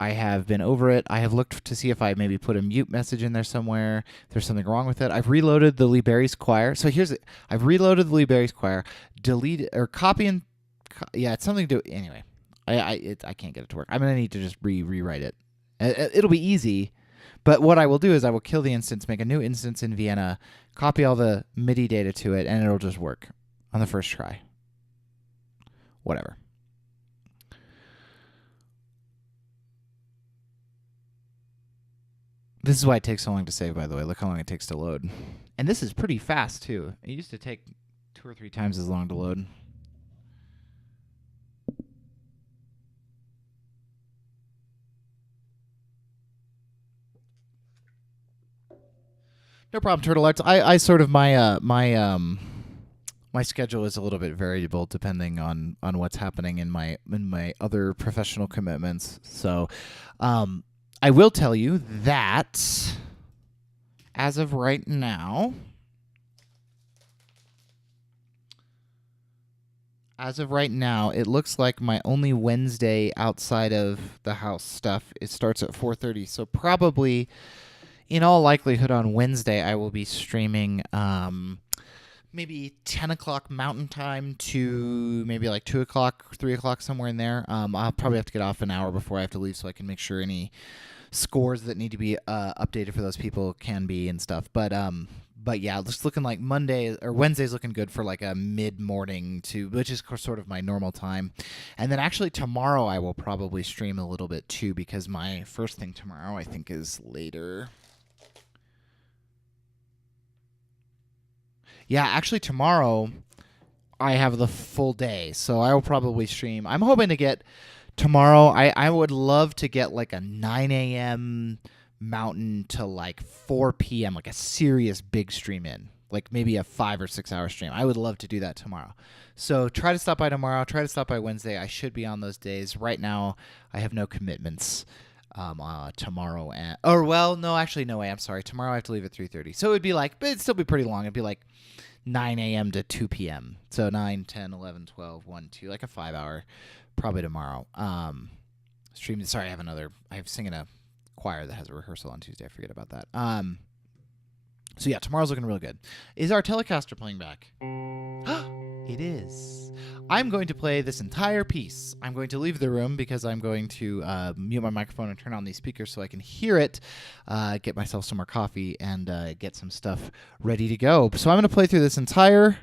have been over it. I have looked to see if I maybe put a mute message in there somewhere. If there's something wrong with it. I've reloaded the Lee Barry's choir. So here's it. I've reloaded the Lee Barry's choir. Delete or copy and yeah, it's something to anyway. I can't get it to work. I'm gonna need to just rewrite it. It'll be easy. But what I will do is I will kill the instance, make a new instance in Vienna, copy all the MIDI data to it, and it'll just work on the first try. Whatever. This is why it takes so long to save, by the way. Look how long it takes to load. And this is pretty fast, too. It used to take 2 or 3 times as long to load. No problem, Turtle Arts. I sort of my schedule is a little bit variable depending on what's happening in my other professional commitments. So, I will tell you that as of right now, it looks like my only Wednesday outside of the house stuff, it starts at 4:30. So probably, in all likelihood, on Wednesday I will be streaming maybe 10 o'clock Mountain Time to maybe like 2 o'clock, 3 o'clock, somewhere in there. I'll probably have to get off an hour before I have to leave so I can make sure any scores that need to be updated for those people can be and stuff. But yeah, just looking like Monday or Wednesday's looking good for like a mid-morning which is sort of my normal time. And then actually tomorrow I will probably stream a little bit too, because my first thing tomorrow I think is later. Yeah, actually tomorrow I have the full day, so I will probably stream. I'm hoping to get tomorrow, I would love to get like a 9 a.m. Mountain to like 4 p.m., like a serious big stream in, like maybe a 5 or 6 hour stream. I would love to do that tomorrow. So try to stop by tomorrow, try to stop by Wednesday. I should be on those days. Right now, I have no commitments tomorrow. No, actually, no way. I'm sorry. Tomorrow I have to leave at 3:30. So it would be like, but it'd still be pretty long. It'd be like 9 a.m. to 2 p.m. So 9, 10, 11, 12, 1, 2, like a 5 hour probably tomorrow. Stream. Sorry, I have singing a choir that has a rehearsal on Tuesday. I forget about that. So yeah, tomorrow's looking real good. Is our Telecaster playing back? It is. I'm going to play this entire piece. I'm going to leave the room because I'm going to mute my microphone and turn on these speakers so I can hear it, get myself some more coffee, and get some stuff ready to go. So I'm going to play through this entire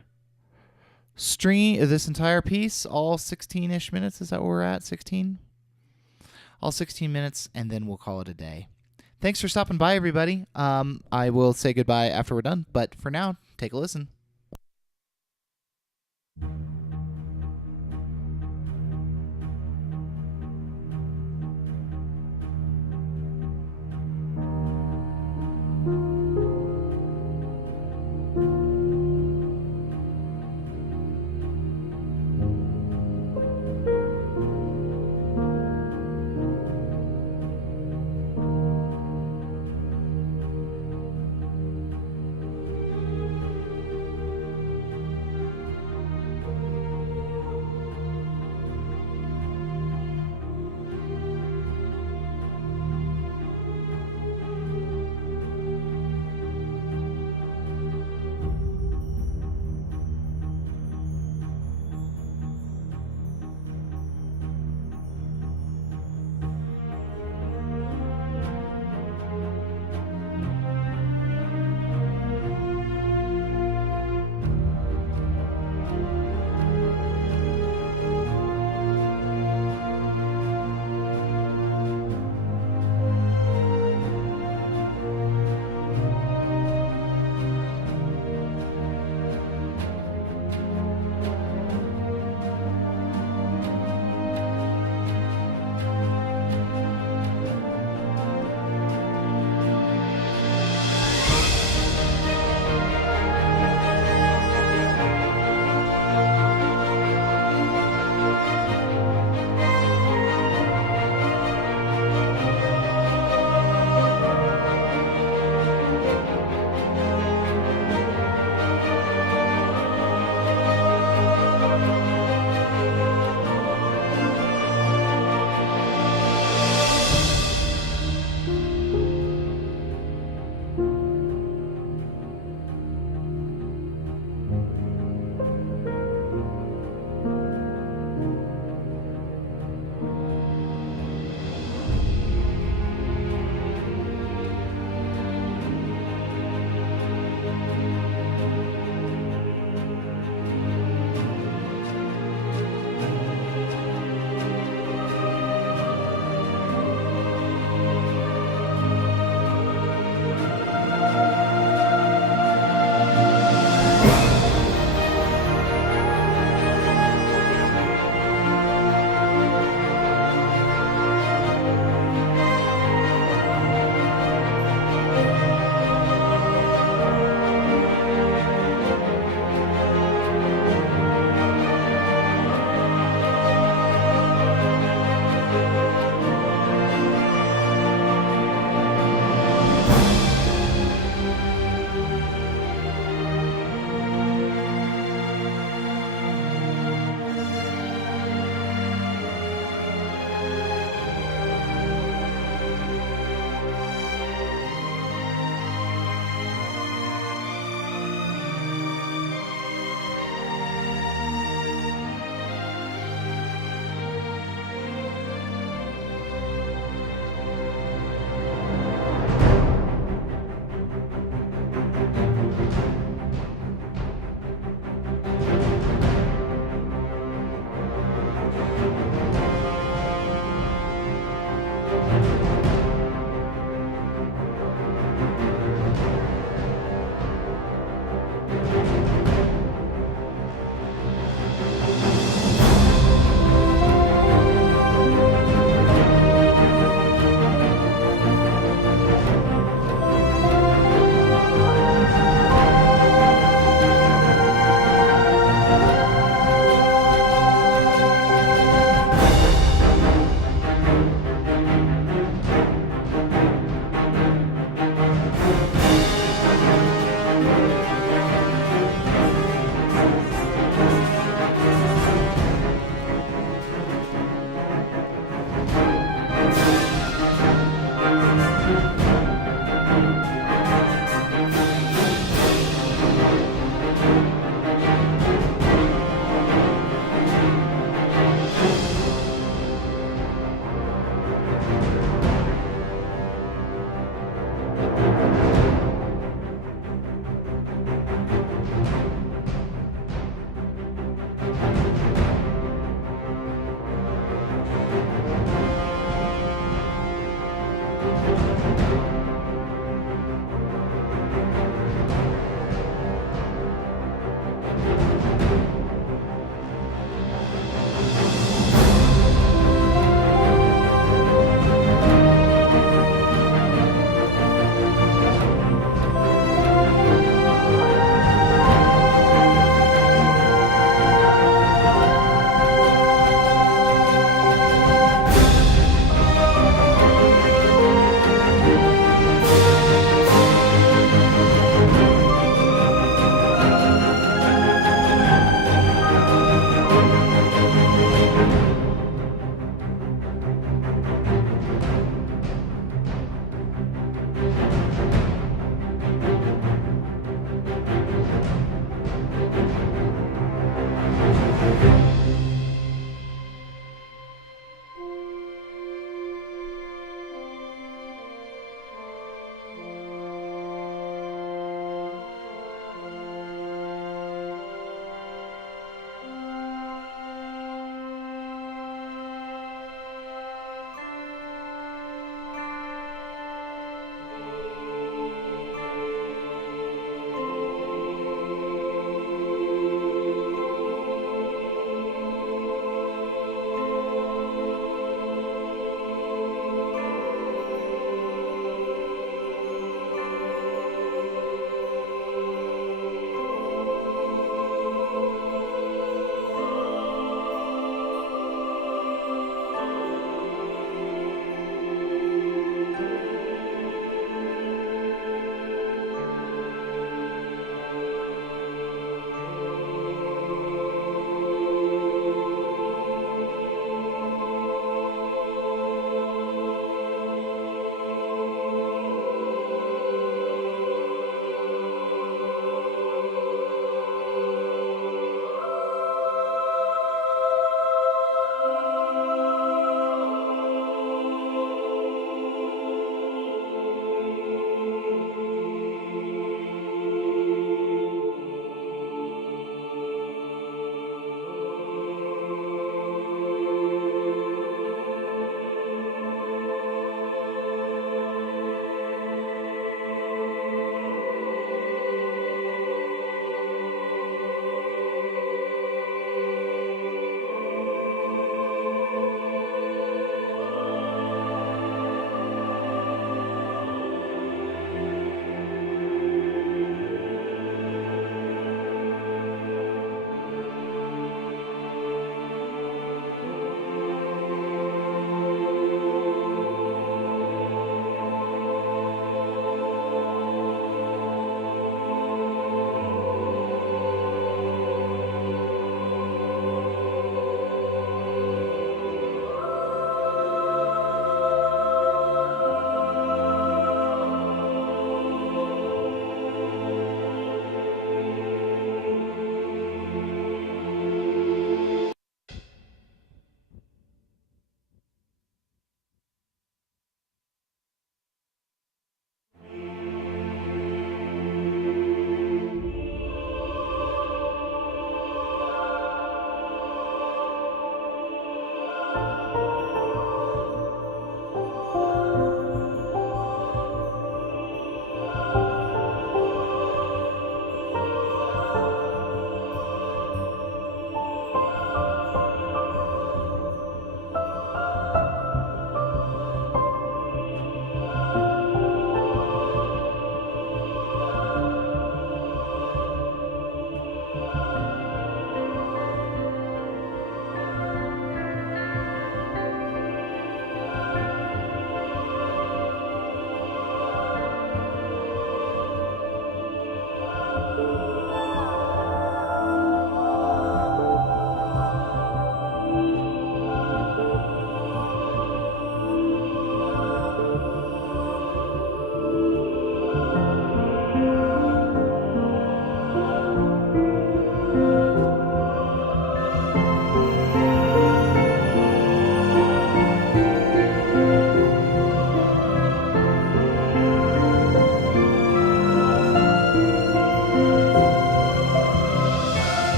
piece, all 16-ish minutes. Is that where we're at? 16? All 16 minutes, and then we'll call it a day. Thanks for stopping by, everybody. I will say goodbye after we're done, but for now, take a listen.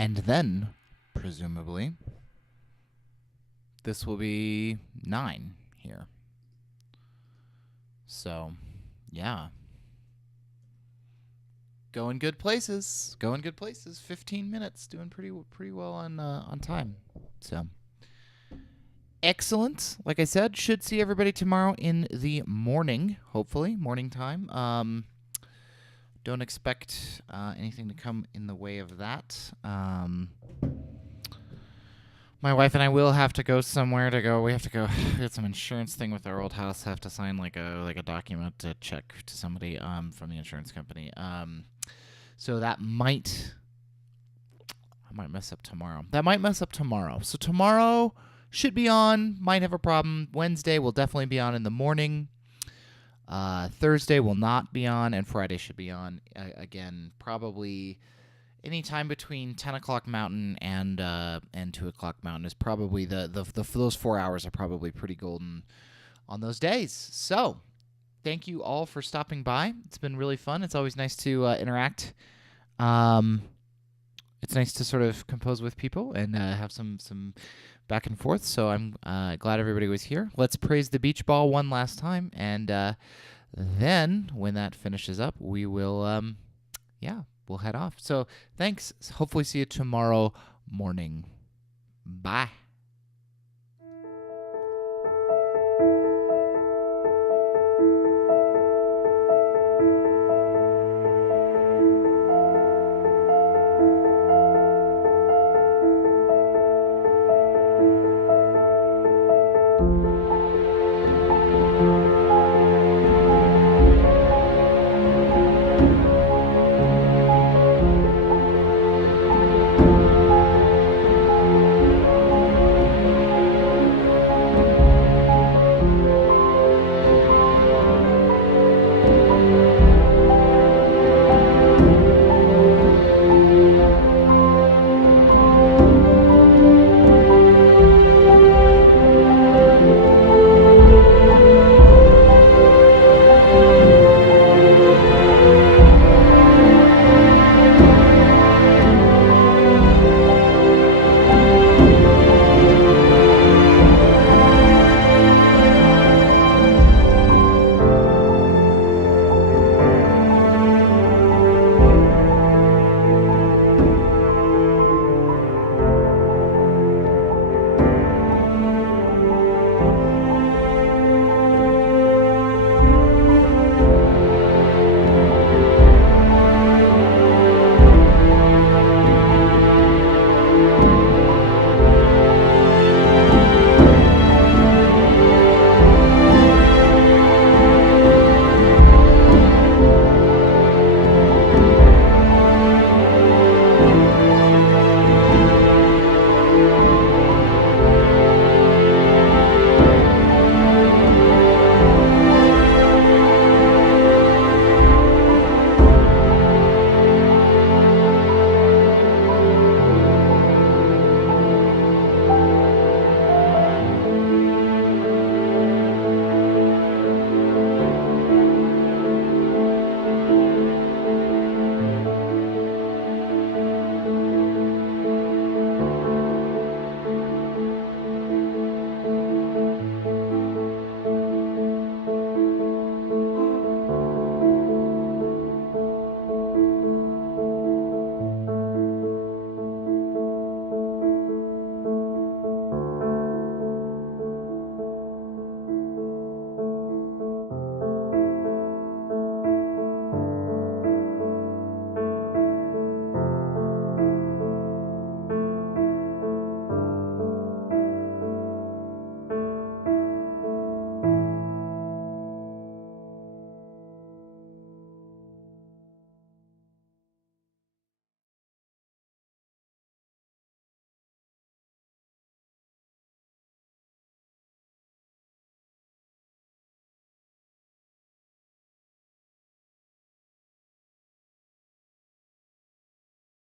And then, presumably, this will be 9 here. So, yeah. Going good places. 15 minutes. Doing pretty well on time. So, excellent. Like I said, should see everybody tomorrow in the morning, hopefully, morning time. Don't expect anything to come in the way of that. My wife and I will have to go somewhere to go. We have to go get some insurance thing with our old house. Have to sign like a document to check to somebody from the insurance company. So that I might mess up tomorrow. So tomorrow should be on. Might have a problem. Wednesday will definitely be on in the morning. Thursday will not be on, and Friday should be on again. Probably any time between 10 o'clock Mountain and 2 o'clock Mountain is probably those 4 hours are probably pretty golden on those days. So, thank you all for stopping by. It's been really fun. It's always nice to interact. It's nice to sort of compose with people and have some back and forth. So I'm glad everybody was here. Let's praise the beach ball one last time, and then when that finishes up, we will we'll head off. So thanks. Hopefully see you tomorrow morning. Bye.